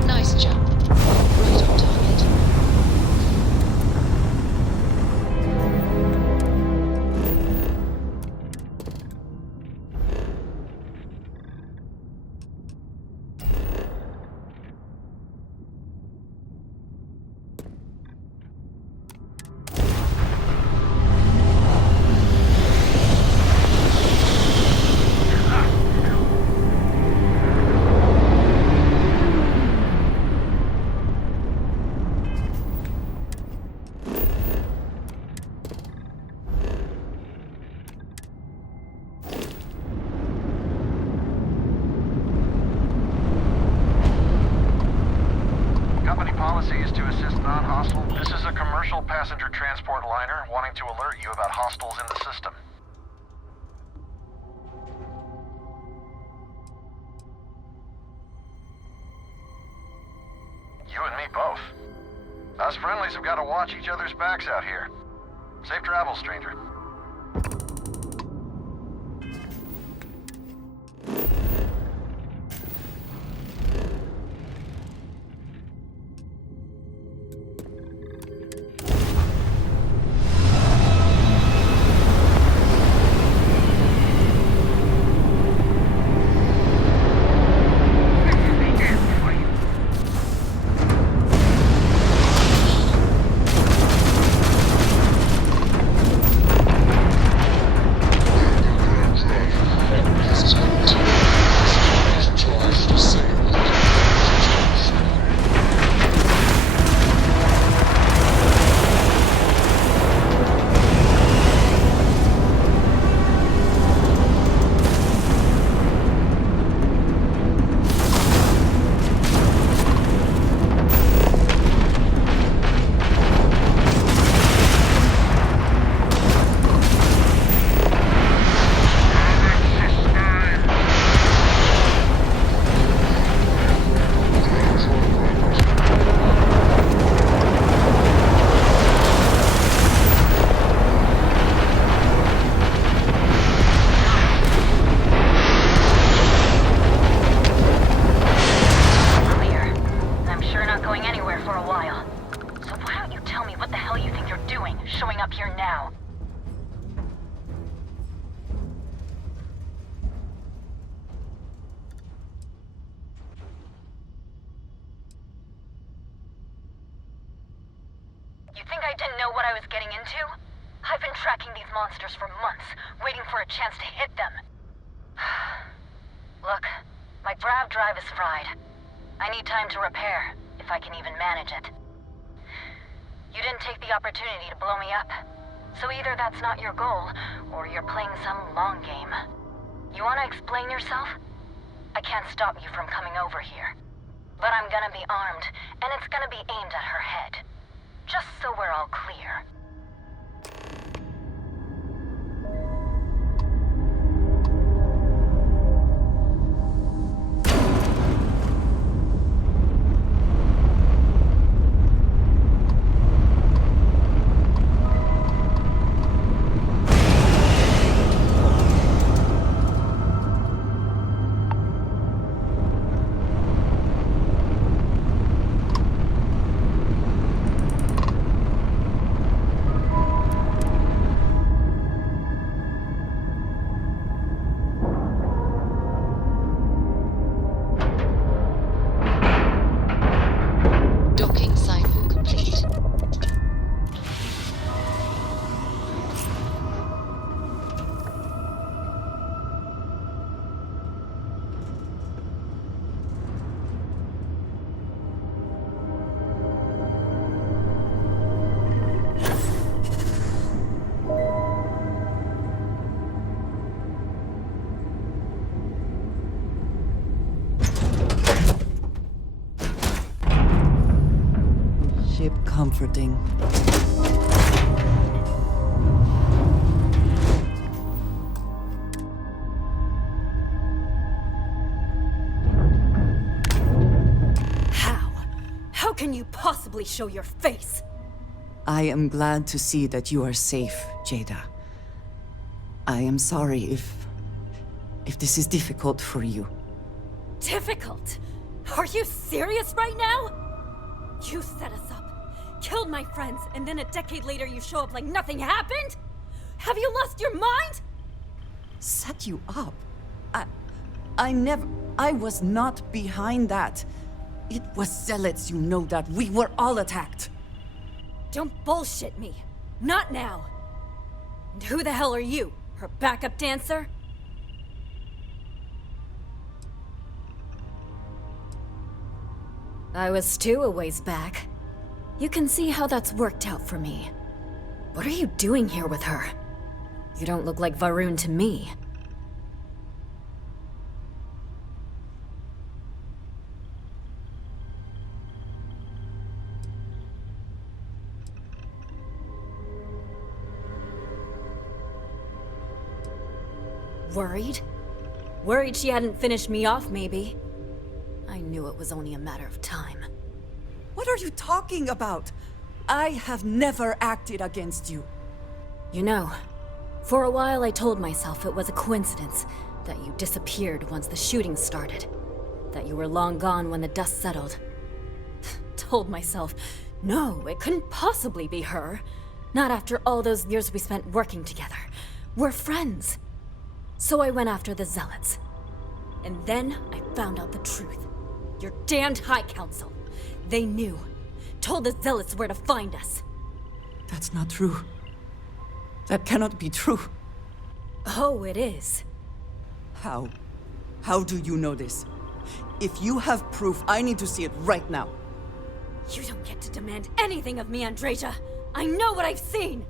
Nice jump. Right on target. Company policy is to assist non-hostile. This is a commercial passenger transport liner wanting to alert you about hostiles in the system. You and me both. Us friendlies have got to watch each other's backs out here. Safe travels, stranger. doing, showing up here now? You think I didn't know what I was getting into? I've been tracking these monsters for months, waiting for a chance to hit them. Look, my grav drive is fried. I need time to repair, if I can even manage it. You didn't take the opportunity to blow me up. So either that's not your goal, or you're playing some long game. You want to explain yourself? I can't stop you from coming over here. But I'm gonna be armed, and it's gonna be aimed at her head. Just so we're all clear. Docking cycle complete. Ship comforting. How? How can you possibly show your face? I am glad to see that you are safe, Jada. I am sorry if this is difficult for you. Difficult? Are you serious right now? You set us up, killed my friends, and then a decade later you show up like nothing happened? Have you lost your mind? Set you up? I was not behind that. It was zealots, you know that. We were all attacked. Don't bullshit me. Not now. And who the hell are you? Her backup dancer? I was too a ways back. You can see how that's worked out for me. What are you doing here with her? You don't look like Varun to me. Worried? Worried she hadn't finished me off, maybe. I knew it was only a matter of time. What are you talking about? I have never acted against you. You know, for a while I told myself it was a coincidence that you disappeared once the shooting started. That you were long gone when the dust settled. Told myself, no, it couldn't possibly be her. Not after all those years we spent working together. We're friends. So I went after the Zealots. And then I found out the truth. Your damned High Council. They knew. Told the Zealots where to find us. That's not true. That cannot be true. Oh, it is. How? How do you know this? If you have proof, I need to see it right now. You don't get to demand anything of me, Andreja. I know what I've seen!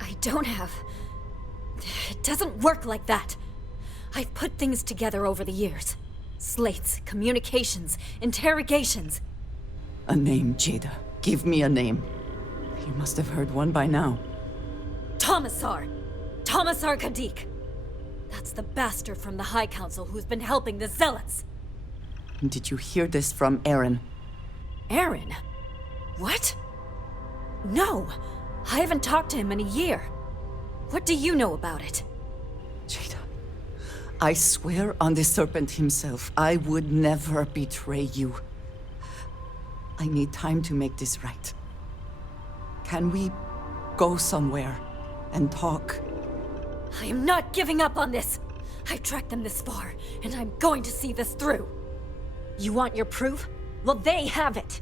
I don't have... It doesn't work like that. I've put things together over the years. Slates, communications, interrogations. A name, Jada. Give me a name. You must have heard one by now. Tomasar! Tomasar Kadik! That's the bastard from the High Council who's been helping the Zealots! Did you hear this from Aaron? Aaron? What? No! I haven't talked to him in a year. What do you know about it? Jada, I swear on the serpent himself, I would never betray you. I need time to make this right. Can we go somewhere and talk? I am not giving up on this. I've tracked them this far, and I'm going to see this through. You want your proof? Well, they have it.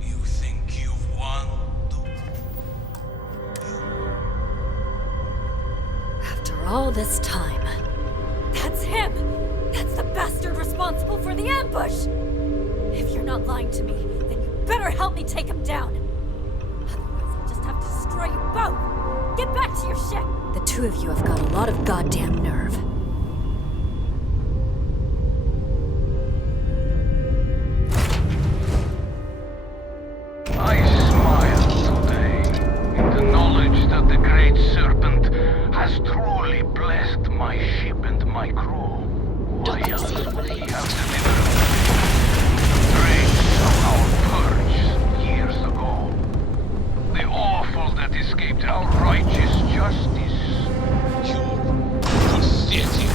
You think you've won? After all this time, that's him! That's the bastard responsible for the ambush! If you're not lying to me, then you better help me take him down. Otherwise, I'll just have to destroy you both! Get back to your ship! The two of you have got a lot of goddamn nerve. I smile today in the knowledge that the Great Serpent has truly blessed my ship and my crew. While he has delivered dregs of our purge years ago. The awful that escaped our righteous justice. Pathetic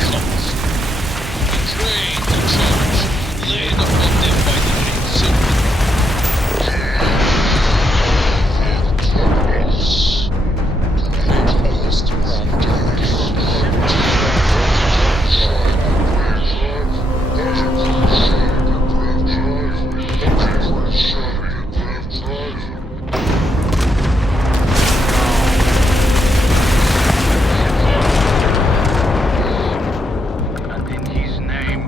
cult. Betrayed the church, laid upon them by the Great Serpent. And in his name,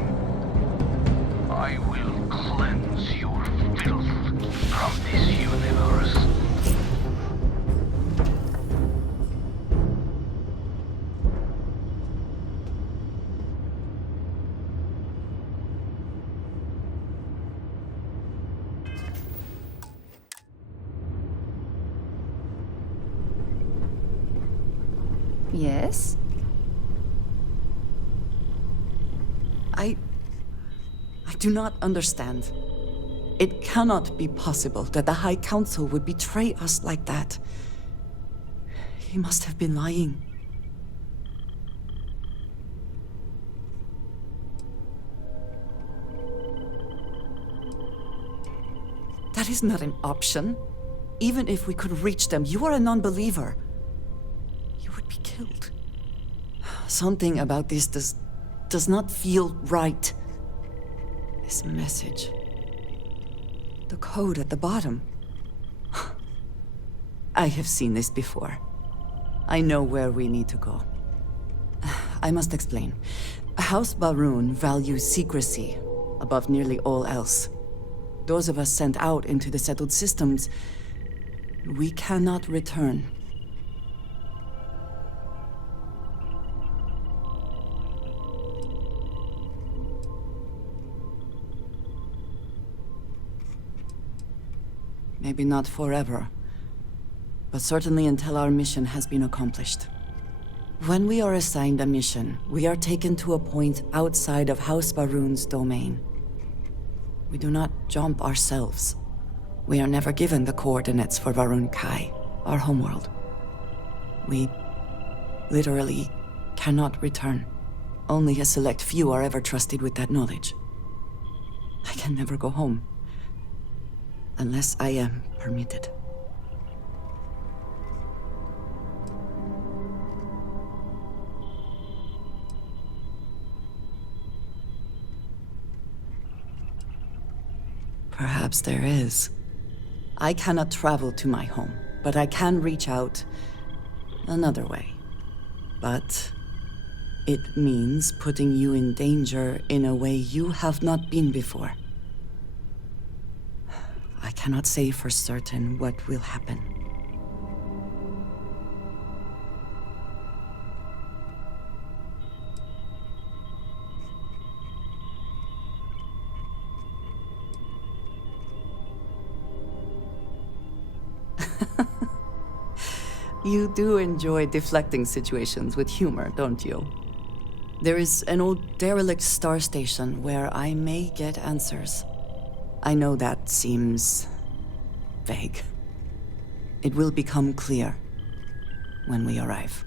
I will cleanse your filth from this universe. Yes? I do not understand. It cannot be possible that the High Council would betray us like that. He must have been lying. That is not an option. Even if we could reach them, you are a non-believer. You would be killed. Something about this does not feel right. This message. The code at the bottom. I have seen this before. I know where we need to go. I must explain. House Baroon values secrecy above nearly all else. Those of us sent out into the settled systems, we cannot return. Maybe not forever, but certainly until our mission has been accomplished. When we are assigned a mission, we are taken to a point outside of House Baroon's domain. We do not jump ourselves. We are never given the coordinates for Varun Kai, our homeworld. We literally cannot return. Only a select few are ever trusted with that knowledge. I can never go home. Unless I am permitted. Perhaps there is. I cannot travel to my home, but I can reach out another way. But it means putting you in danger in a way you have not been before. I cannot say for certain what will happen. You do enjoy deflecting situations with humor, don't you? There is an old derelict star station where I may get answers. I know that seems vague. It will become clear when we arrive.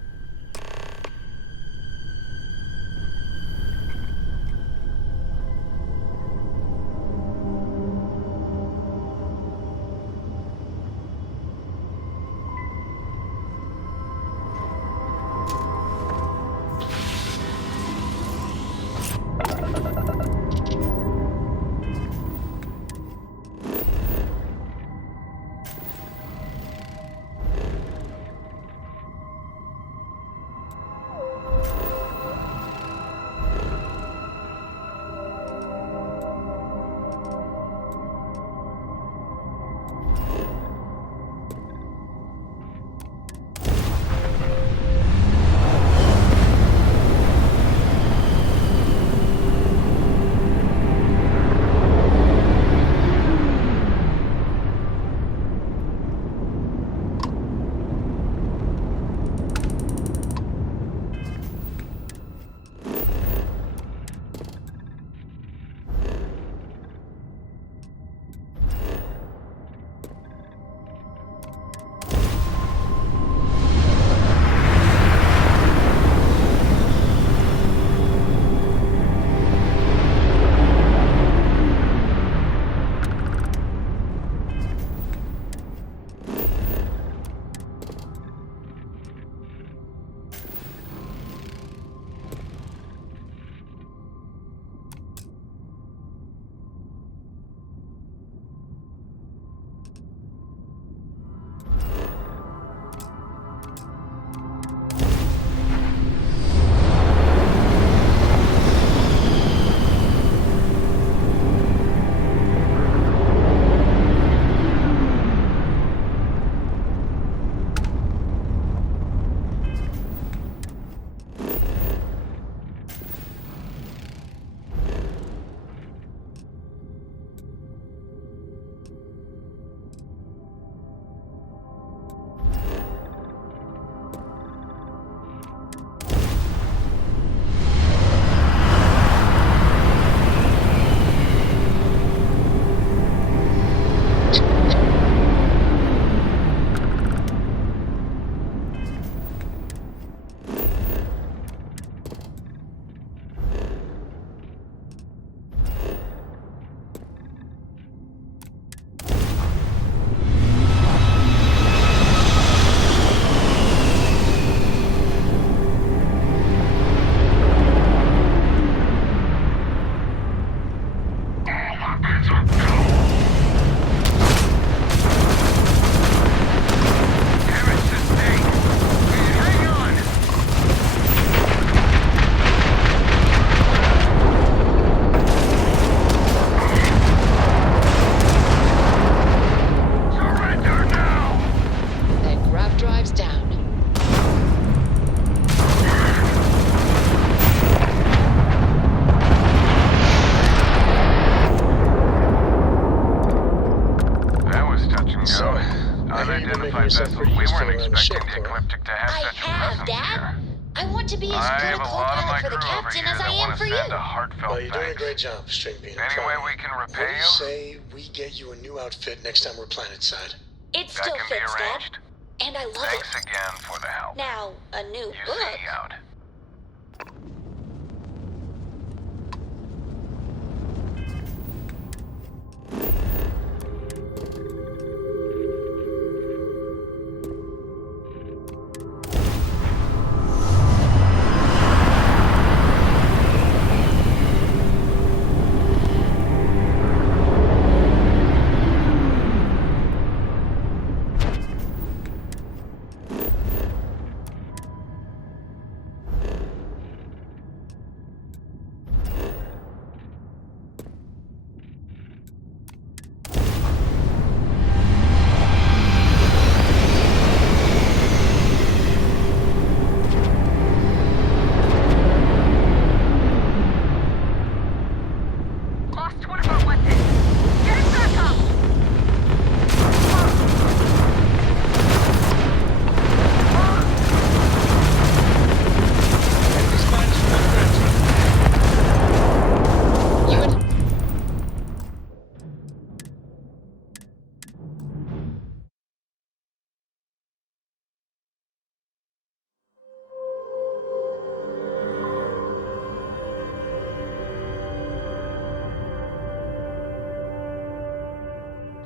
vessel. We weren't expecting the Ecliptic to have such a presence Dad. here. I want to be as I good a have a lot of my co-pilot for the crew over captain here as I that am want for to you. send a heartfelt Well, you're doing a thanks. great job, Stringbean. Any way we can repay What do you? you say we get you a new outfit next time we're planetside? It That still can be fits, Dad. arranged. And I love Thanks it. again for the help. Now, a new You book. see out.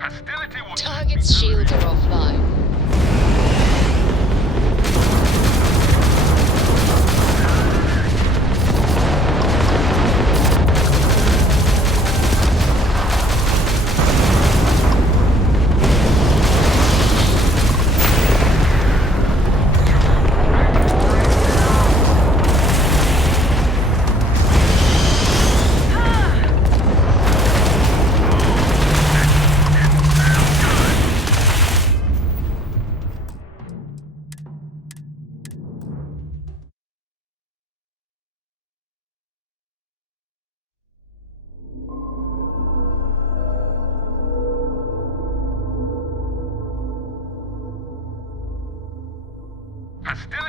Target's shields are offline.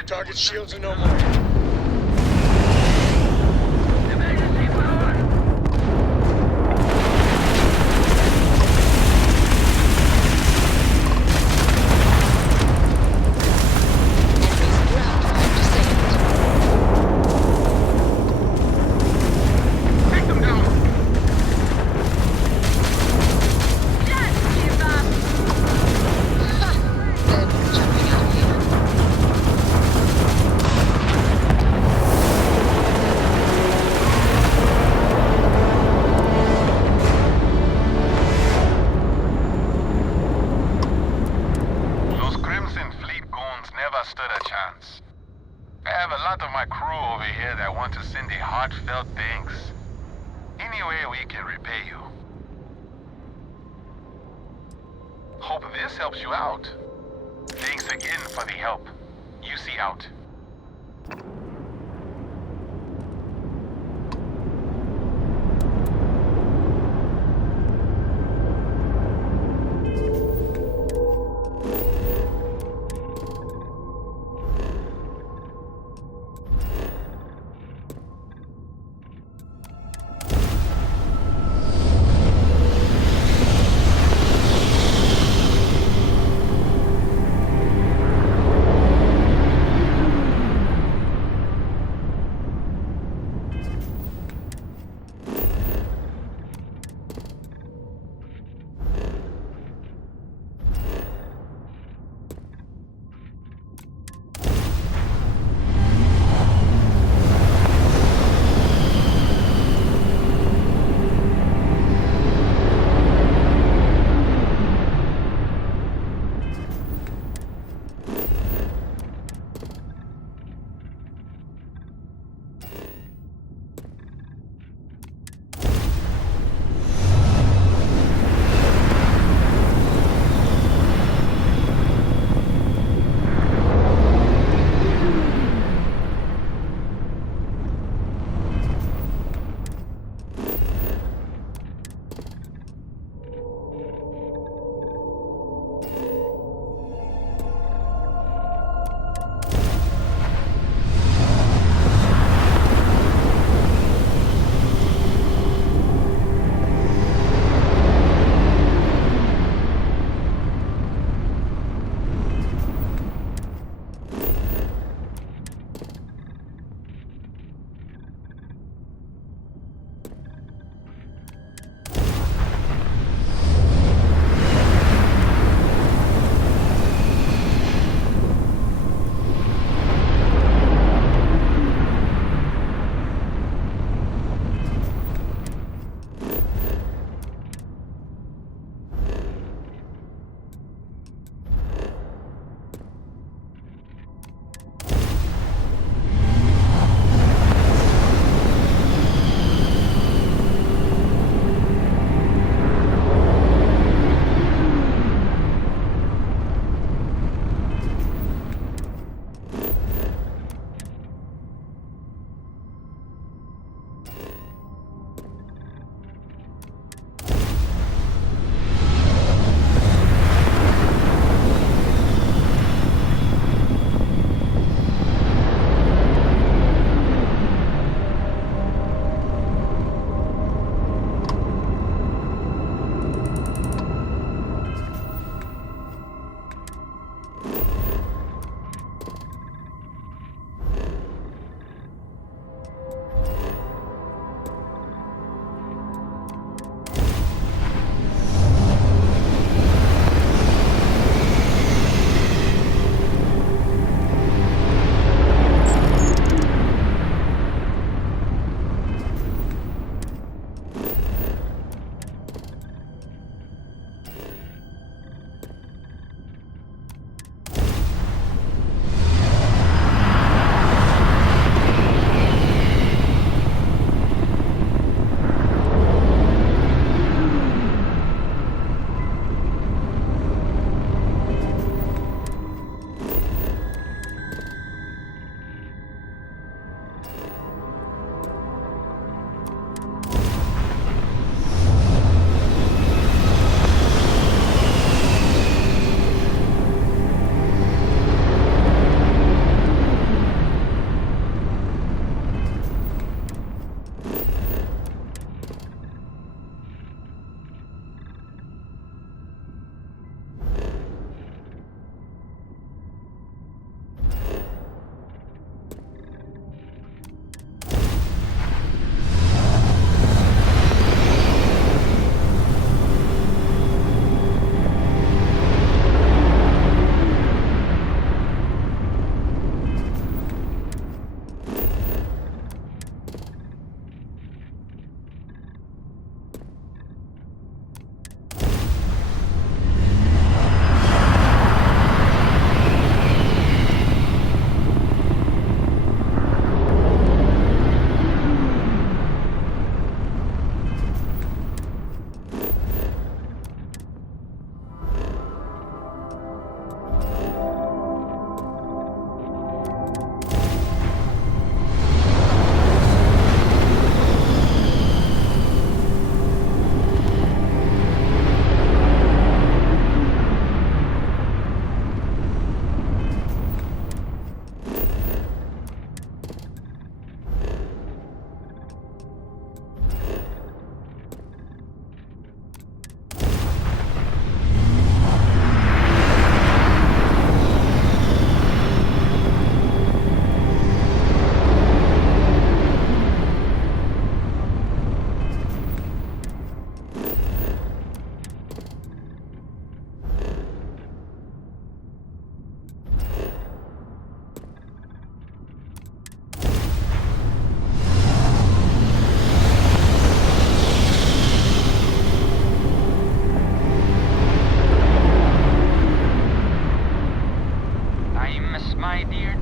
Target shields are no more. Stood a chance. I have a lot of my crew over here that want to send a heartfelt thanks. Any way we can repay you. Hope this helps you out. Thanks again for the help. UC out.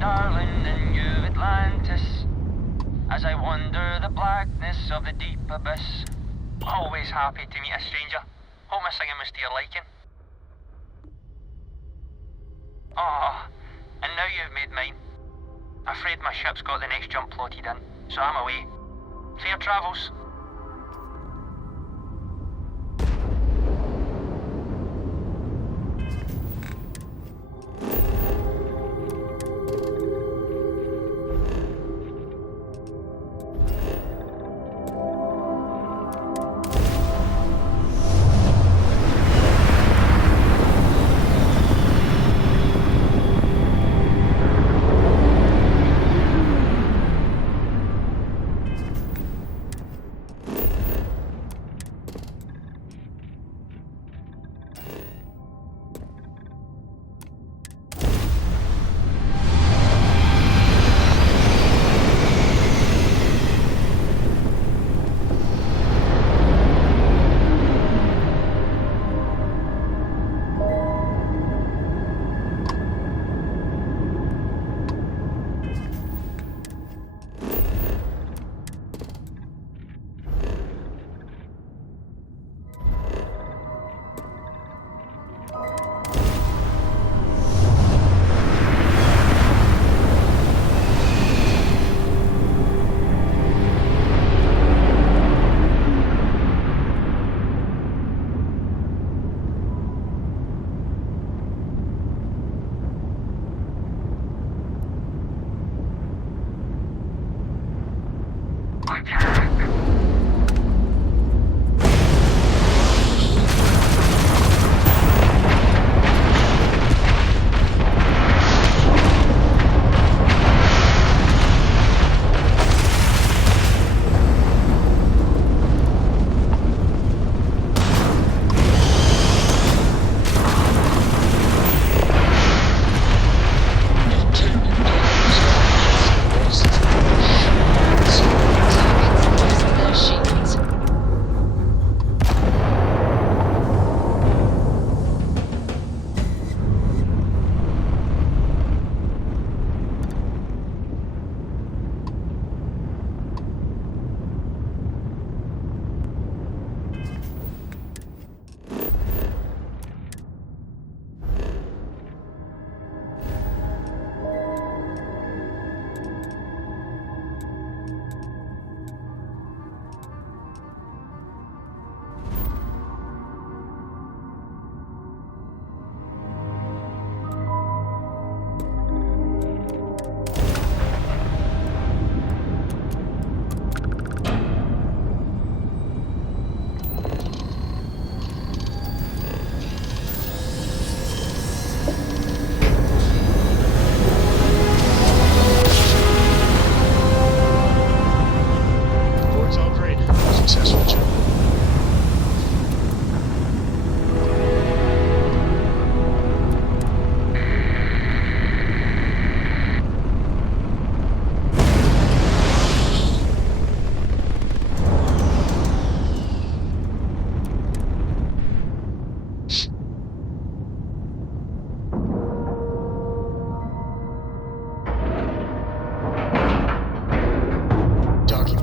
darling, in you Atlantis. As I wander the blackness of the deep abyss. Always happy to meet a stranger. Hope my singing was to your liking. Oh, and now you've made mine. Afraid my ship's got the next jump plotted in, so I'm away. Fair travels.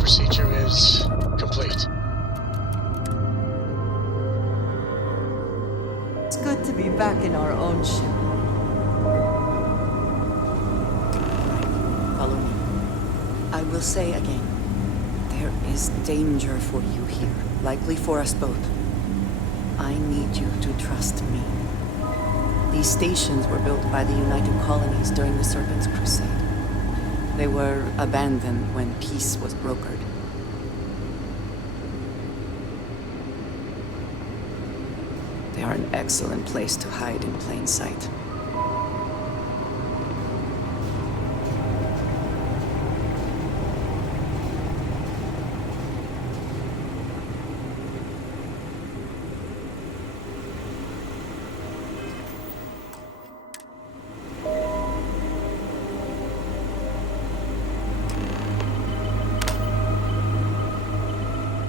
Procedure is complete. It's good to be back in our own ship. Follow me. I will say again, there is danger for you here, likely for us both. I need you to trust me. These stations were built by the United Colonies during the Serpent's Crusade. They were abandoned when peace was brokered. They are an excellent place to hide in plain sight.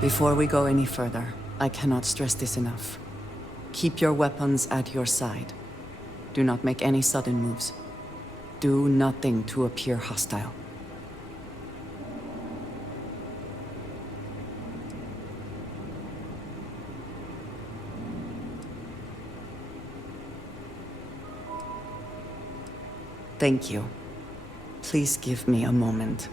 Before we go any further, I cannot stress this enough. Keep your weapons at your side. Do not make any sudden moves. Do nothing to appear hostile. Thank you. Please give me a moment.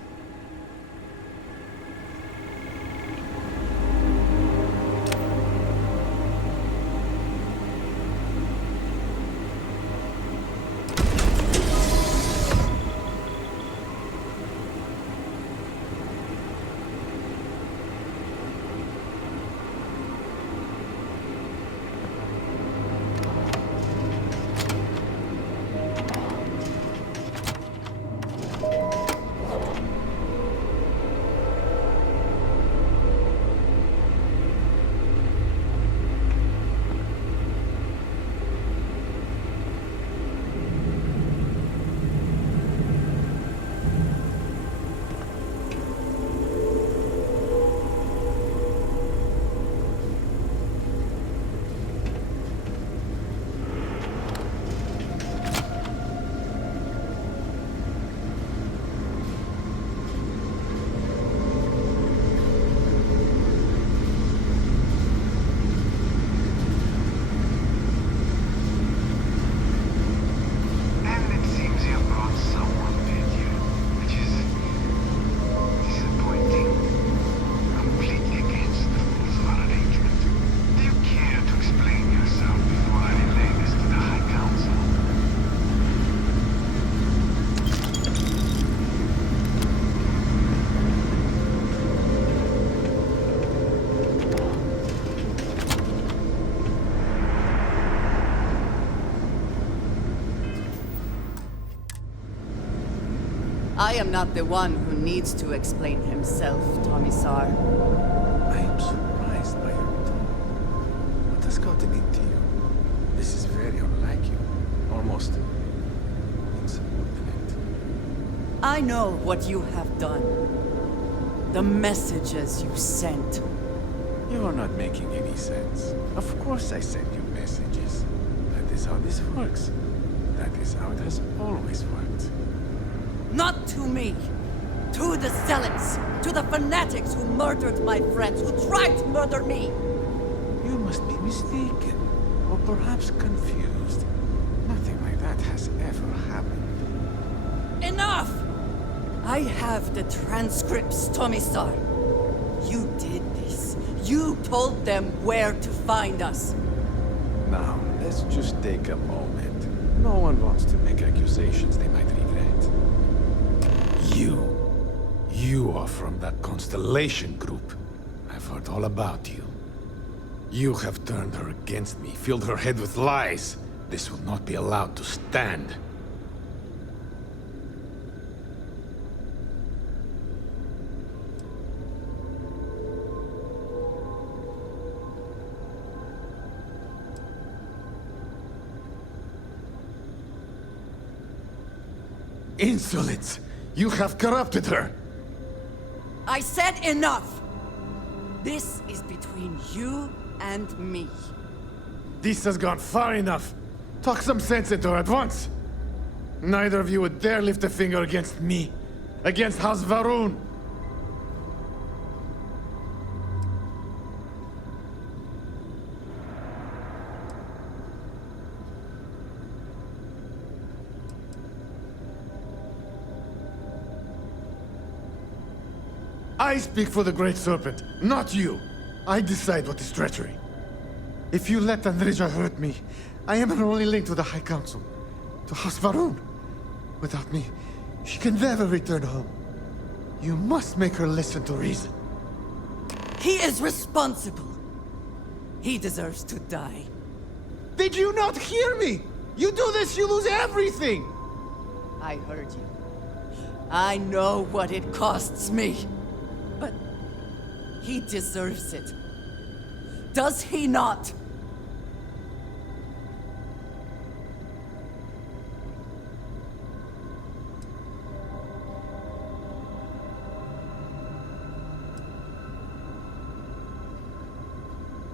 I am not the one who needs to explain himself, Tomisar. I am surprised by your tone. What has gotten into you? This is very unlike you. Almost insubordinate. I know what you have done. The messages you sent. You are not making any sense. Of course I send you messages. That is how this works. That is how it has always worked. Not to me! To the zealots! To the fanatics who murdered my friends, who tried to murder me! You must be mistaken, or perhaps confused. Nothing like that has ever happened. Enough! I have the transcripts, Tomisar. You did this. You told them where to find us. Now, let's just take a moment. No one wants to make accusations they might regret. You are from that Constellation group. I've heard all about you. You have turned her against me, filled her head with lies. This will not be allowed to stand. Insolence! You have corrupted her! I said enough! This is between you and me. This has gone far enough. Talk some sense into her at once. Neither of you would dare lift a finger against me. Against House Varun. I speak for the Great Serpent, not you. I decide what is treachery. If you let Andreja hurt me, I am her only link to the High Council, to House Varun. Without me, she can never return home. You must make her listen to reason. He is responsible. He deserves to die. Did you not hear me? You do this, you lose everything! I heard you. I know what it costs me. But he deserves it. Does he not?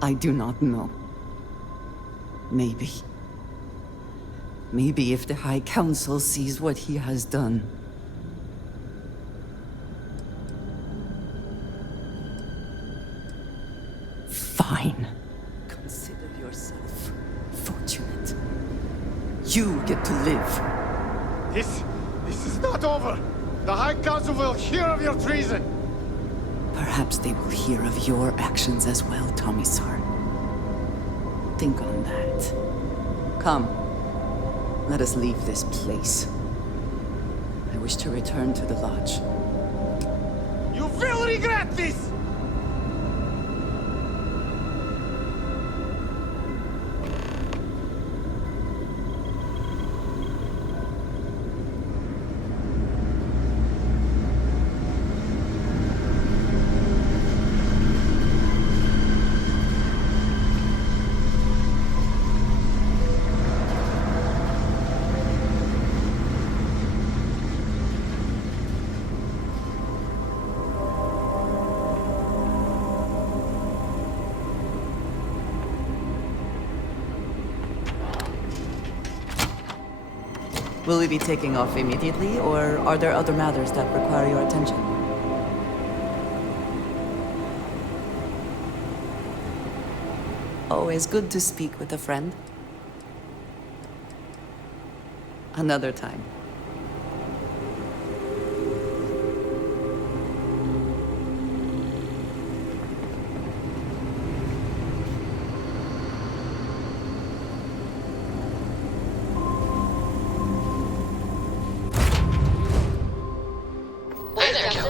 I do not know. Maybe. Maybe if the High Council sees what he has done. Fine. Consider yourself fortunate. You get to live. This is not over. The High Council will hear of your treason. Perhaps they will hear of your actions as well, Tommysar. Think on that. Come. Let us leave this place. I wish to return to the lodge. You will regret this! Will we be taking off immediately, or are there other matters that require your attention? Always good to speak with a friend. Another time.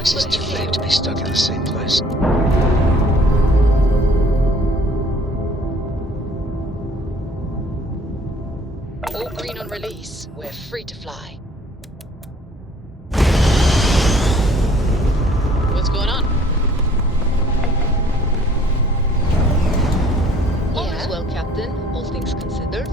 It's too late to be stuck in the same place. All green on release. We're free to fly. What's going on? All is well, Captain. All things considered.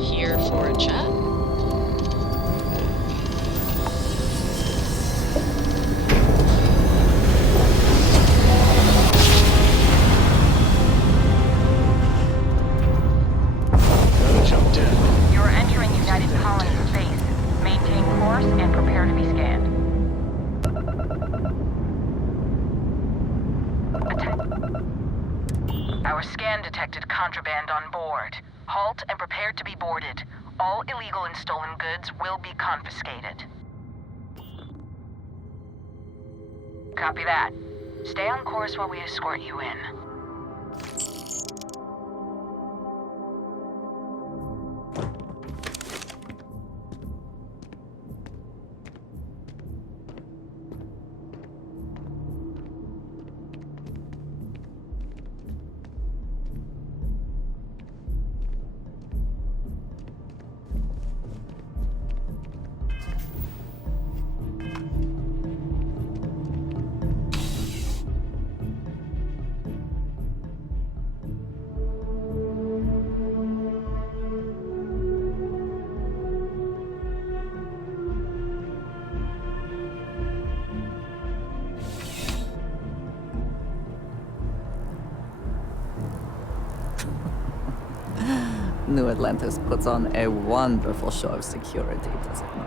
Here for a chat? You're entering United Colony's base. Maintain course and prepare to be scanned. Our scan detected contraband on board. Halt and prepare to be boarded. All illegal and stolen goods will be confiscated. Copy that. Stay on course while we escort you in. New Atlantis puts on a wonderful show of security, does it not?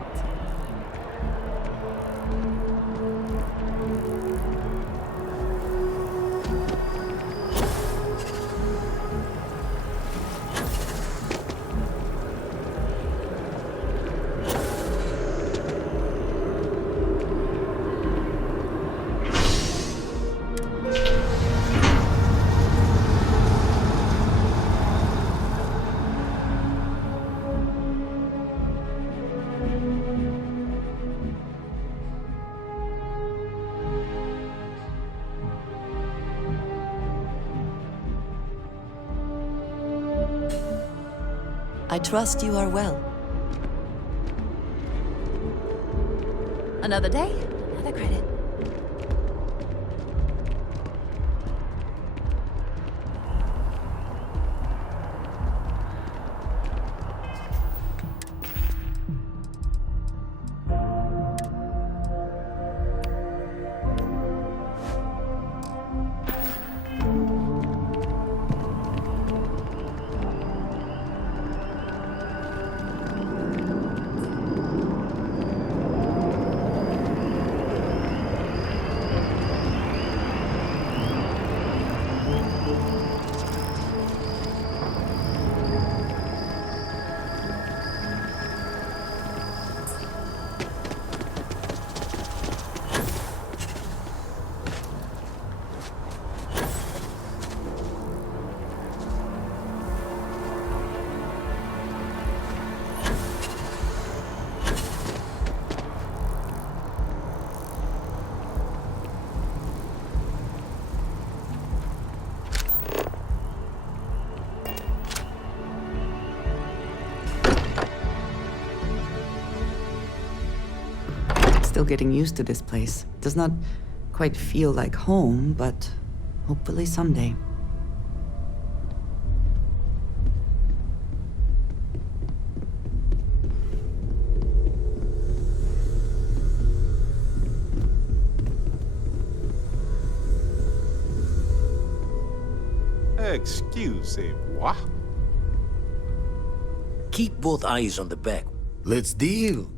I trust you are well. Another day, another credit. Still getting used to this place. Does not quite feel like home, but hopefully someday. Excusez-moi. Keep both eyes on the back. Let's deal.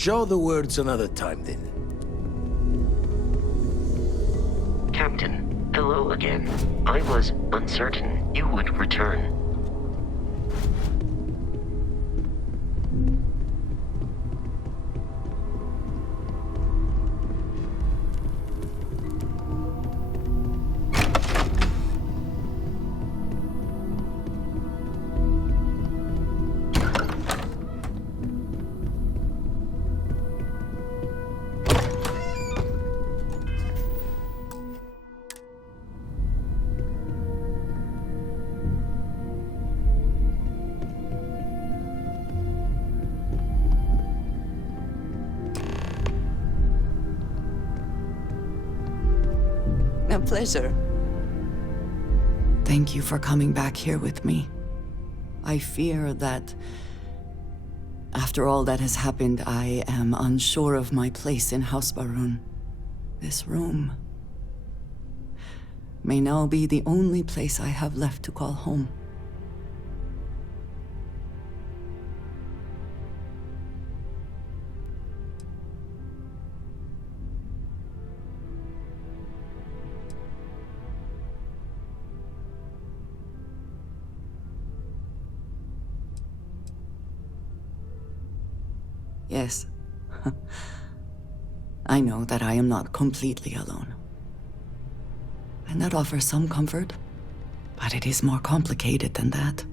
Show the words another time, then. Captain, hello again. I was uncertain you would return. A pleasure. Thank you for coming back here with me. I fear that after all that has happened, I am unsure of my place in House Barun. This room may now be the only place I have left to call home. Yes. I know that I am not completely alone. And that offers some comfort, but it is more complicated than that.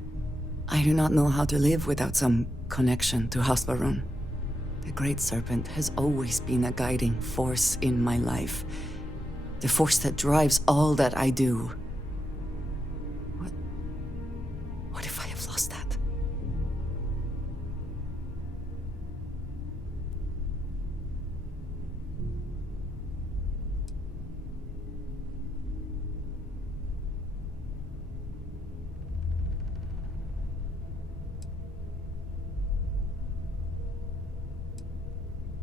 I do not know how to live without some connection to House Barun. The Great Serpent has always been a guiding force in my life. The force that drives all that I do. What if I have lost that?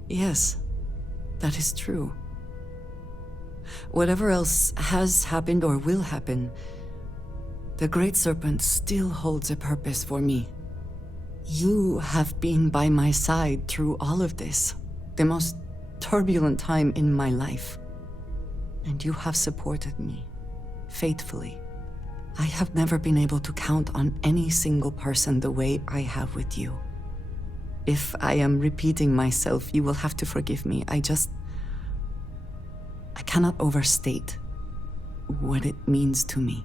Yes, that is true. Whatever else has happened or will happen, the Great Serpent still holds a purpose for me. You have been by my side through all of this, the most turbulent time in my life. And you have supported me, faithfully. I have never been able to count on any single person the way I have with you. If I am repeating myself, you will have to forgive me. I cannot overstate what it means to me.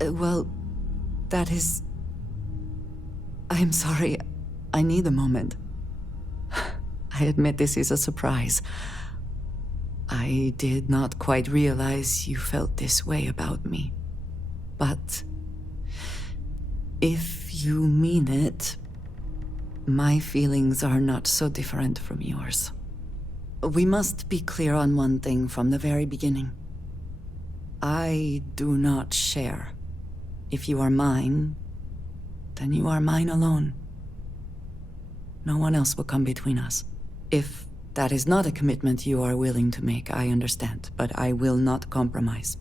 Well, that is... I'm sorry. I need a moment. I admit this is a surprise. I did not quite realize you felt this way about me. But if you mean it, my feelings are not so different from yours. We must be clear on one thing from the very beginning. I do not share. If you are mine, then you are mine alone. No one else will come between us. If that is not a commitment you are willing to make, I understand, but I will not compromise.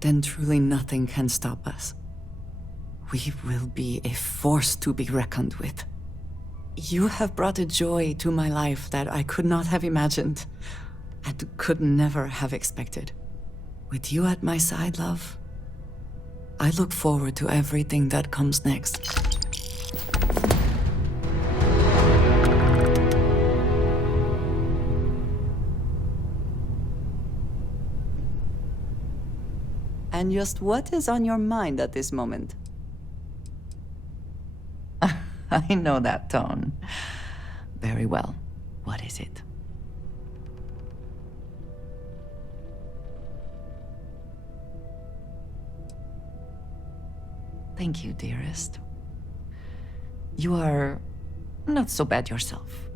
Then truly nothing can stop us. We will be a force to be reckoned with. You have brought a joy to my life that I could not have imagined, and could never have expected. With you at my side, love, I look forward to everything that comes next. And just what is on your mind at this moment? I know that tone. Very well. What is it? Thank you, dearest. You are not so bad yourself.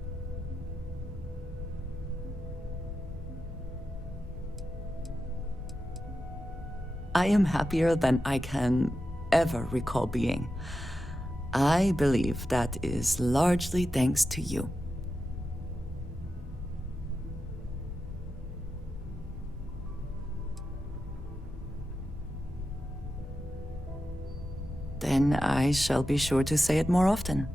I am happier than I can ever recall being. I believe that is largely thanks to you. Then I shall be sure to say it more often.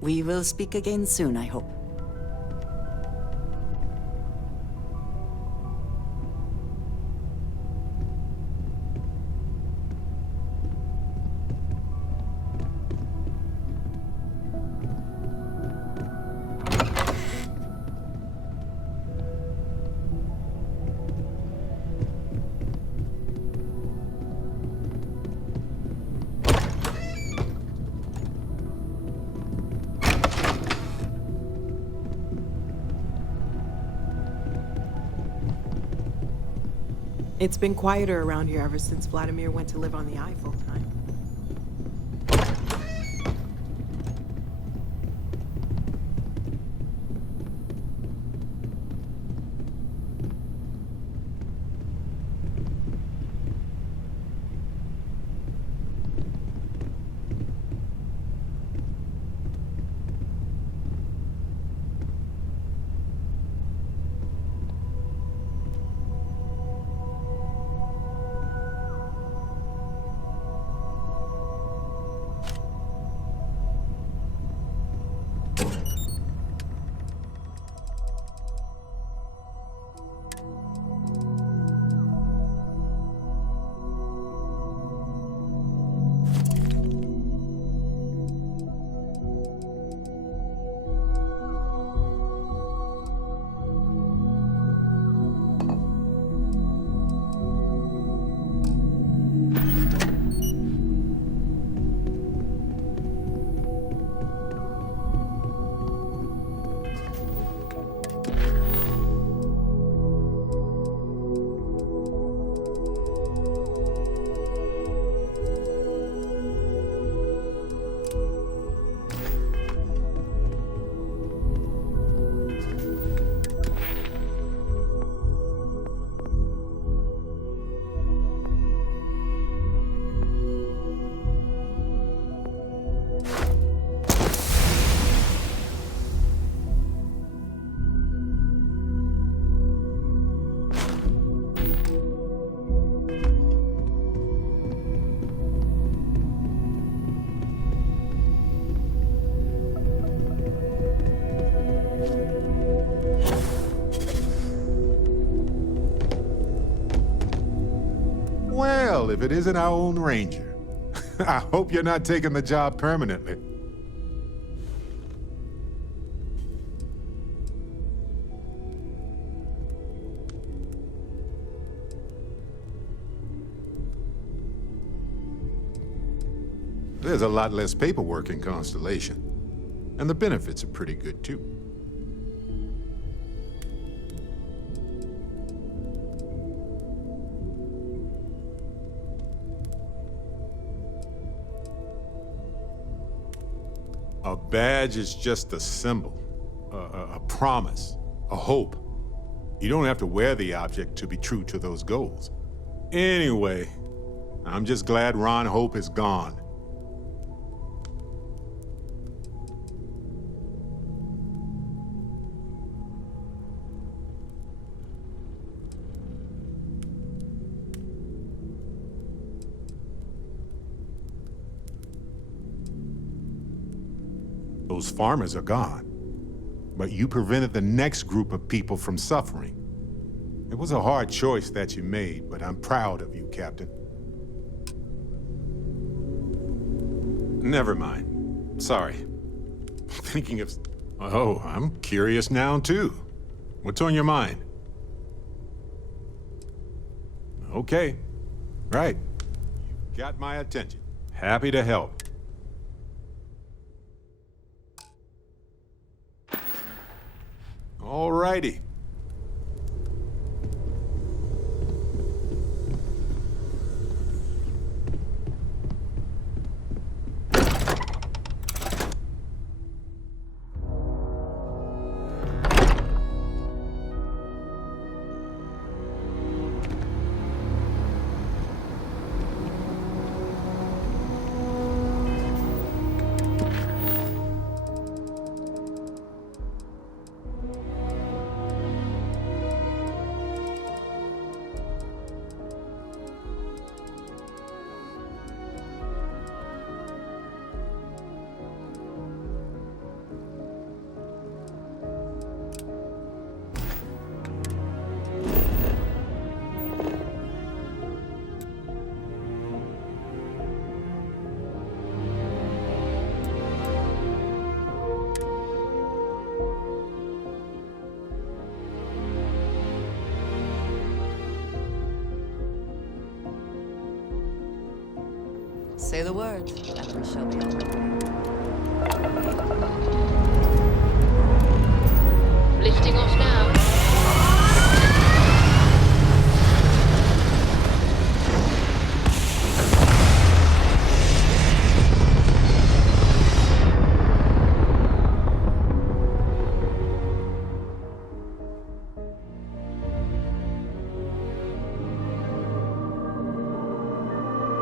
We will speak again soon, I hope. It's been quieter around here ever since Vladimir went to live on the Eye full-time. tell if it isn't our own Ranger. I hope you're not taking the job permanently. There's a lot less paperwork in Constellation. And the benefits are pretty good, too. A badge is just a symbol, a promise, a hope. You don't have to wear the object to be true to those goals. Anyway, I'm just glad Ron Hope is gone. Those farmers are gone. But you prevented the next group of people from suffering. It was a hard choice that you made, but I'm proud of you, Captain. Never mind. Sorry. Thinking of... Oh, I'm curious now, too. What's on your mind? Okay. Right. You've got my attention. Happy to help. All righty. Say the word, and we shall be on the way. Lifting off now.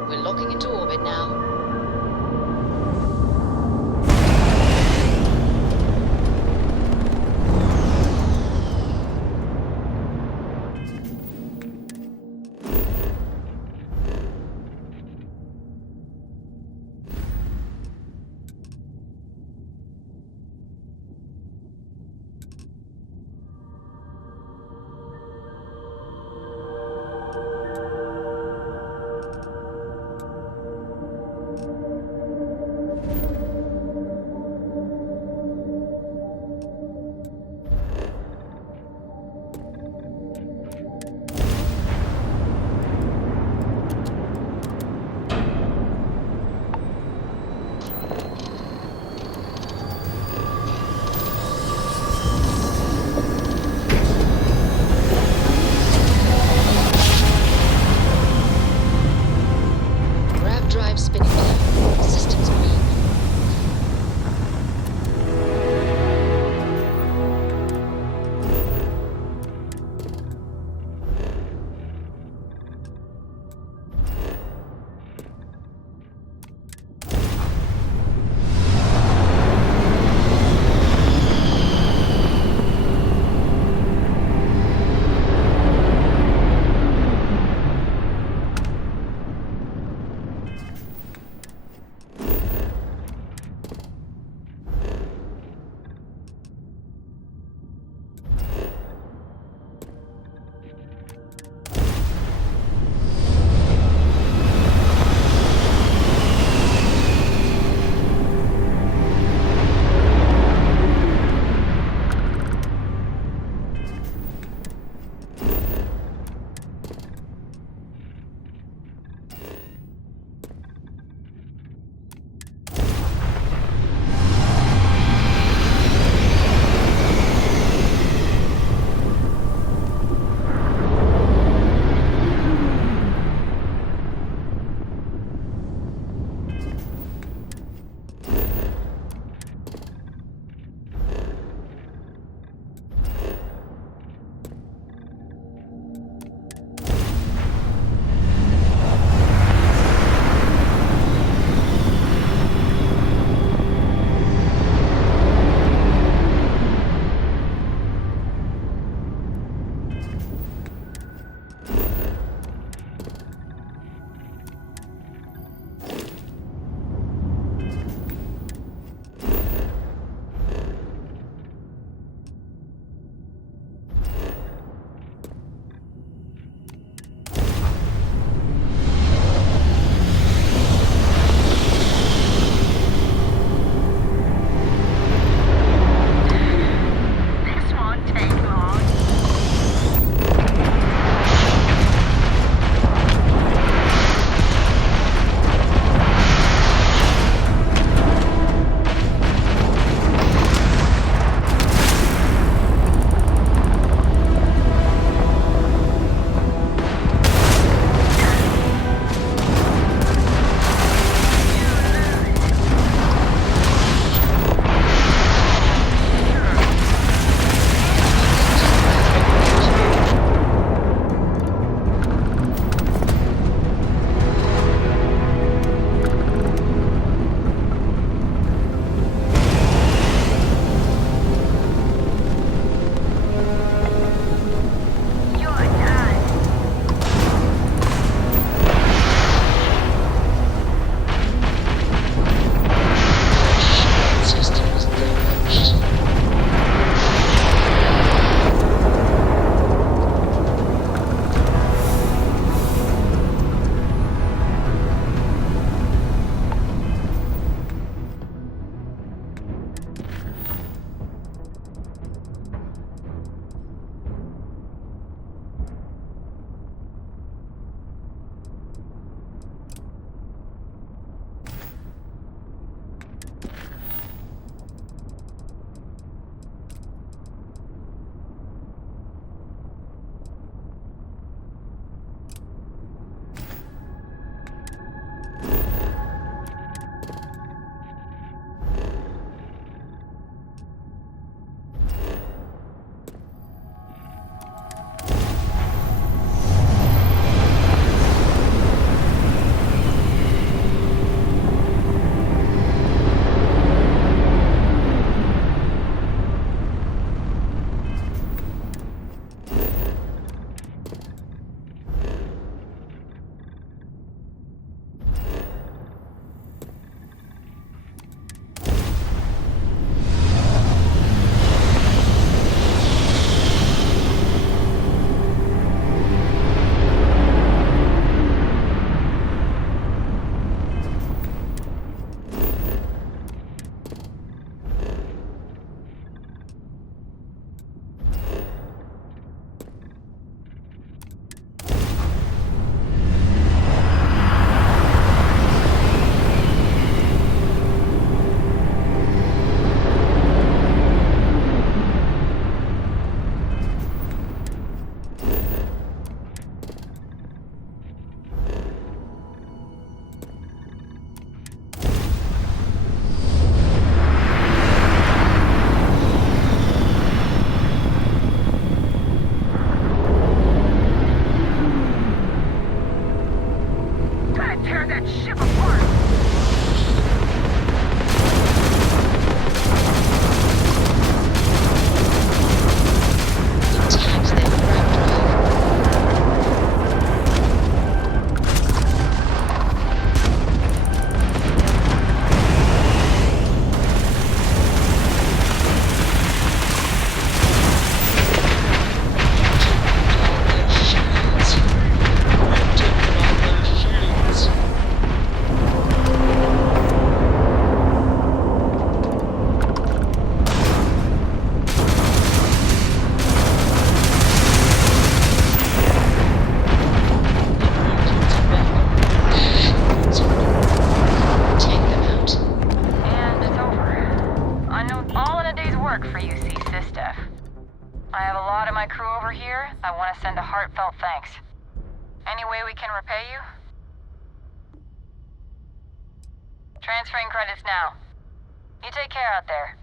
We're locking into orbit now. work for you, Sister. I have a lot of my crew over here. I want to send a heartfelt thanks. Any way we can repay you? Transferring credits now. You take care out there.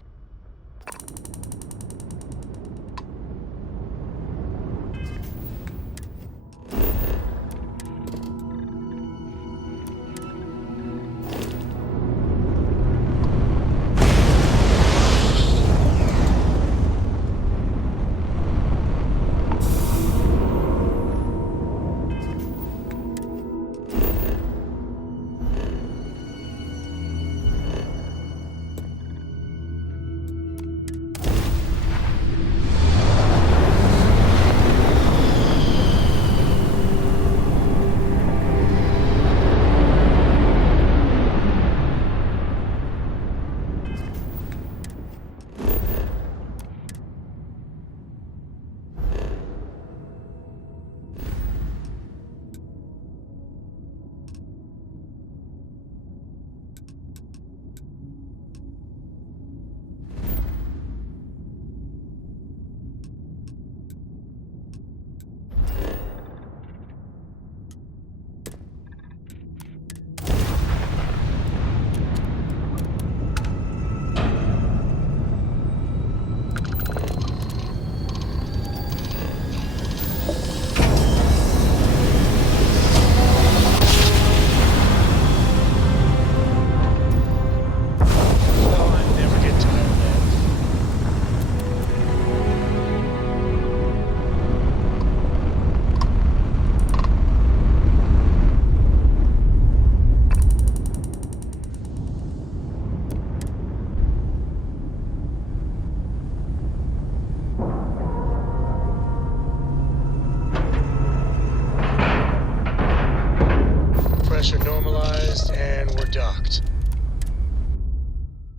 Pressure normalized, and we're docked.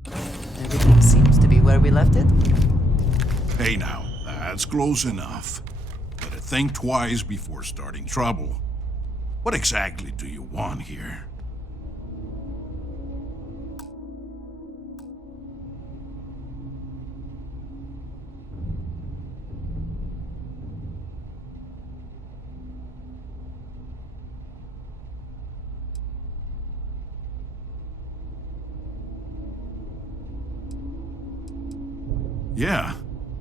Everything seems to be where we left it. Hey now, that's close enough. Better think twice before starting trouble. What exactly do you want here? Yeah,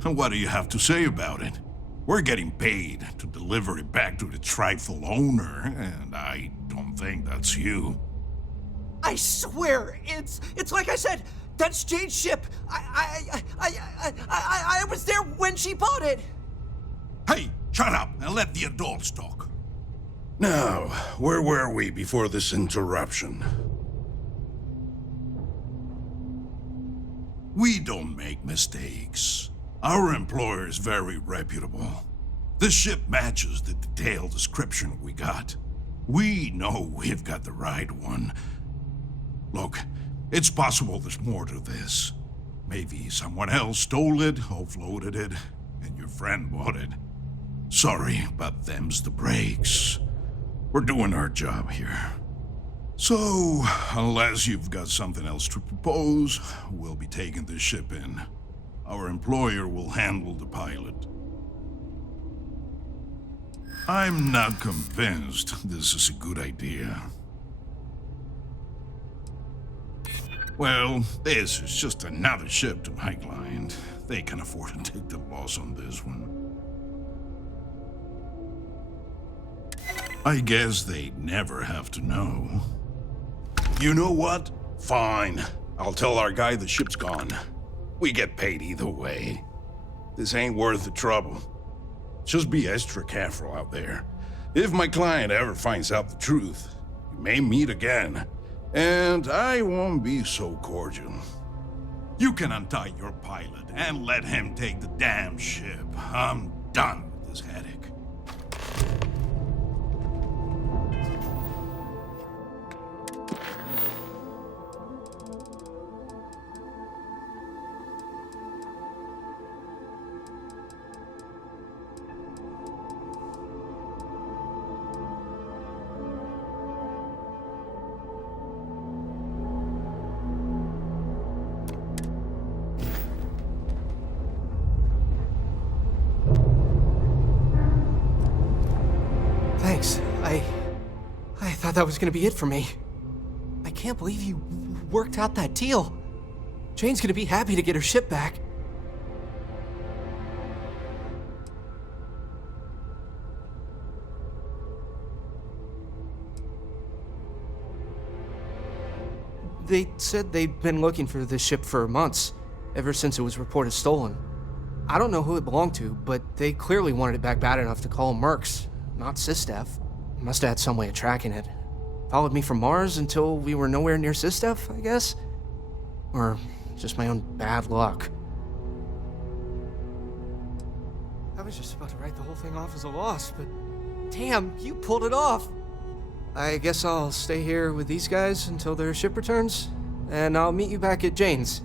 and what do you have to say about it? We're getting paid to deliver it back to the trifle owner, and I don't think that's you. I swear, it's like I said, that's Jade's ship. I was there when she bought it. Hey, shut up and let the adults talk. Now, where were we before this interruption? We don't make mistakes. Our employer is very reputable. This ship matches the detailed description we got. We know we've got the right one. Look, it's possible there's more to this. Maybe someone else stole it, offloaded it, and your friend bought it. Sorry, but them's the breaks. We're doing our job here. So, unless you've got something else to propose, we'll be taking this ship in. Our employer will handle the pilot. I'm not convinced this is a good idea. Well, this is just another ship to my client. They can afford to take the loss on this one. I guess they'd never have to know. You know what? Fine. I'll tell our guy the ship's gone. We get paid either way. This ain't worth the trouble. Just be extra careful out there. If my client ever finds out the truth, we may meet again. And I won't be so cordial. You can untie your pilot and let him take the damn ship. I'm done with this headache. thought that was gonna be it for me. I can't believe you worked out that deal. Jane's gonna be happy to get her ship back. They said they'd been looking for this ship for months, ever since it was reported stolen. I don't know who it belonged to, but they clearly wanted it back bad enough to call Mercs, not Sistef. Must have had some way of tracking it. Followed me from Mars until we were nowhere near Sistef, I guess? Or just my own bad luck. I was just about to write the whole thing off as a loss, but damn, you pulled it off! I guess I'll stay here with these guys until their ship returns, and I'll meet you back at Jane's.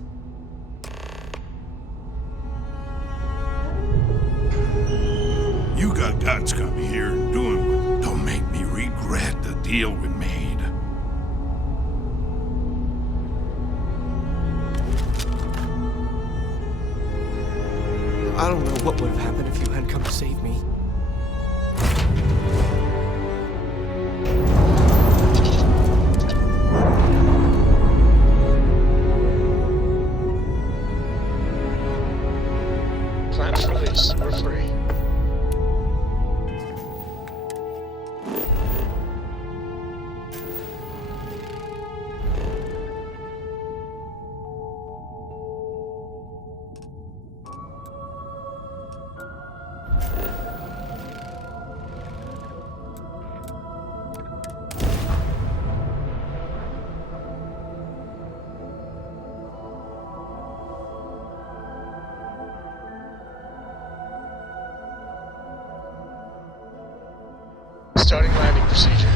You got guts coming here and doing what don't make me regret the deal we made. I don't know what would have happened if you hadn't come to save me. Plan's released. We're free. Starting landing procedure.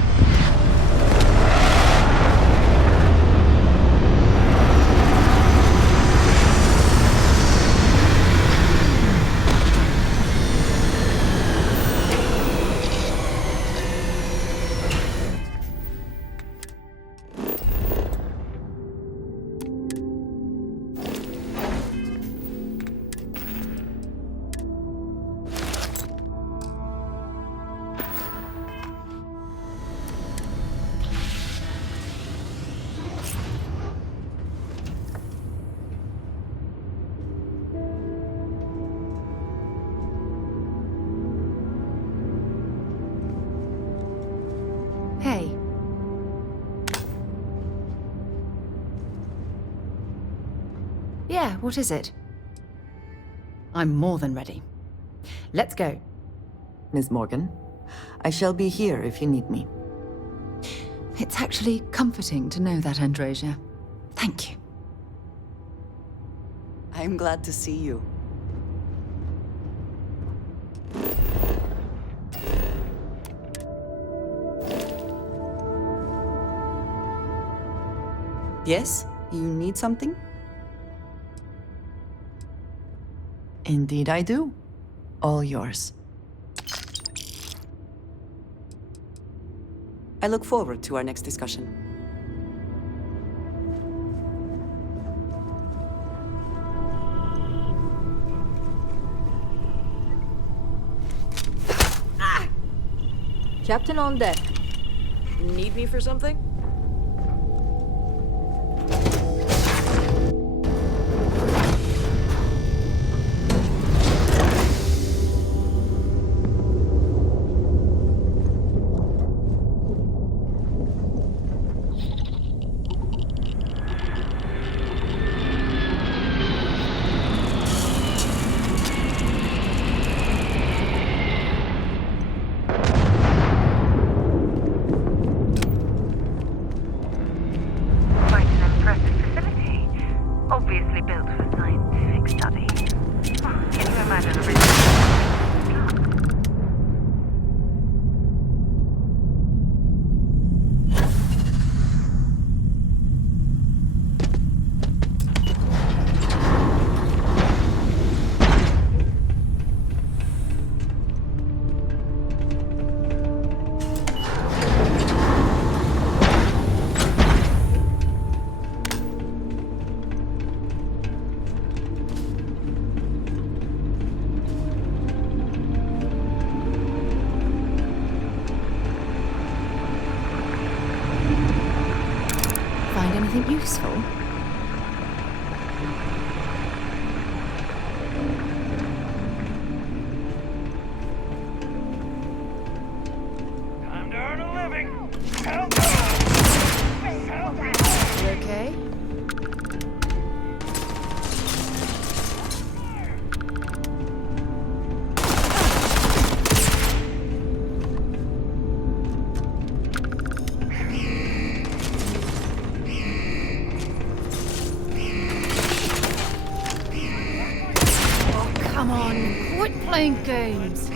Hey. Yeah, what is it? I'm more than ready. Let's go. Ms. Morgan, I shall be here if you need me. It's actually comforting to know that, Androsia. Thank you. I'm glad to see you. Yes? You need something? Indeed I do. All yours. I look forward to our next discussion. Captain on deck. Need me for something? Obviously built for scientific study. Can you imagine a really... Come on, quit playing games.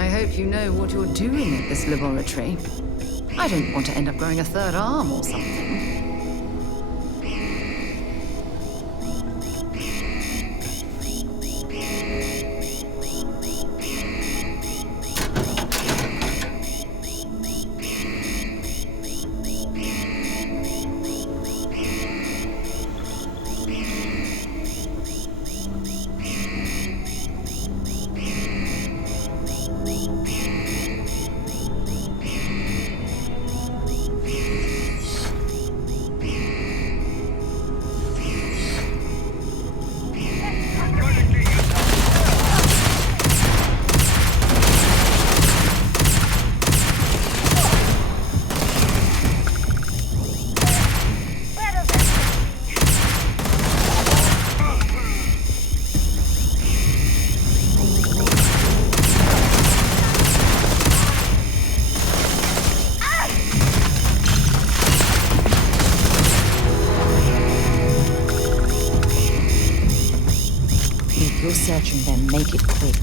I hope you know what you're doing at this laboratory. I don't want to end up growing a third arm or something. If you're searching, then make it quick.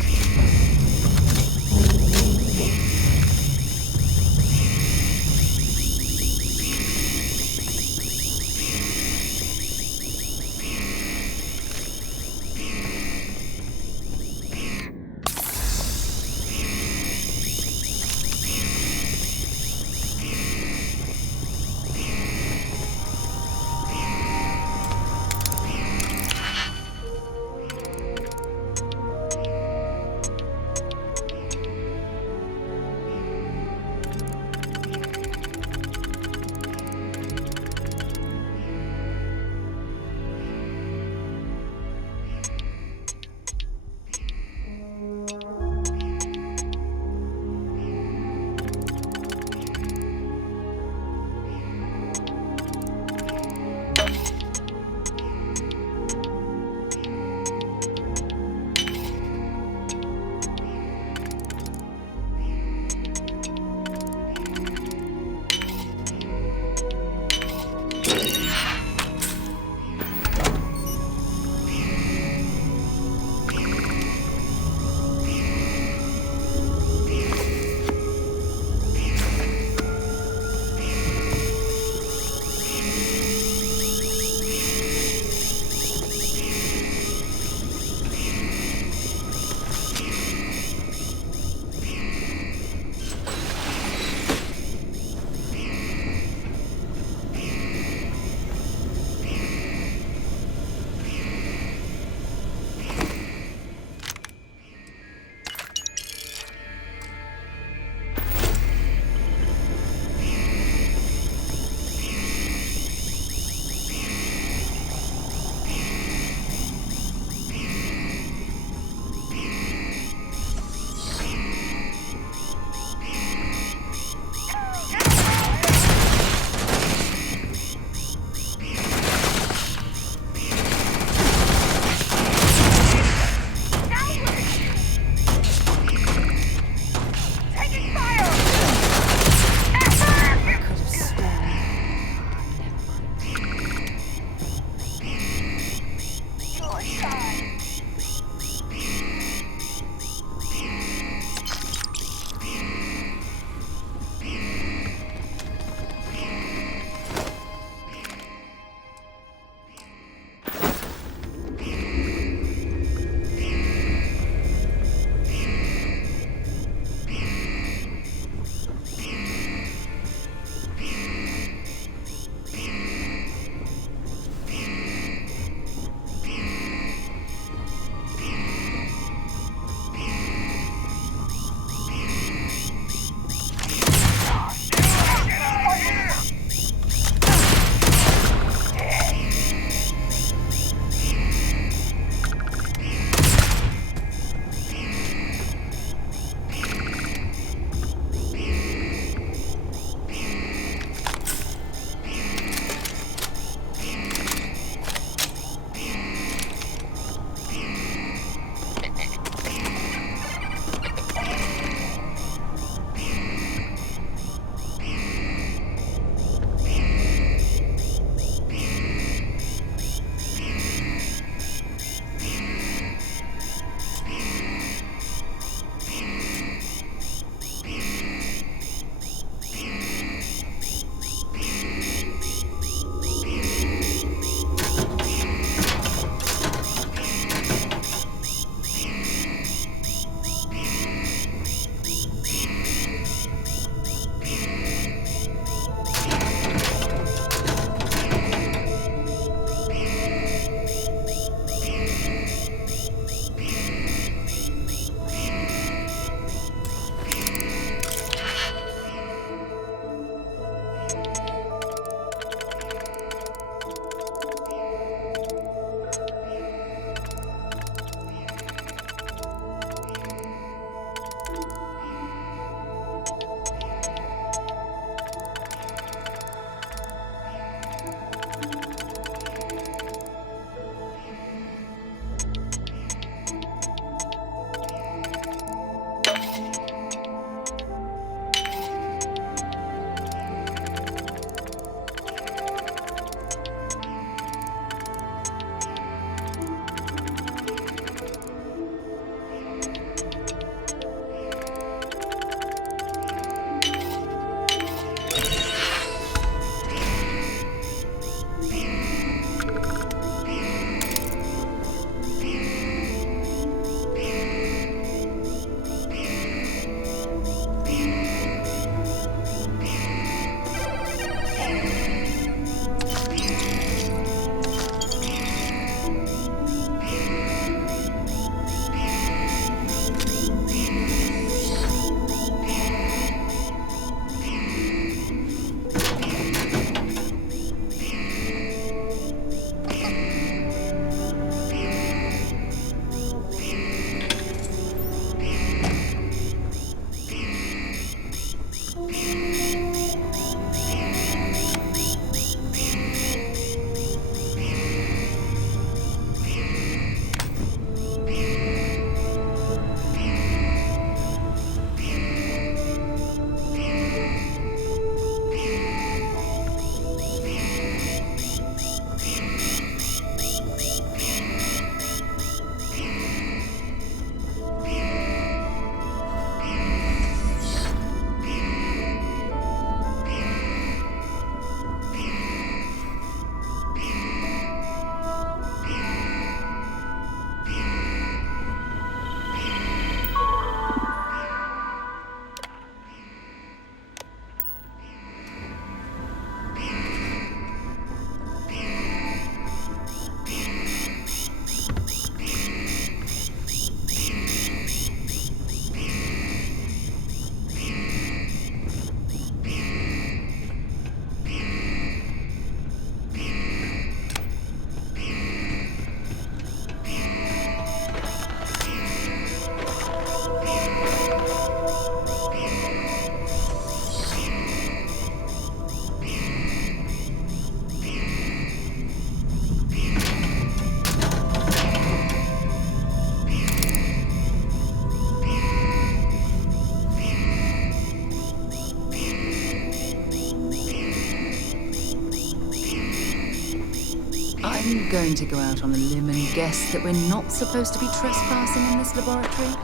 you going to go out on a limb and guess that we're not supposed to be trespassing in this laboratory?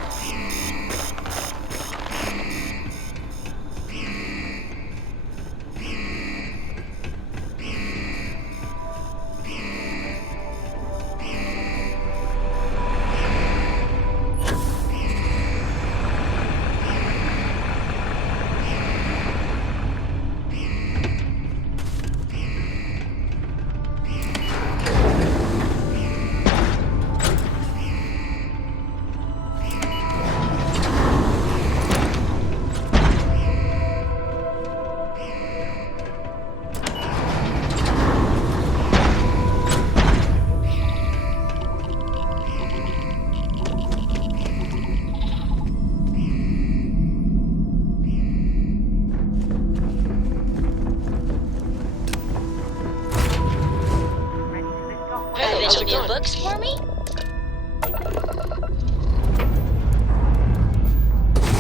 Have any new books for me?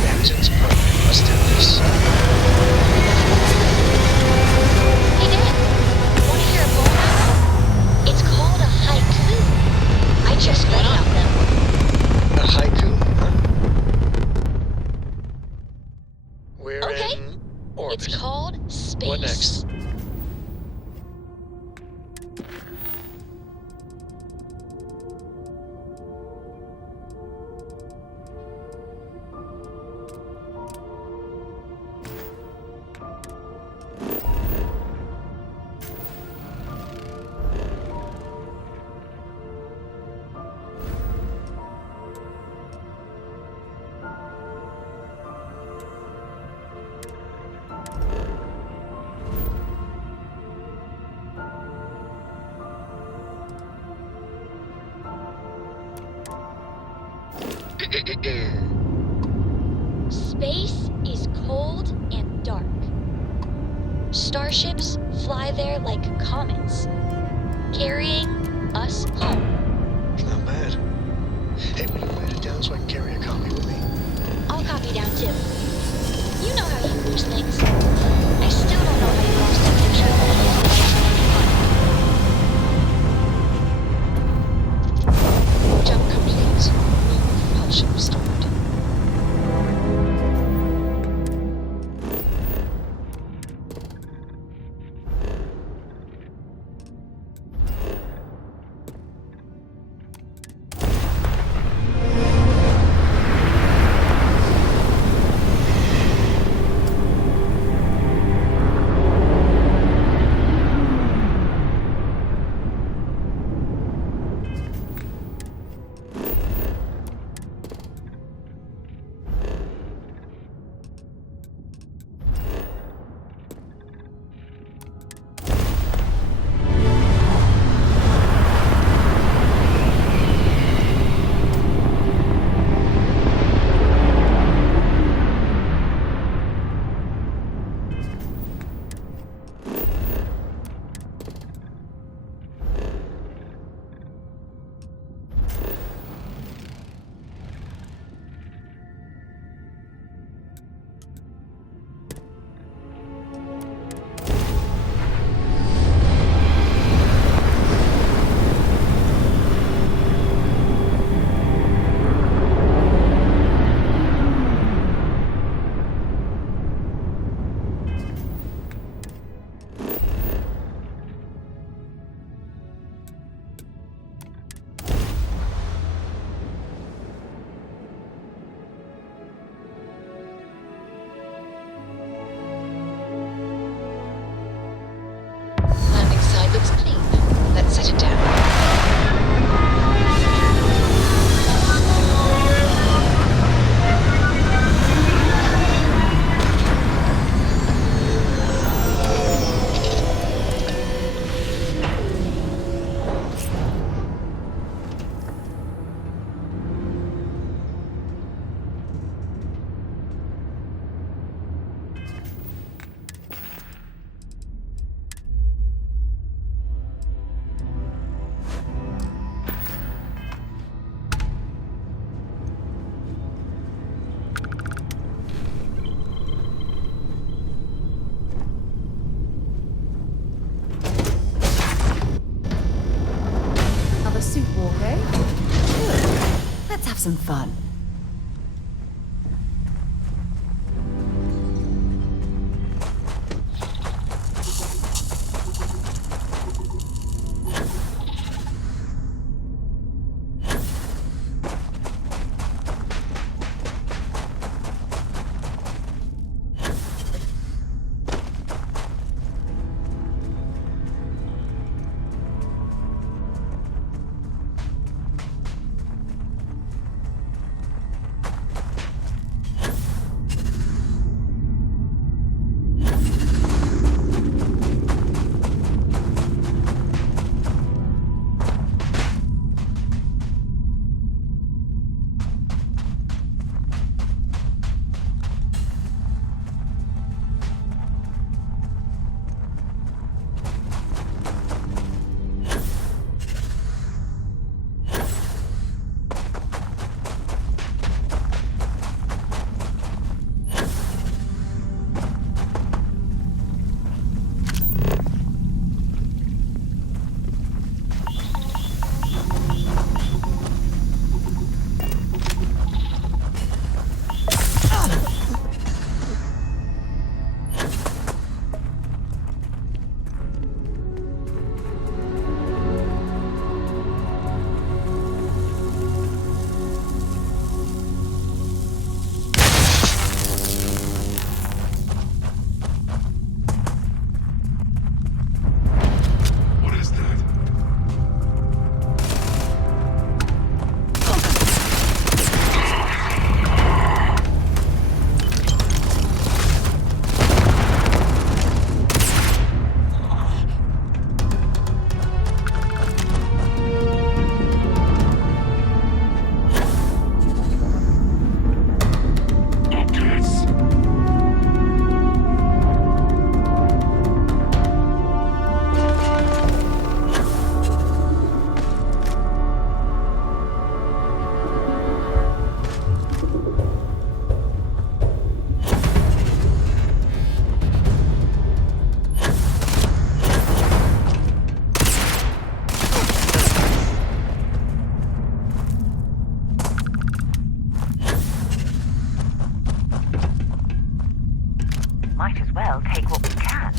Vengeance probably must do this. Hey Dad, wanna hear a poem I wrote? It's called a haiku. I just read about them. A haiku, huh? We're Okay. in orbit. It's called Space. What next? Space is cold and dark. Starships fly there like comets, carrying us home. Not bad. Hey, will you write it down so I can carry a copy with me? I'll copy down too. You know how you lose things. I still don't know how you lost that picture of that Jump complete. New propulsion restored. some fun. Might as well take what we can.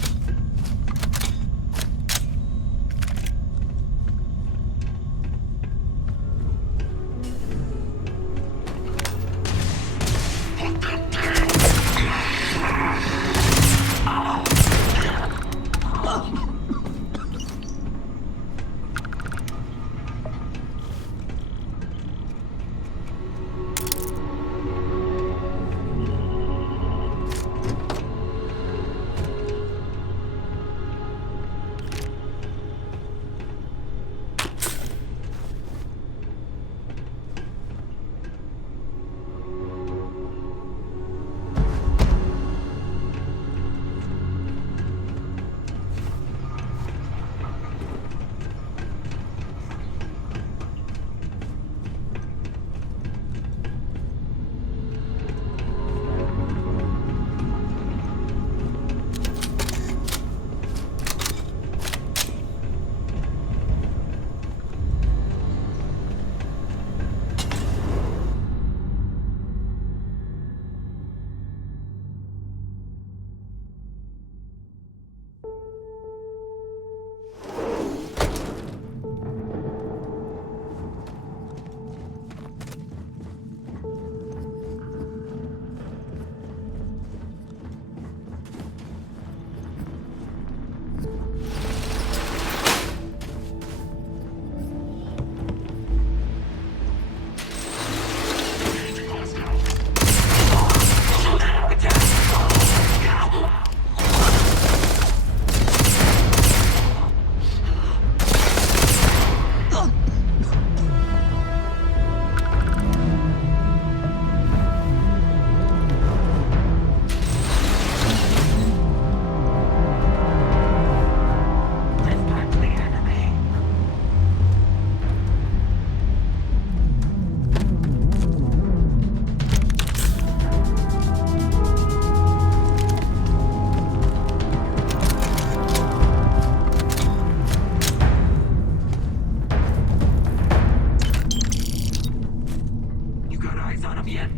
bien.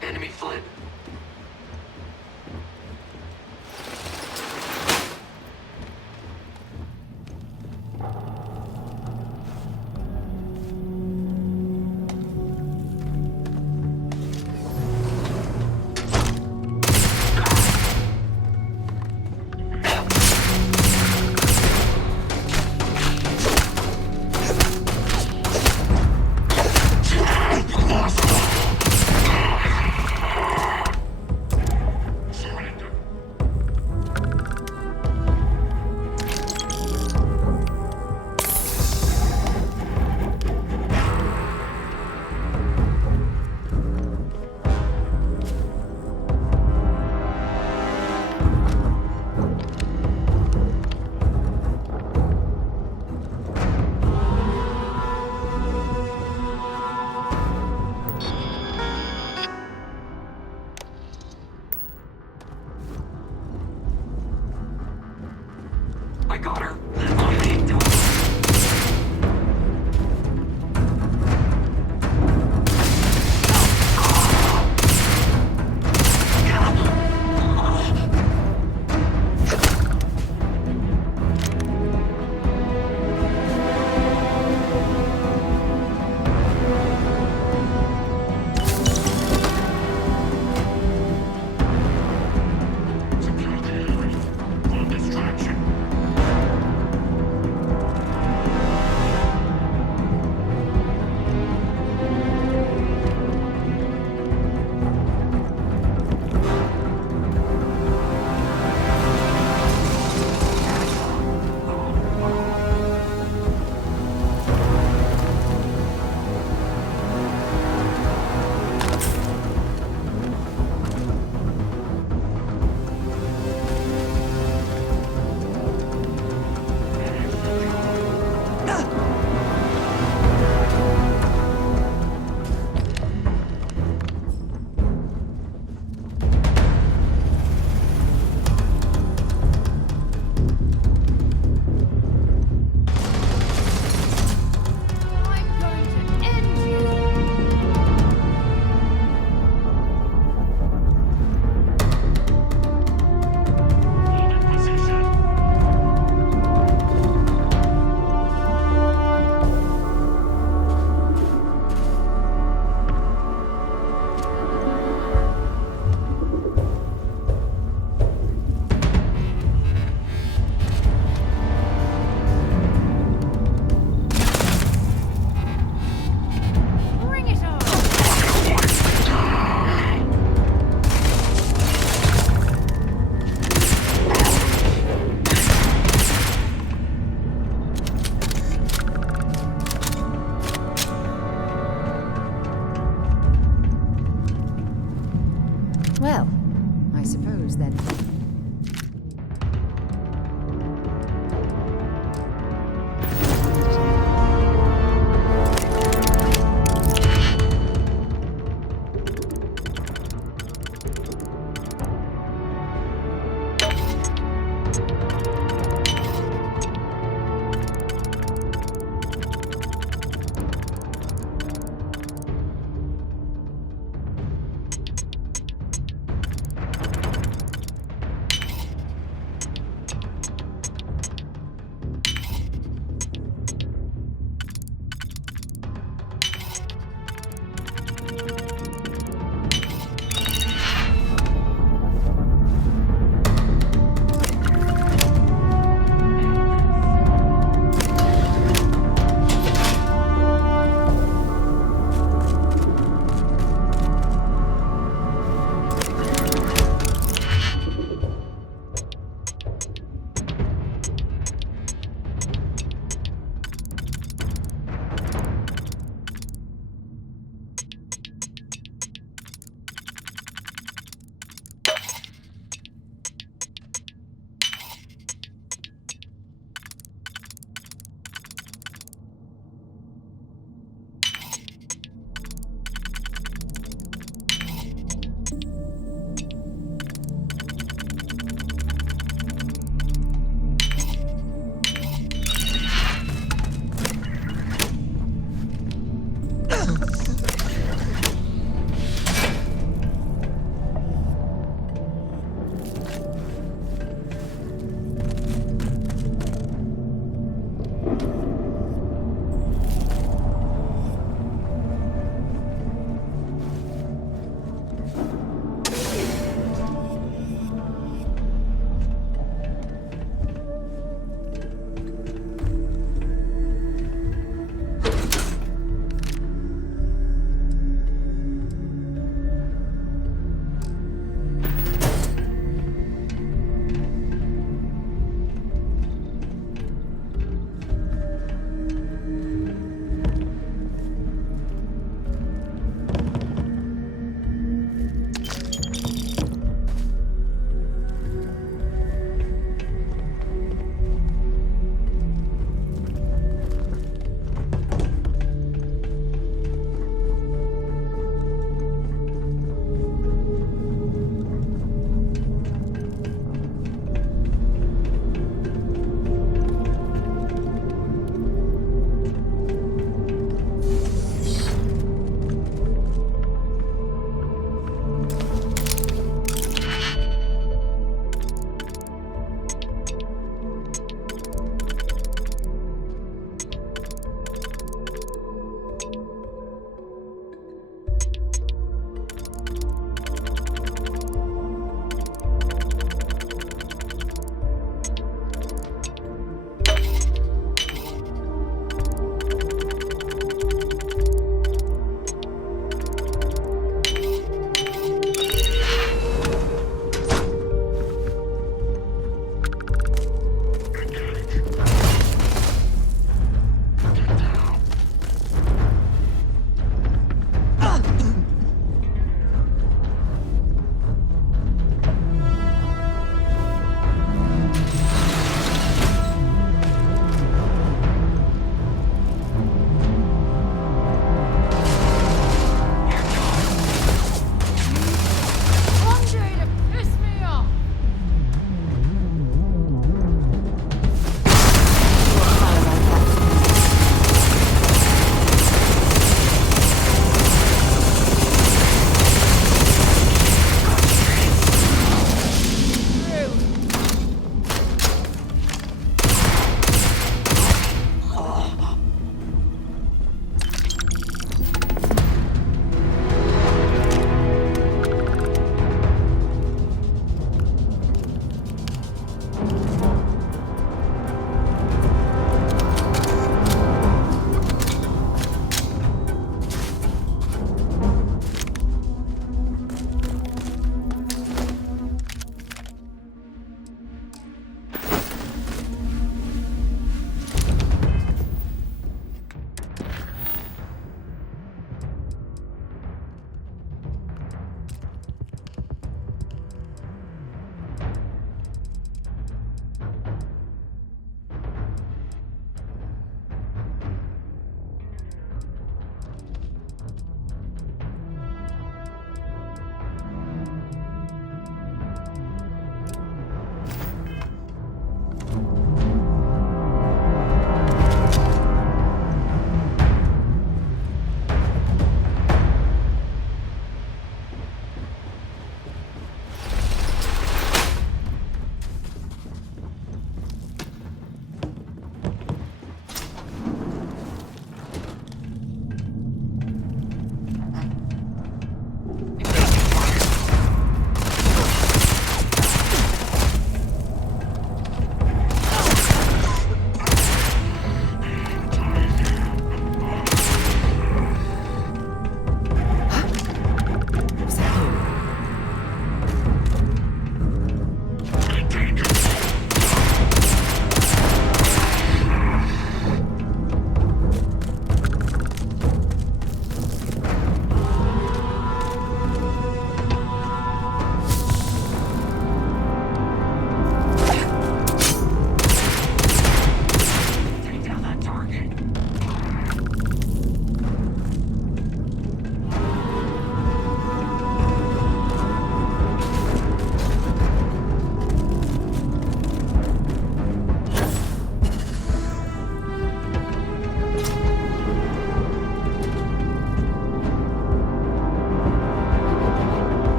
Enemy flip.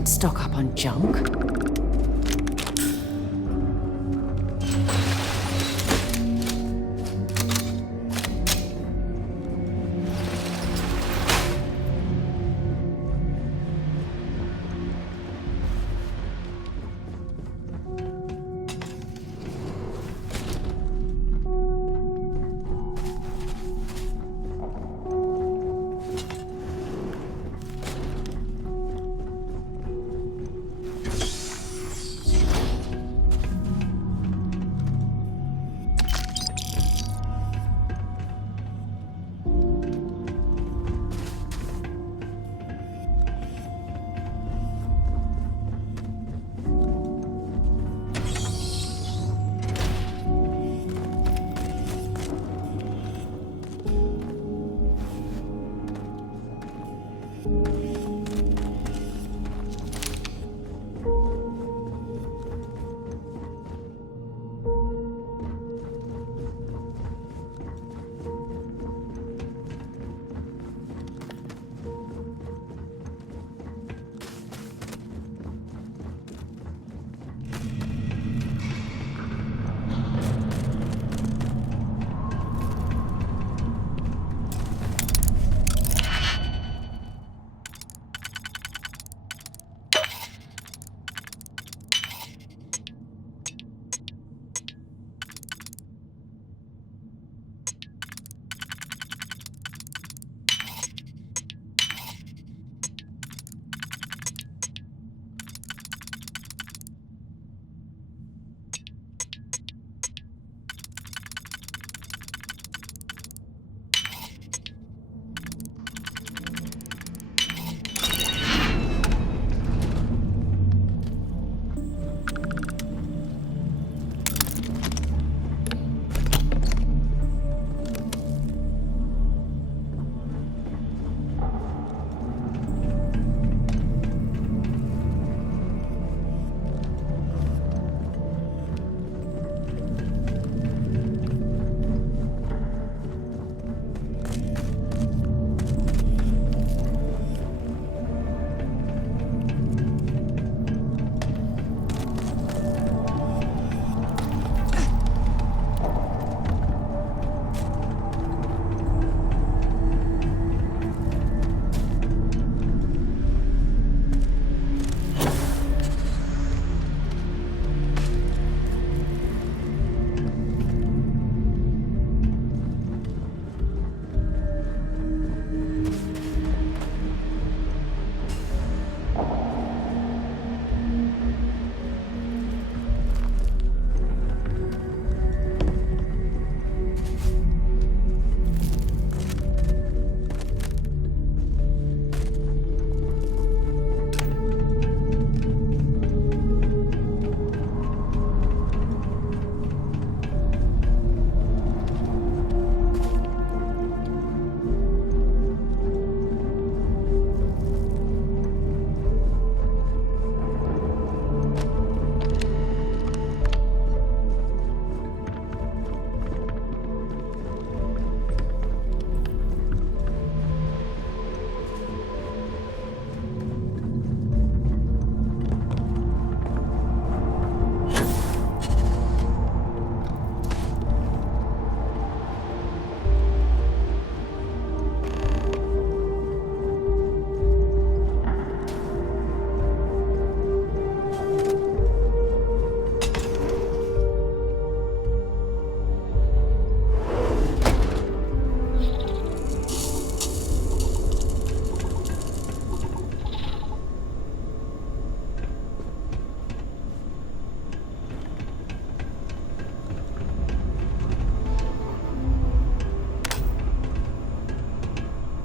don't stock up on junk.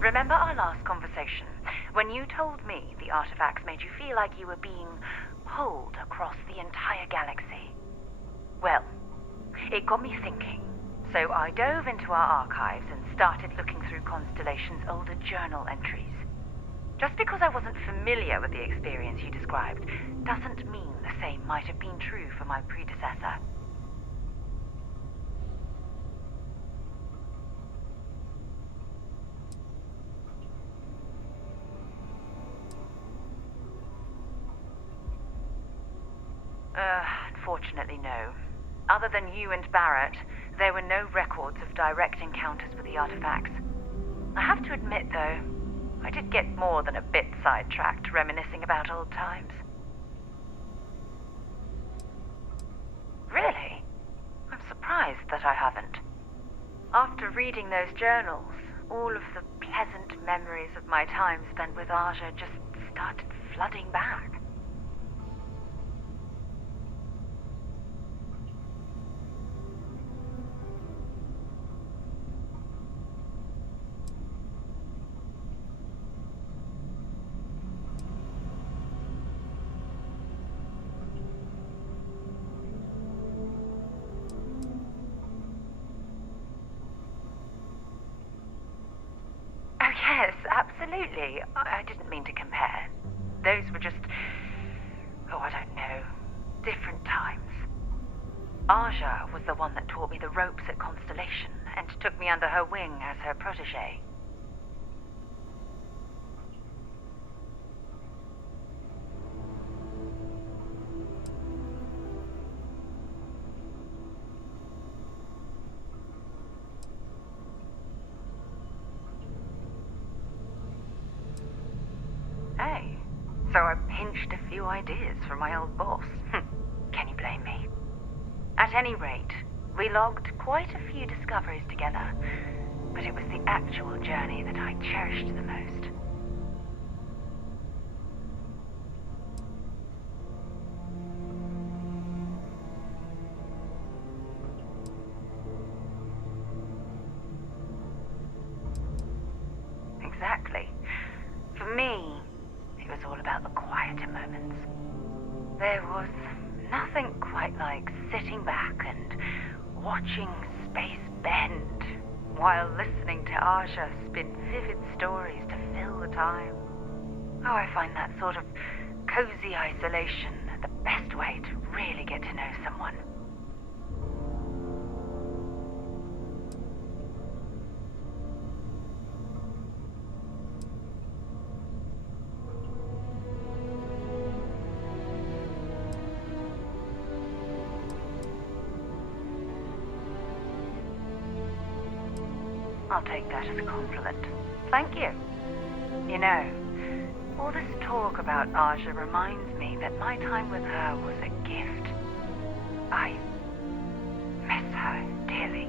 Remember our last conversation, when you told me the artifacts made you feel like you were being pulled across the entire galaxy? Well, it got me thinking, so I dove into our archives and started looking through Constellation's older journal entries. Just because I wasn't familiar with the experience you described doesn't mean the same might have been true for my predecessor. Unfortunately, no. Other than you and Barrett, there were no records of direct encounters with the artifacts. I have to admit, though, I did get more than a bit sidetracked reminiscing about old times. Really? I'm surprised that I haven't. After reading those journals, all of the pleasant memories of my time spent with Aja just started flooding back. Yes, absolutely. I didn't mean to compare. Those were just, I don't know, different times. Aja was the one that taught me the ropes at Constellation and took me under her wing as her protege. Hey, so I pinched a few ideas from my old boss. Can you blame me? At any rate, we logged quite a few discoveries together, but it was the actual journey that I cherished the most. Exactly. For me, it was all about the quieter moments. There was nothing quite like sitting back and watching space bend while listening to Aja spin vivid stories to fill the time. Oh, I find that sort of cozy isolation the best way to really get to know someone. I'll take that as a compliment. Thank you. You know, all this talk about Aja reminds me that my time with her was a gift. I miss her dearly.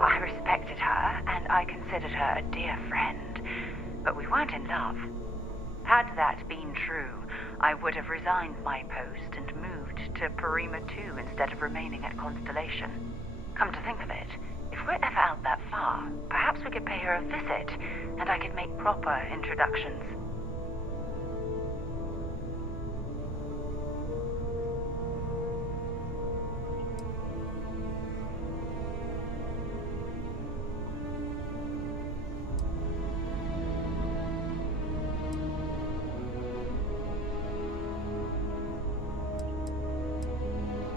I respected her, and I considered her a dear friend. But we weren't in love. Had that been true, I would have resigned my post and moved to Parima 2 instead of remaining at Constellation. Come to think of it, if we're ever out that far, perhaps we could pay her a visit, and I could make proper introductions.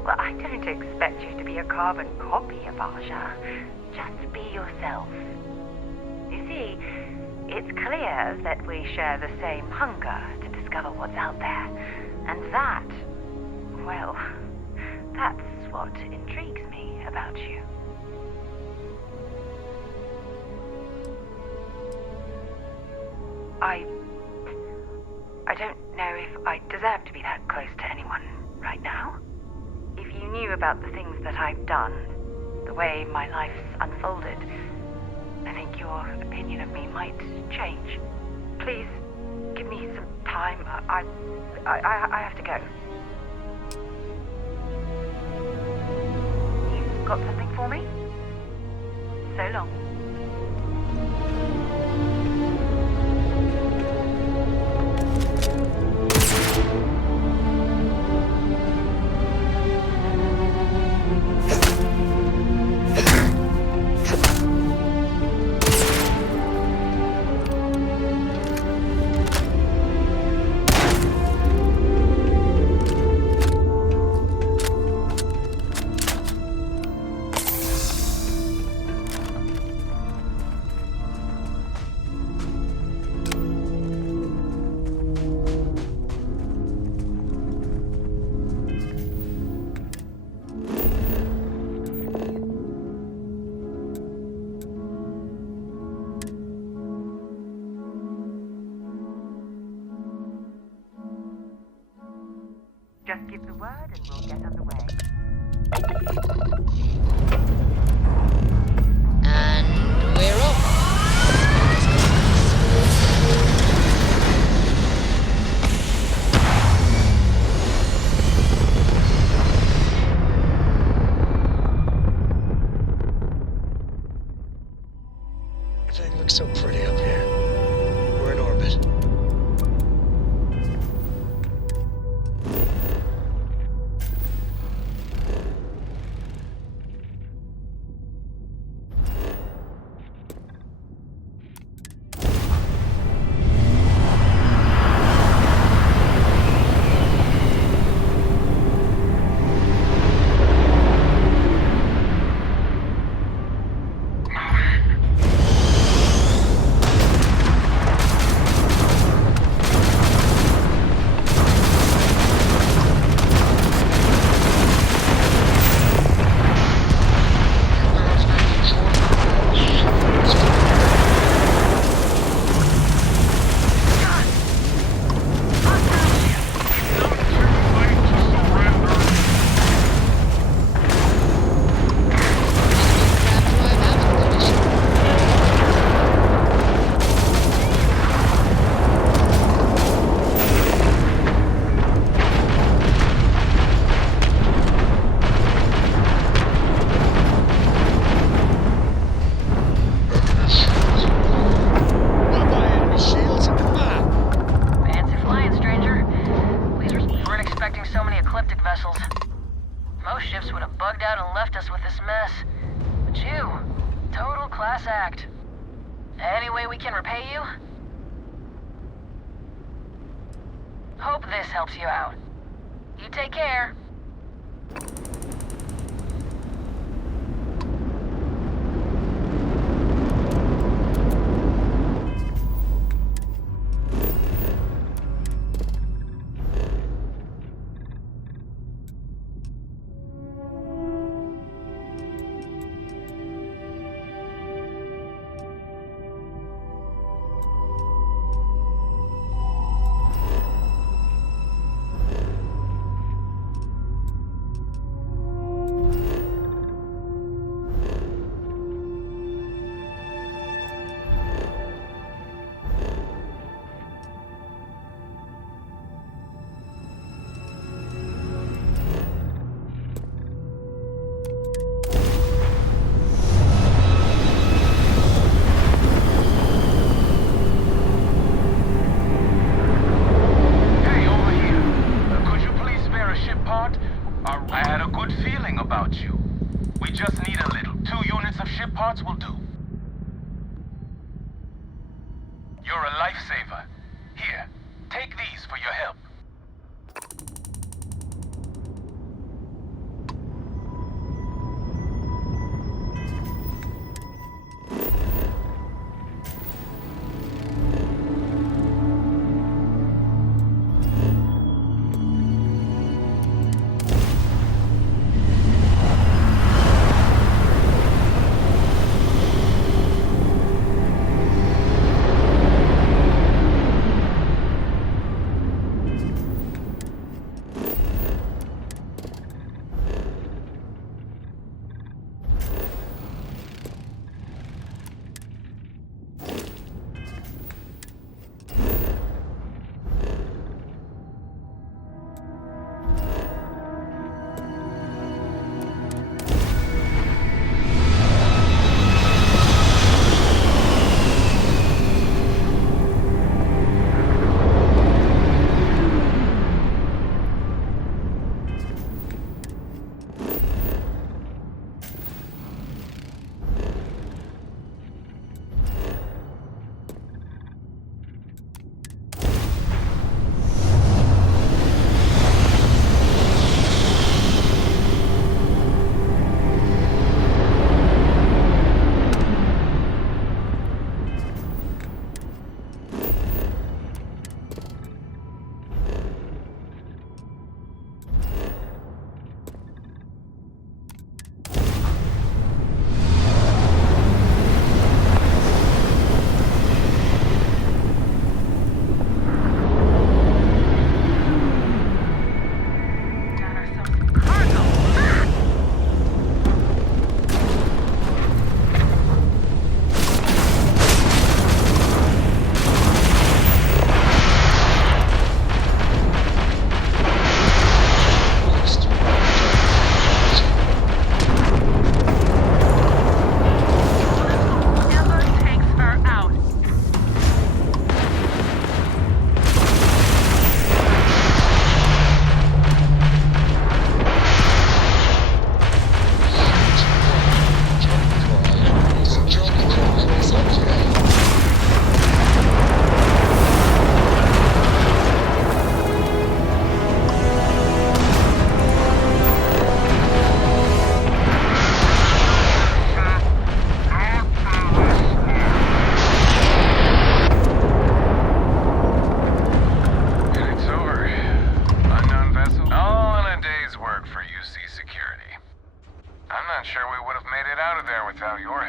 Well, I don't expect you to be a carbon copy of Aja. Just be yourself. You see, it's clear that we share the same hunger to discover what's out there. And that, well, that's what intrigues me about you. I don't know if I deserve to be that close to anyone right now. If you knew about the things that I've done, the way my life's unfolded, I think your opinion of me might change. Please, give me some time. I have to go. You got something for me? So long. Just give the word and we'll get underway. And we're off. Everything looks so pretty up here. We're in orbit. Most ships would have bugged out and left us with this mess. But you, total class act. Any way we can repay you? Hope this helps you out. You take care. I had a good feeling about you. We just need a little. 2 units of ship parts will do. You're a lifesaver. Here, take these for your help.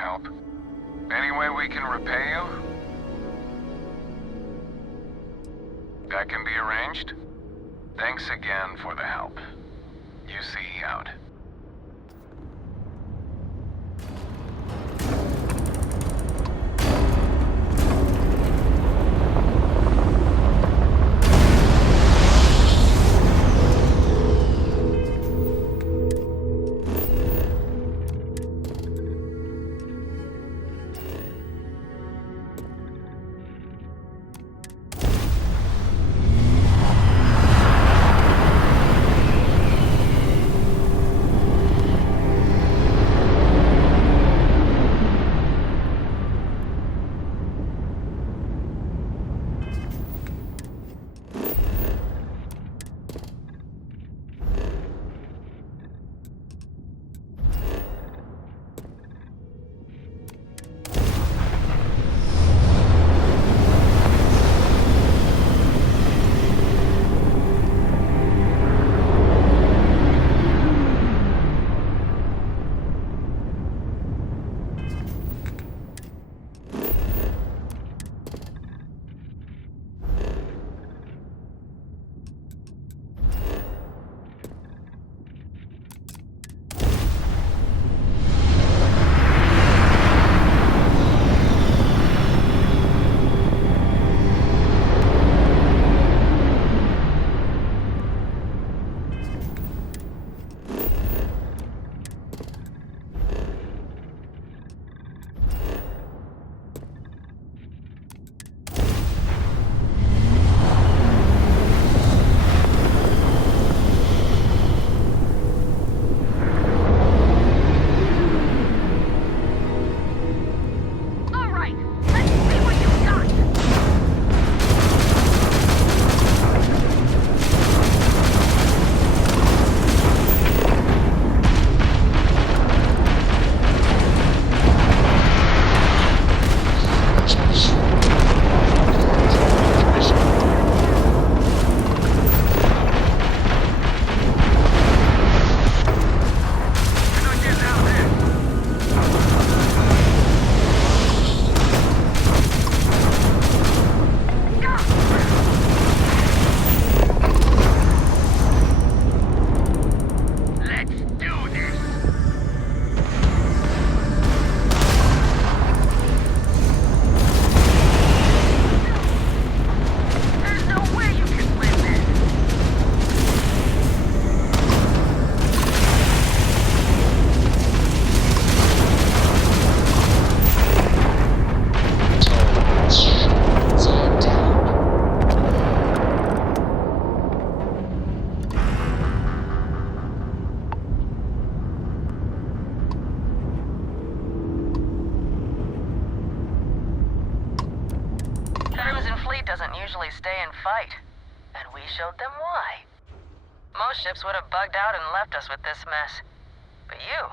help. Any way we can repay you? That can be arranged. Thanks again for the help. UC out. doesn't usually stay and fight. And we showed them why. Most ships would have bugged out and left us with this mess. But you,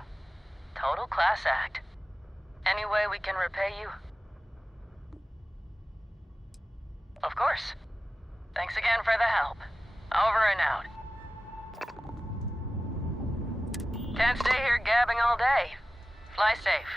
total class act. Any way we can repay you? Of course. Thanks again for the help. Over and out. Can't stay here gabbing all day. Fly safe.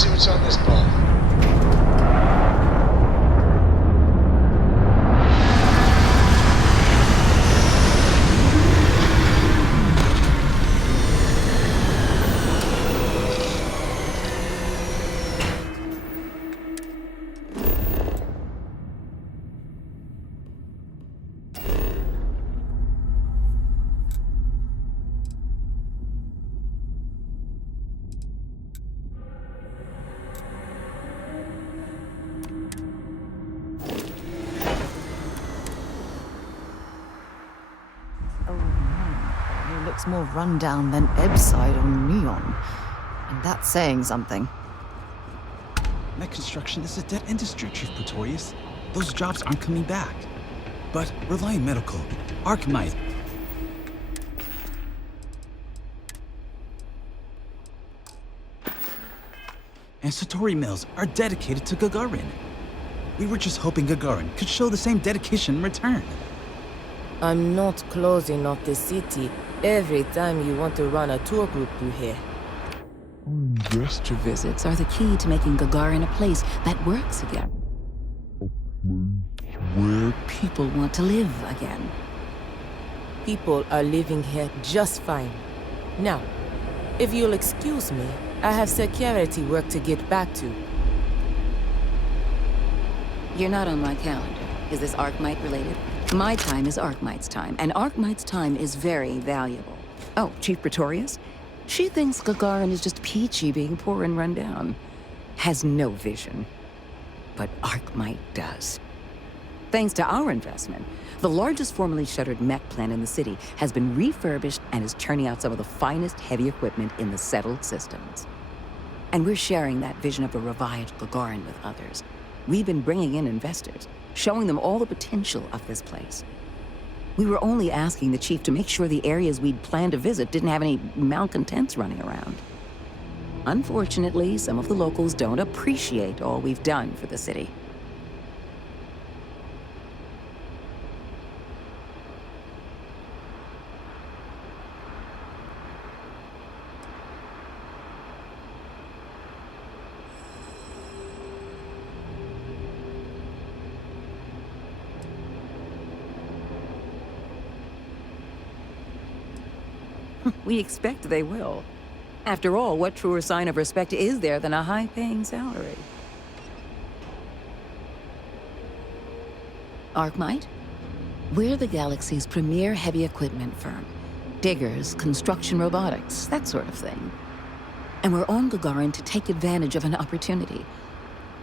Let's see what's on this ball. It looks more rundown than Ebside on Neon. And that's saying something. Mech construction is a dead industry, Chief Pretorius. Those jobs aren't coming back. But Reliant Medical, Archmite, and Satori Mills are dedicated to Gagarin. We were just hoping Gagarin could show the same dedication in return. I'm not closing off the city every time you want to run a tour group through here. Investor visits are the key to making Gagarin a place that works again. Where people want to live again. People are living here just fine. Now, if you'll excuse me, I have security work to get back to. You're not on my calendar. Is this Archmite related? My time is Archmite's time, and Archmite's time is very valuable. Oh, Chief Pretorius? She thinks Gagarin is just peachy being poor and run down. Has no vision. But Archmite does. Thanks to our investment, the largest formerly shuttered mech plant in the city has been refurbished and is churning out some of the finest heavy equipment in the settled systems. And we're sharing that vision of a revived Gagarin with others. We've been bringing in investors, showing them all the potential of this place. We were only asking the chief to make sure the areas we'd planned to visit didn't have any malcontents running around. Unfortunately, some of the locals don't appreciate all we've done for the city. We expect they will. After all, what truer sign of respect is there than a high-paying salary? Archmite? We're the galaxy's premier heavy equipment firm. Diggers, construction robotics, that sort of thing. And we're on Gagarin to take advantage of an opportunity.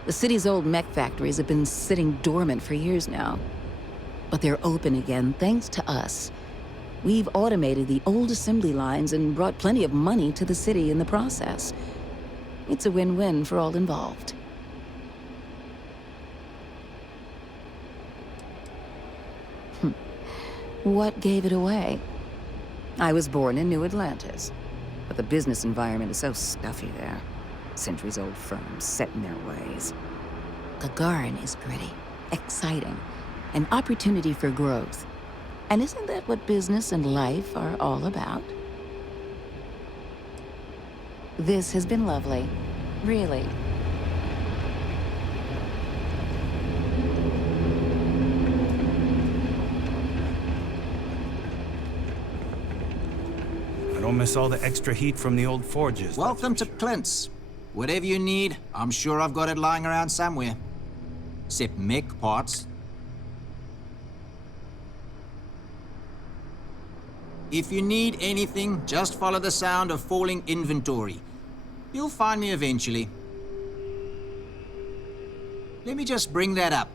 The city's old mech factories have been sitting dormant for years now. But they're open again thanks to us. We've automated the old assembly lines and brought plenty of money to the city in the process. It's a win-win for all involved. What gave it away? I was born in New Atlantis, but the business environment is so stuffy there. Centuries-old firms set in their ways. Gagarin is gritty, exciting, an opportunity for growth. And isn't that what business and life are all about? This has been lovely. Really. I don't miss all the extra heat from the old forges. Welcome to Clint's. Whatever you need, I'm sure I've got it lying around somewhere. Except mech parts. If you need anything, just follow the sound of falling inventory. You'll find me eventually. Let me just bring that up.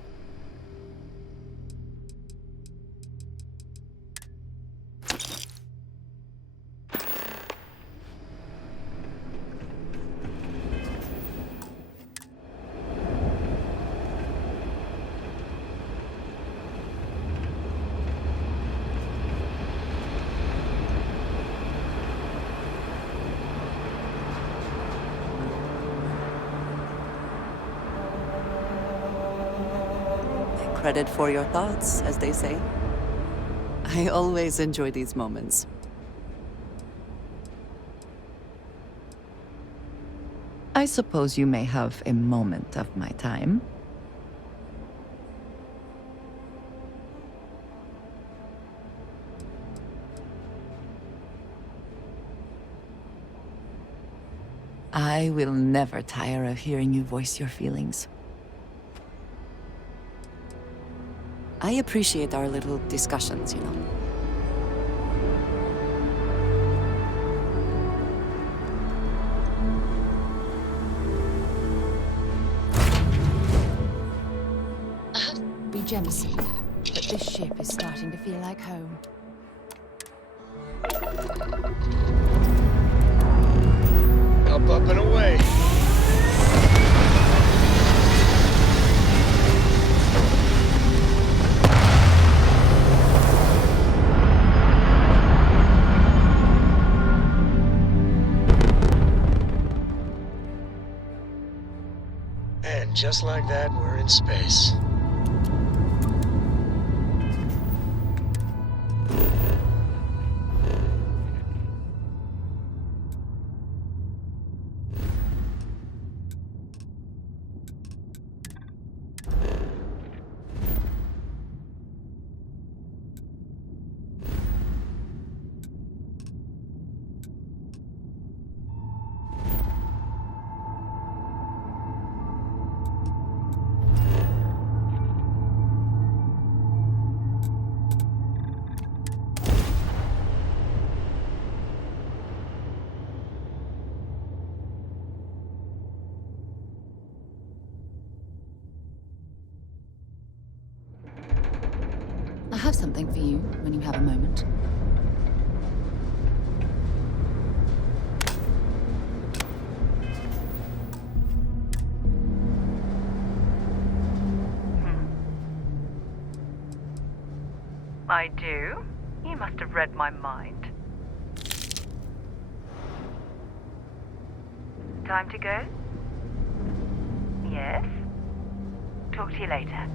Credit for your thoughts, as they say. I always enjoy these moments. I suppose you may have a moment of my time. I will never tire of hearing you voice your feelings. I appreciate our little discussions, you know. Be Jemison, but this ship is starting to feel like home. Up and away. And just like that, we're in space. I have something for you when you have a moment. I do? You must have read my mind. Time to go? Yes? Talk to you later.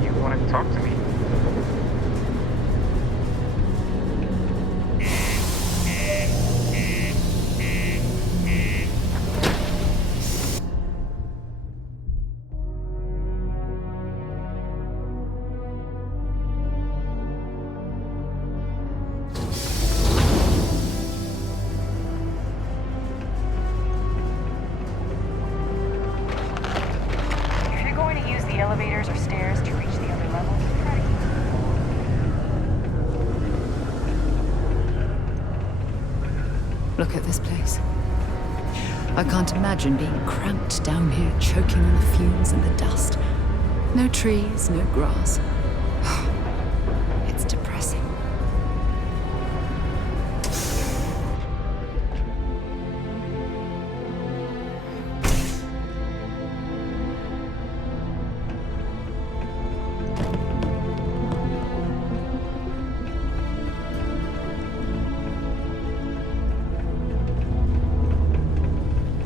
You want to talk to me? If you're going to use the elevators or stairs to reach the other level, try to keep Look at this place. I can't imagine being cramped down here, choking on the fumes and the dust. No trees, no grass. It's depressing.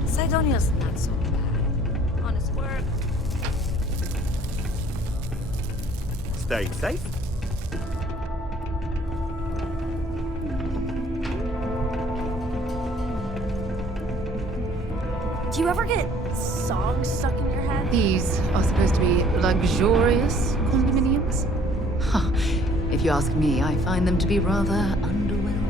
Sidonia's not so bad. Honest work. Staying safe? Do you ever get songs stuck in your head? These are supposed to be luxurious condominiums? Huh. If you ask me, I find them to be rather underwhelming.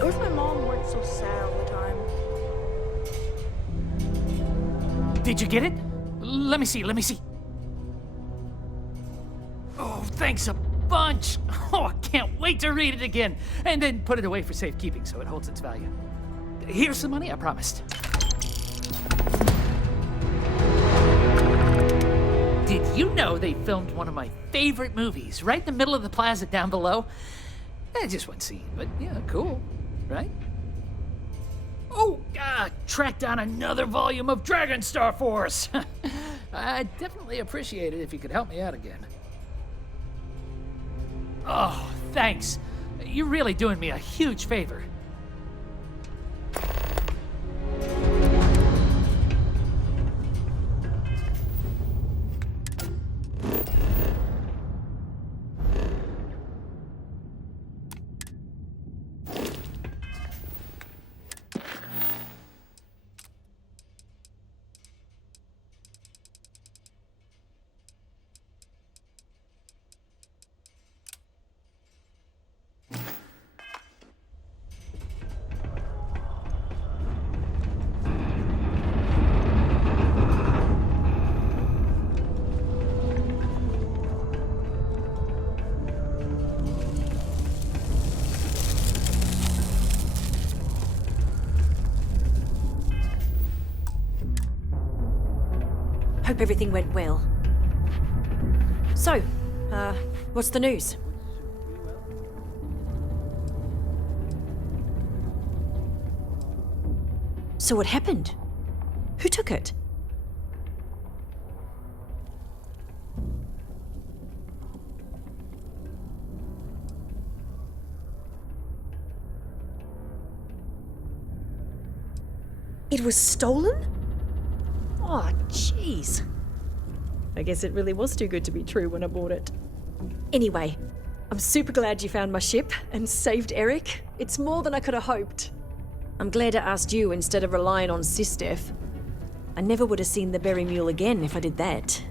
I wish my mom weren't so sad all the time. Did you get it? Let me see. Oh, thanks a bunch. Oh, I can't wait to read it again. And then put it away for safekeeping so it holds its value. Here's the money I promised. Did you know they filmed one of my favorite movies right in the middle of the plaza down below? Just one scene, but yeah, cool, right? Oh, track down another volume of Dragon Star Force. I'd definitely appreciate it if you could help me out again. Oh, thanks. You're really doing me a huge favor. Hope everything went well. So, what's the news? So what happened? Who took it? It was stolen? Oh, jeez. I guess it really was too good to be true when I bought it. Anyway, I'm super glad you found my ship and saved Eric. It's more than I could have hoped. I'm glad I asked you instead of relying on Sistef. I never would have seen the Berry Mule again if I did that.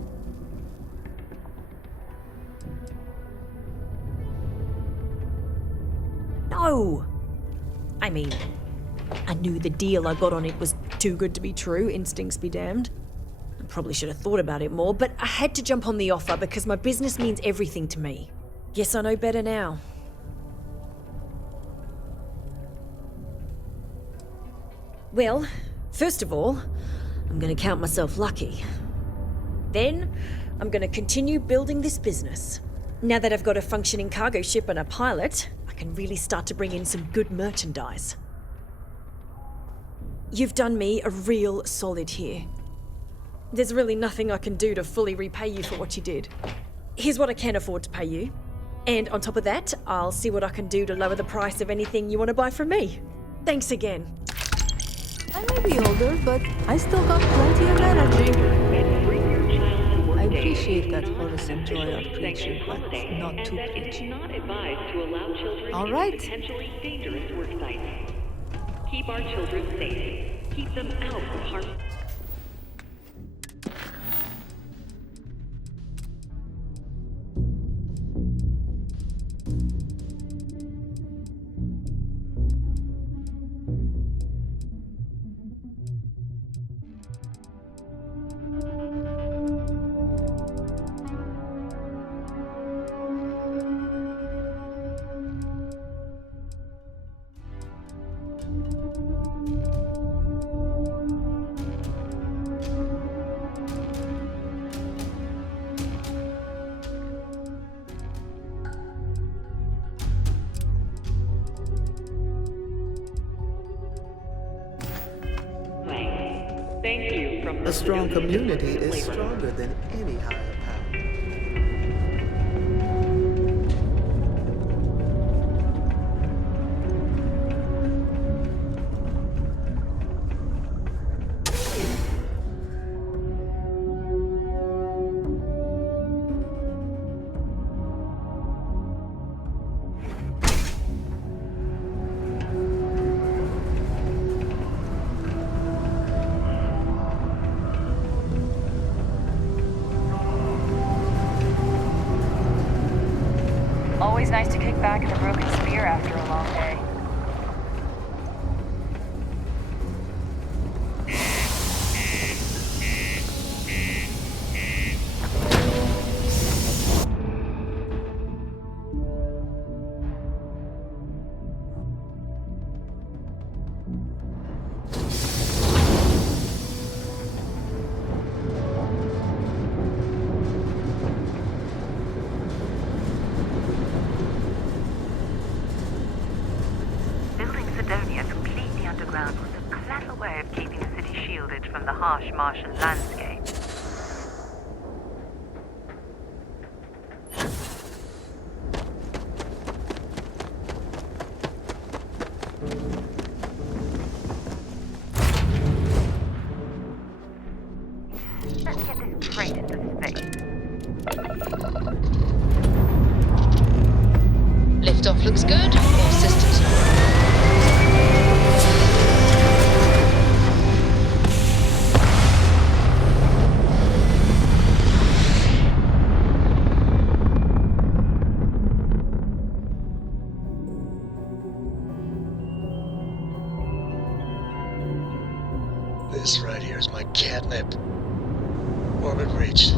No! I mean, I knew the deal I got on it was too good to be true, instincts be damned. I probably should have thought about it more, but I had to jump on the offer because my business means everything to me. Guess I know better now. Well, first of all, I'm going to count myself lucky. Then, I'm going to continue building this business. Now that I've got a functioning cargo ship and a pilot, I can really start to bring in some good merchandise. You've done me a real solid here. There's really nothing I can do to fully repay you for what you did. Here's what I can afford to pay you. And on top of that, I'll see what I can do to lower the price of anything you want to buy from me. Thanks again. I may be older, but I still got plenty of energy. I appreciate that Horace and Joy are preachy, but not too preachy. Not advised to allow children All right. to potentially dangerous work sites. Keep our children safe. Keep them out of harm. Thank you from A strong community is stronger than any higher power. Always nice to kick back at a broken spear after a long day. shielded from the harsh Martian landscape. Let's get this freight into space. Liftoff looks good. All systems This right here is my catnip. Orbit reached.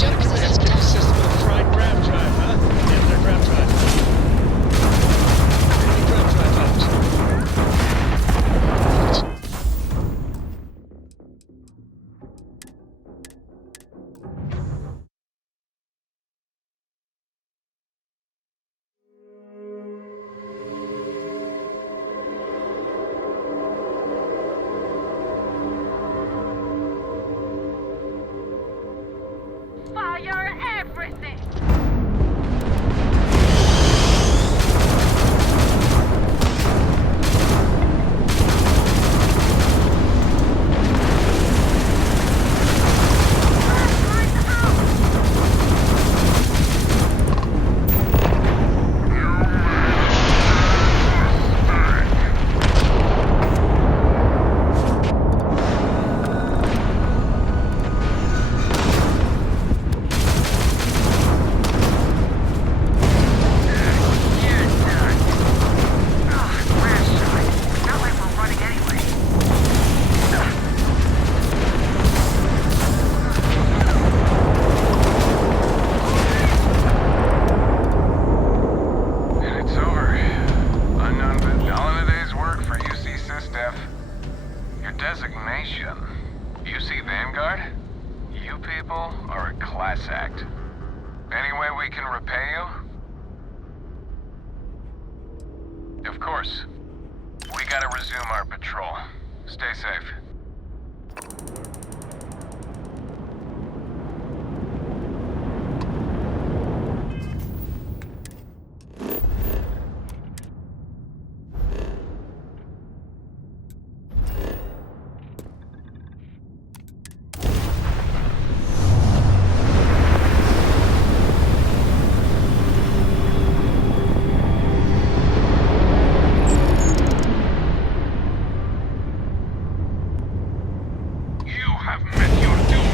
jump because That's the system of the fried grab drive, huh? Yeah, they're grab drive. Enemy grab drive out. Fire everything! It's over. Unknown all in a day's work for UC SysDef. Your designation, UC Vanguard? You people are a class act. Any way we can repay you? Of course. We gotta resume our patrol. Stay safe. You have met your doom.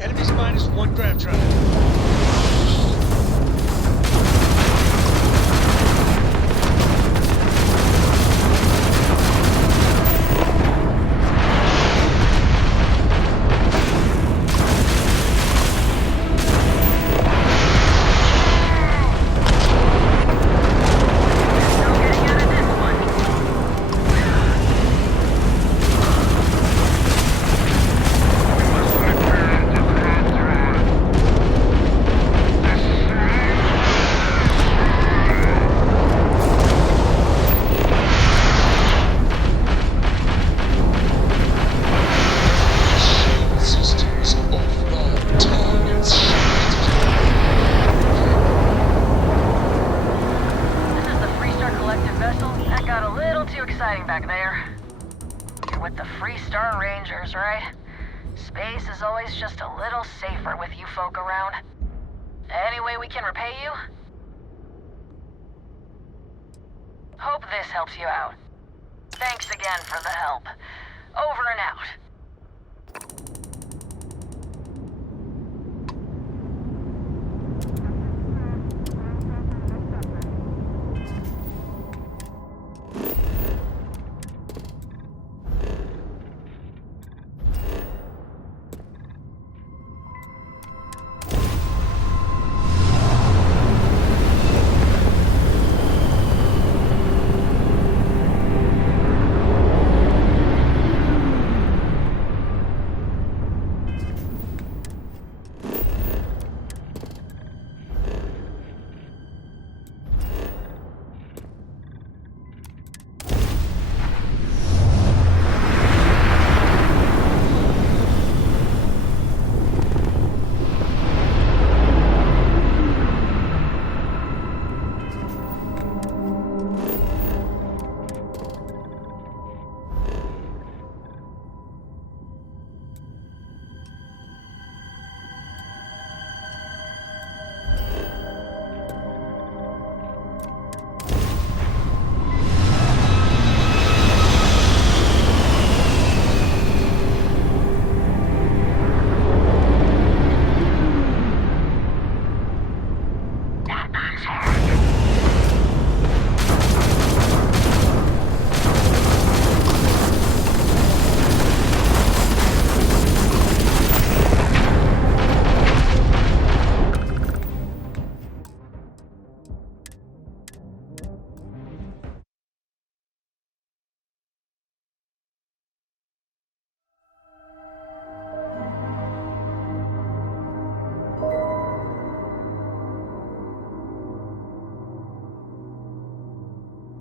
Enemies minus one grab drive. Return to the always just a little safer with you folk around. Any way we can repay you? Hope this helps you out. Thanks again for the help. Over and out.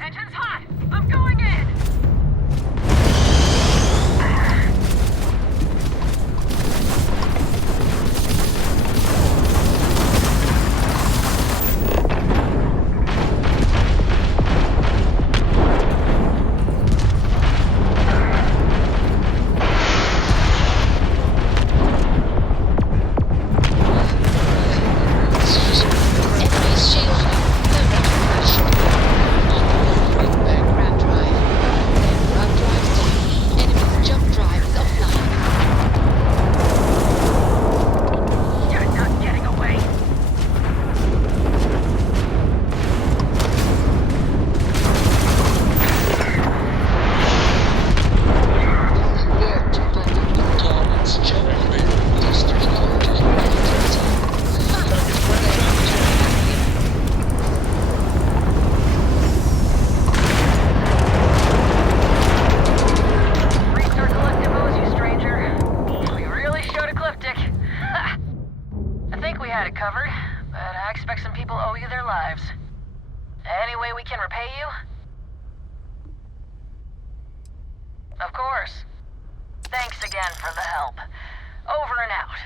Engine's hot! I'm going in! Enemy's shield. Background drive. Grab drives down. Enemy's jump drive is offline. You're not getting away! Restart collective owes you, stranger. We really showed a cliff dick. I think we had it covered, but I expect some people owe you their lives. Any way we can repay you? Of course. Thanks again for the help. Over and out.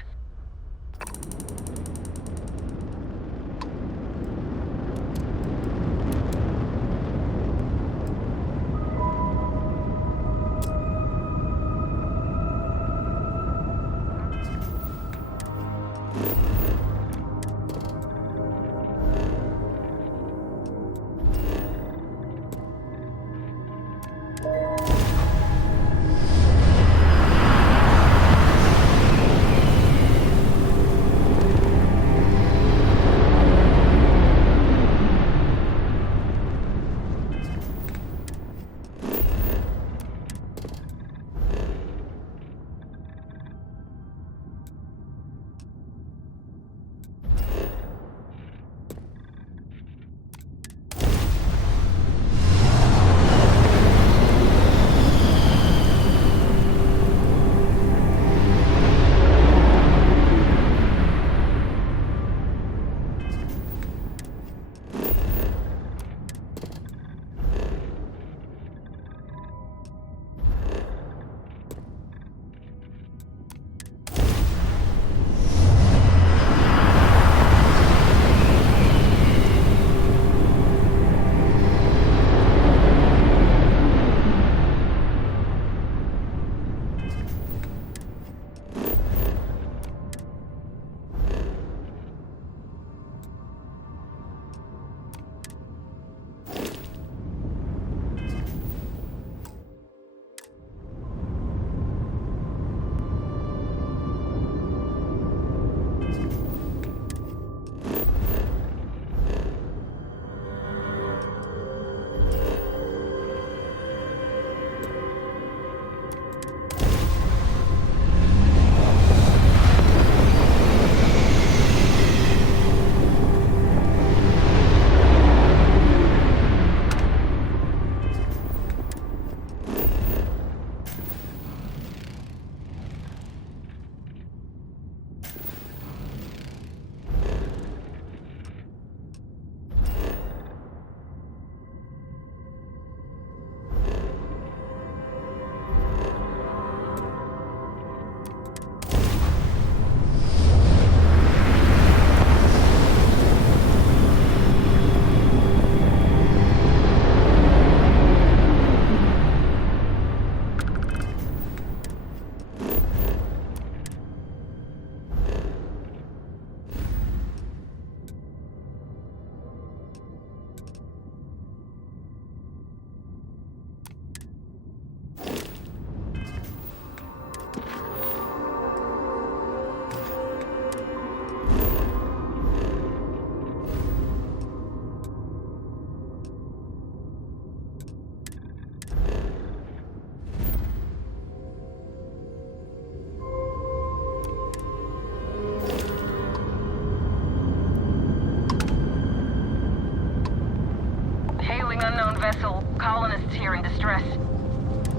here in distress.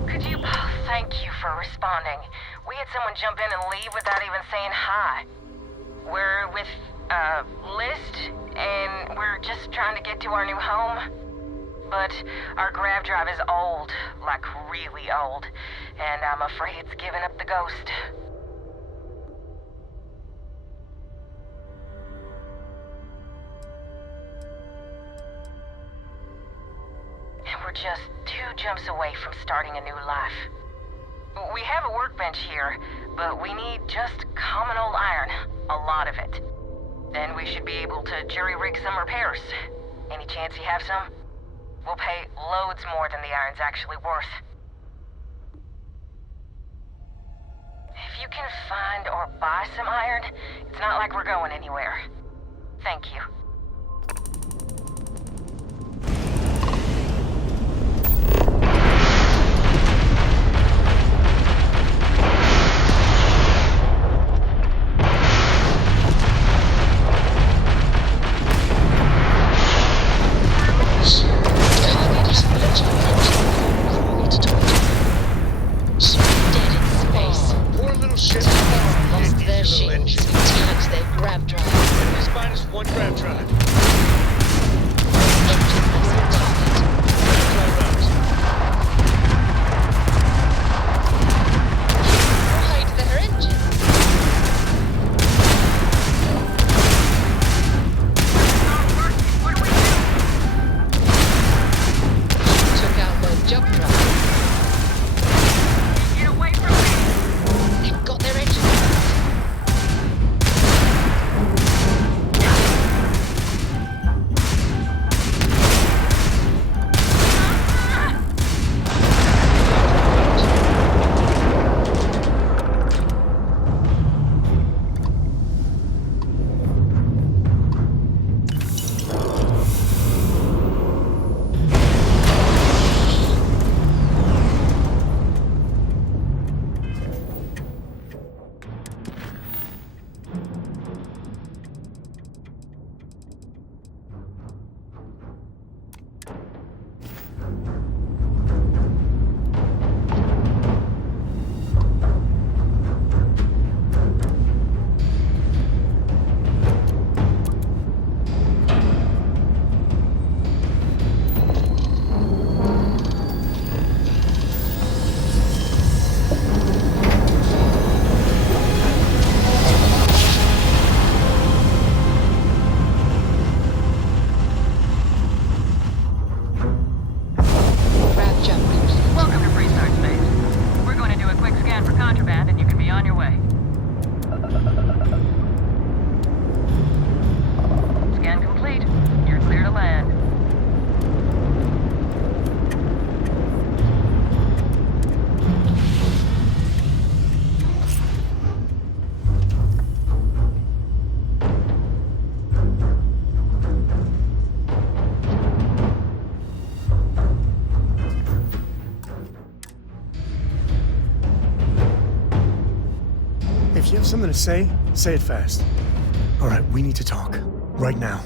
Could you... Thank you for responding. We had someone jump in and leave without even saying hi. We're with, List, and we're just trying to get to our new home. But our grav drive is old, like really old, and I'm afraid it's giving up the ghost. And we're just 2 jumps away from starting a new life. We have a workbench here, but we need just common old iron, a lot of it. Then we should be able to jury-rig some repairs. Any chance you have some? We'll pay loads more than the iron's actually worth. If you can find or buy some iron, it's not like we're going anywhere. Thank you. If you have something to say it fast. All right, we need to talk. Right now.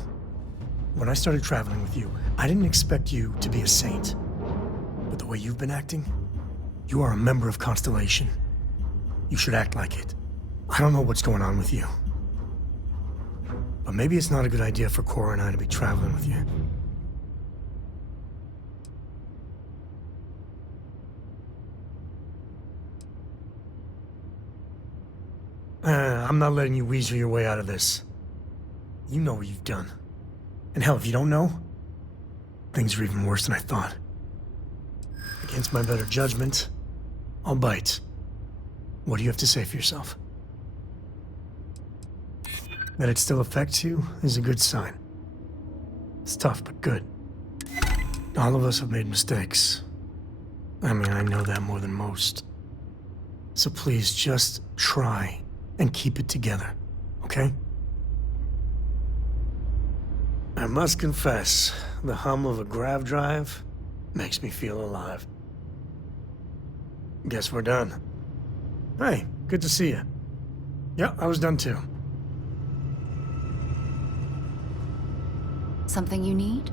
When I started traveling with you, I didn't expect you to be a saint. But the way you've been acting, you are a member of Constellation. You should act like it. I don't know what's going on with you. But maybe it's not a good idea for Cora and I to be traveling with you. I'm not letting you weasel your way out of this. You know what you've done. And hell, if you don't know, things are even worse than I thought. Against my better judgment, I'll bite. What do you have to say for yourself? That it still affects you is a good sign. It's tough, but good. All of us have made mistakes. I mean, I know that more than most. So please, just try and keep it together, okay? I must confess, the hum of a grav drive makes me feel alive. Guess we're done. Hey, good to see you. Yeah, I was done too. Something you need?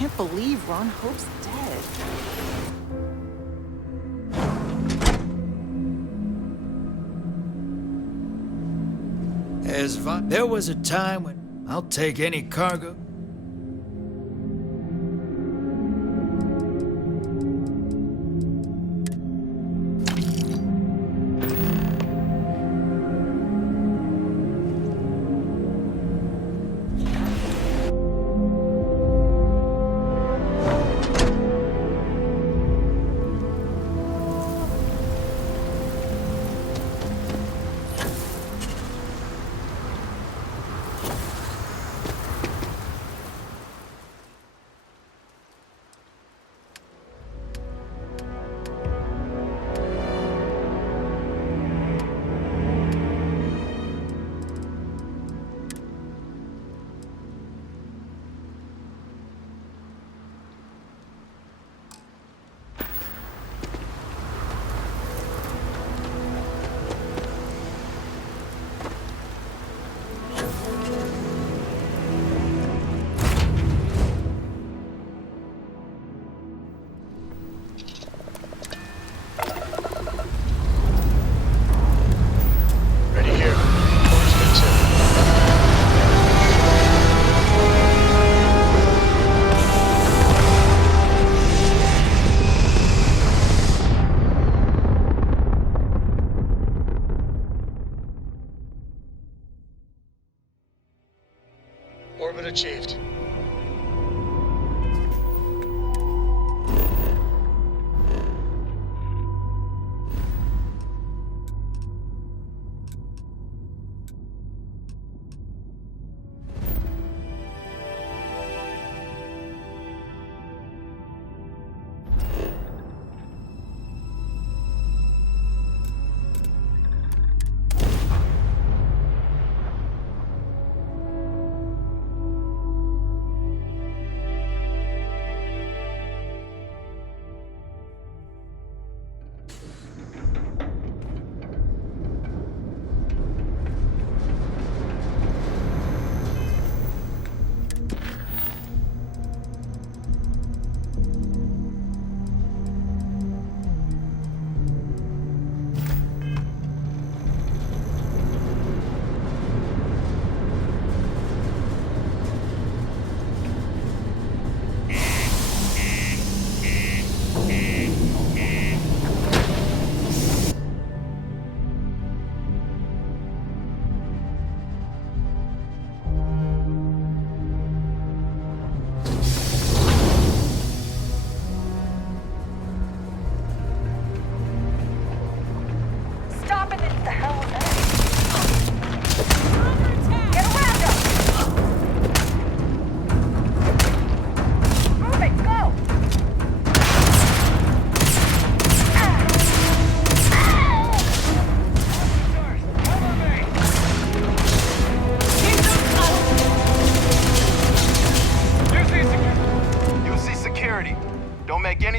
can't believe Ron Hope's dead. There was a time when I'll take any cargo. Orbit achieved.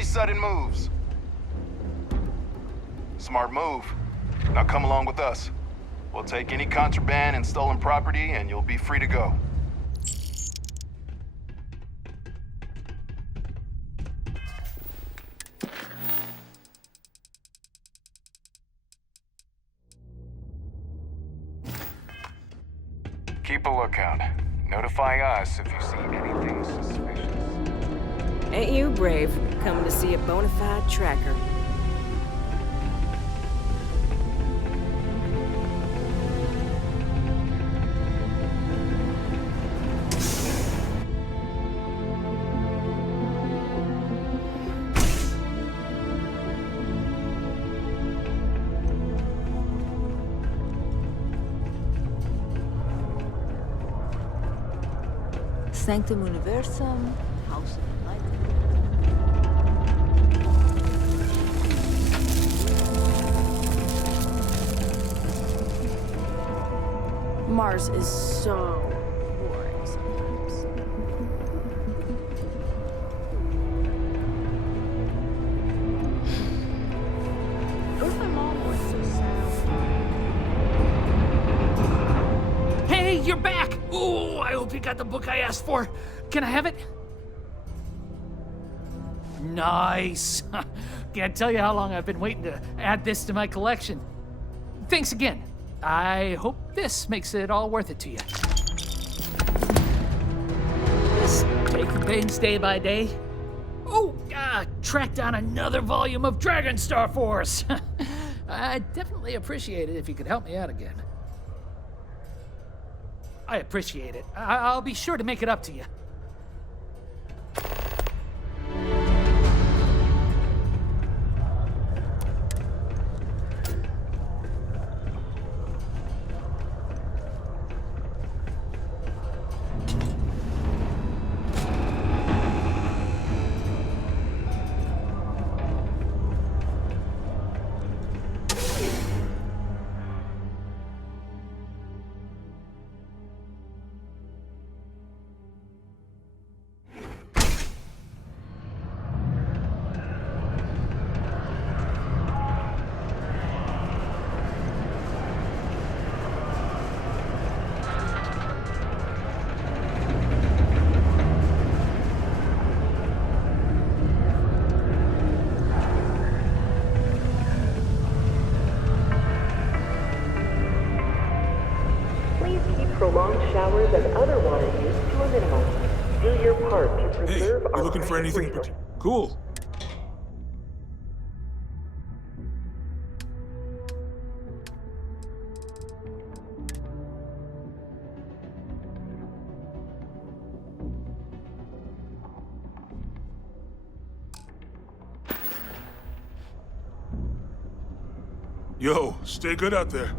Sudden moves. Smart move. Now come along with us. We'll take any contraband and stolen property, and you'll be free to go. Keep a lookout. Notify us if you see anything suspicious. Ain't you brave, coming to see a bona fide tracker? Sanctum Universum, House of Mars is so boring sometimes. What if my mom was so sad? Hey, you're back! Ooh, I hope you got the book I asked for. Can I have it? nice. Can't tell you how long I've been waiting to add this to my collection. Thanks again. I hope this makes it all worth it to you. Just taking things day by day. Oh, track down another volume of Dragon Star Force. I'd definitely appreciate it if you could help me out again. I appreciate it. I'll be sure to make it up to you. Prolonged showers and other water use to a minimum. Do your part to preserve our looking for anything resources. cool? Yo, stay good out there.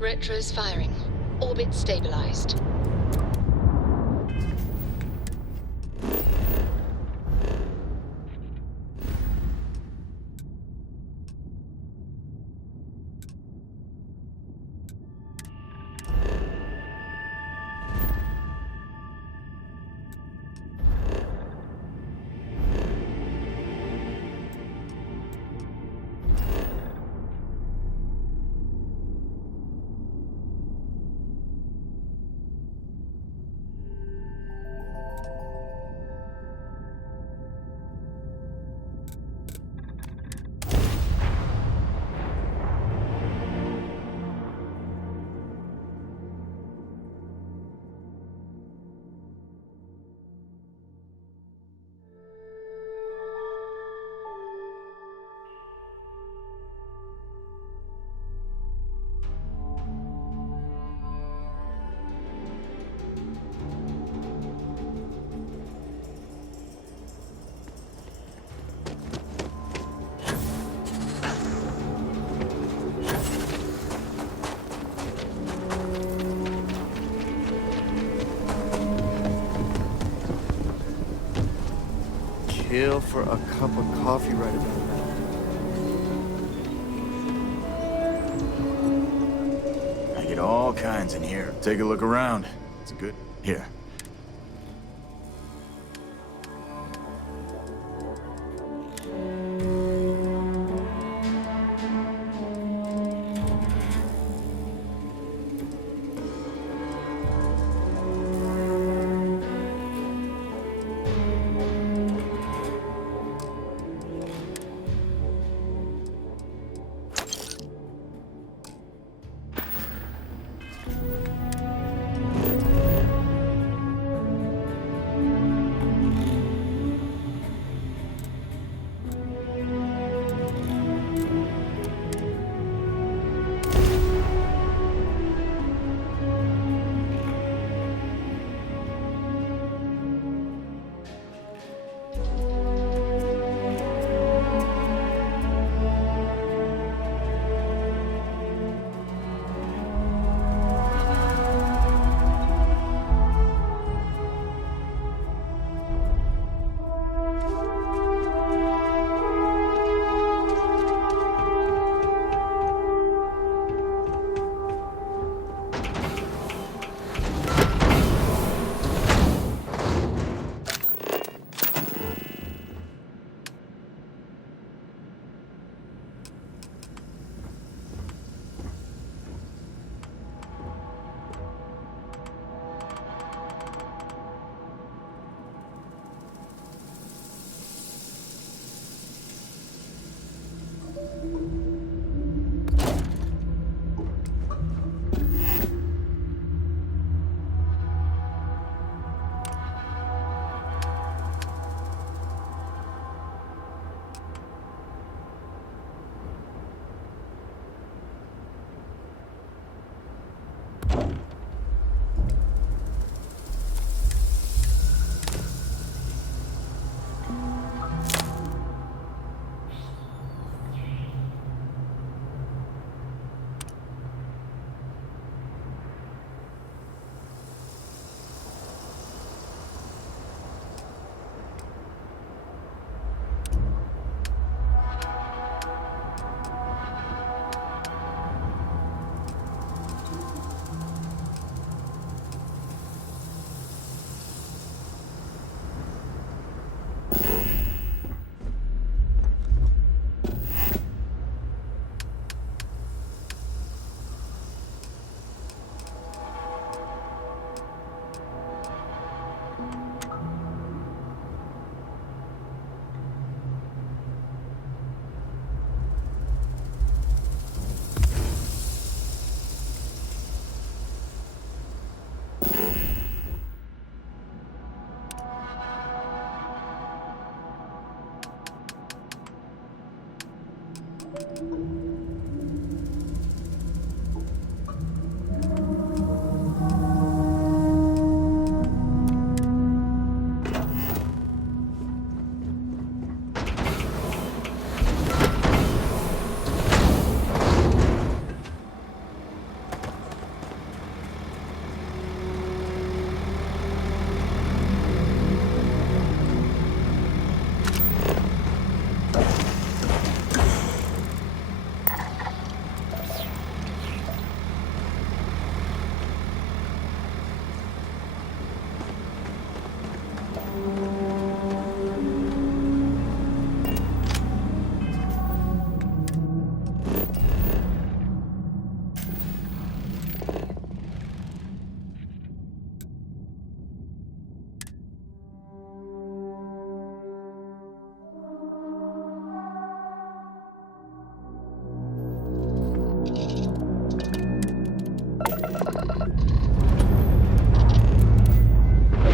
Retros firing. Orbit stabilized. Kill for a cup of coffee right about now. kinds in here. Take a look around. It's a good... Here.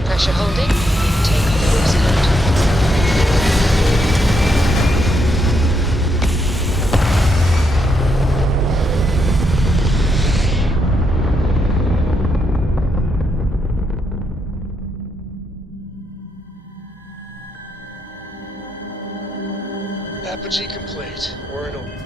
Pressure holding. Takeoff looks good. Apogee complete. We're in orbit.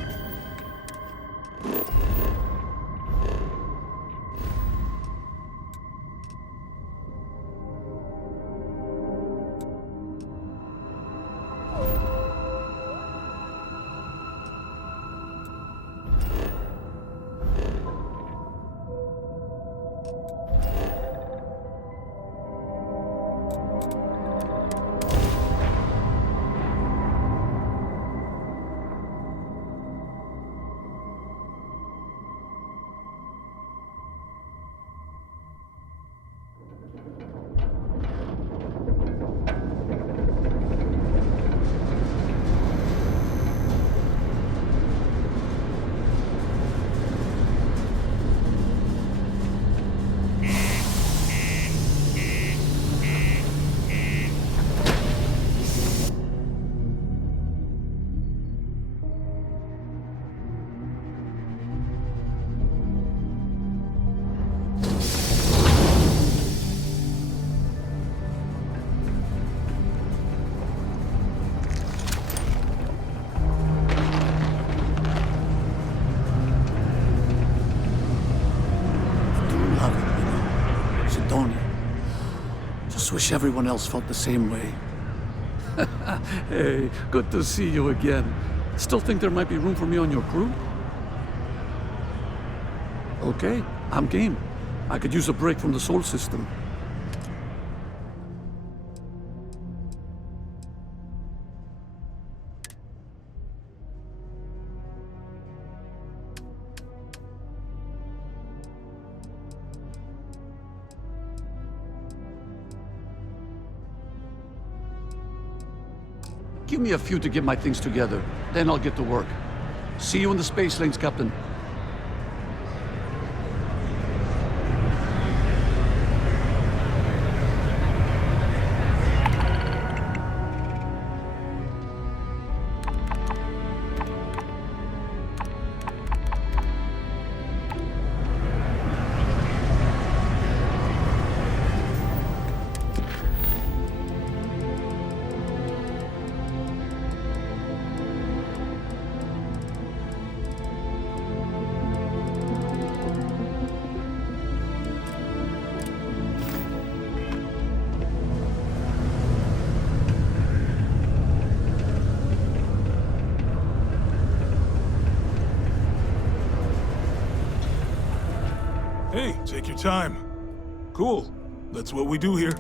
Just wish everyone else felt the same way. Hey, good to see you again. Still think there might be room for me on your crew? Okay, I'm game. I could use a break from the Sol system. Give me a few to get my things together, then I'll get to work. See you in the space lanes, Captain. Hey, take your time. Cool. That's what we do here.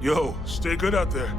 Yo, stay good out there.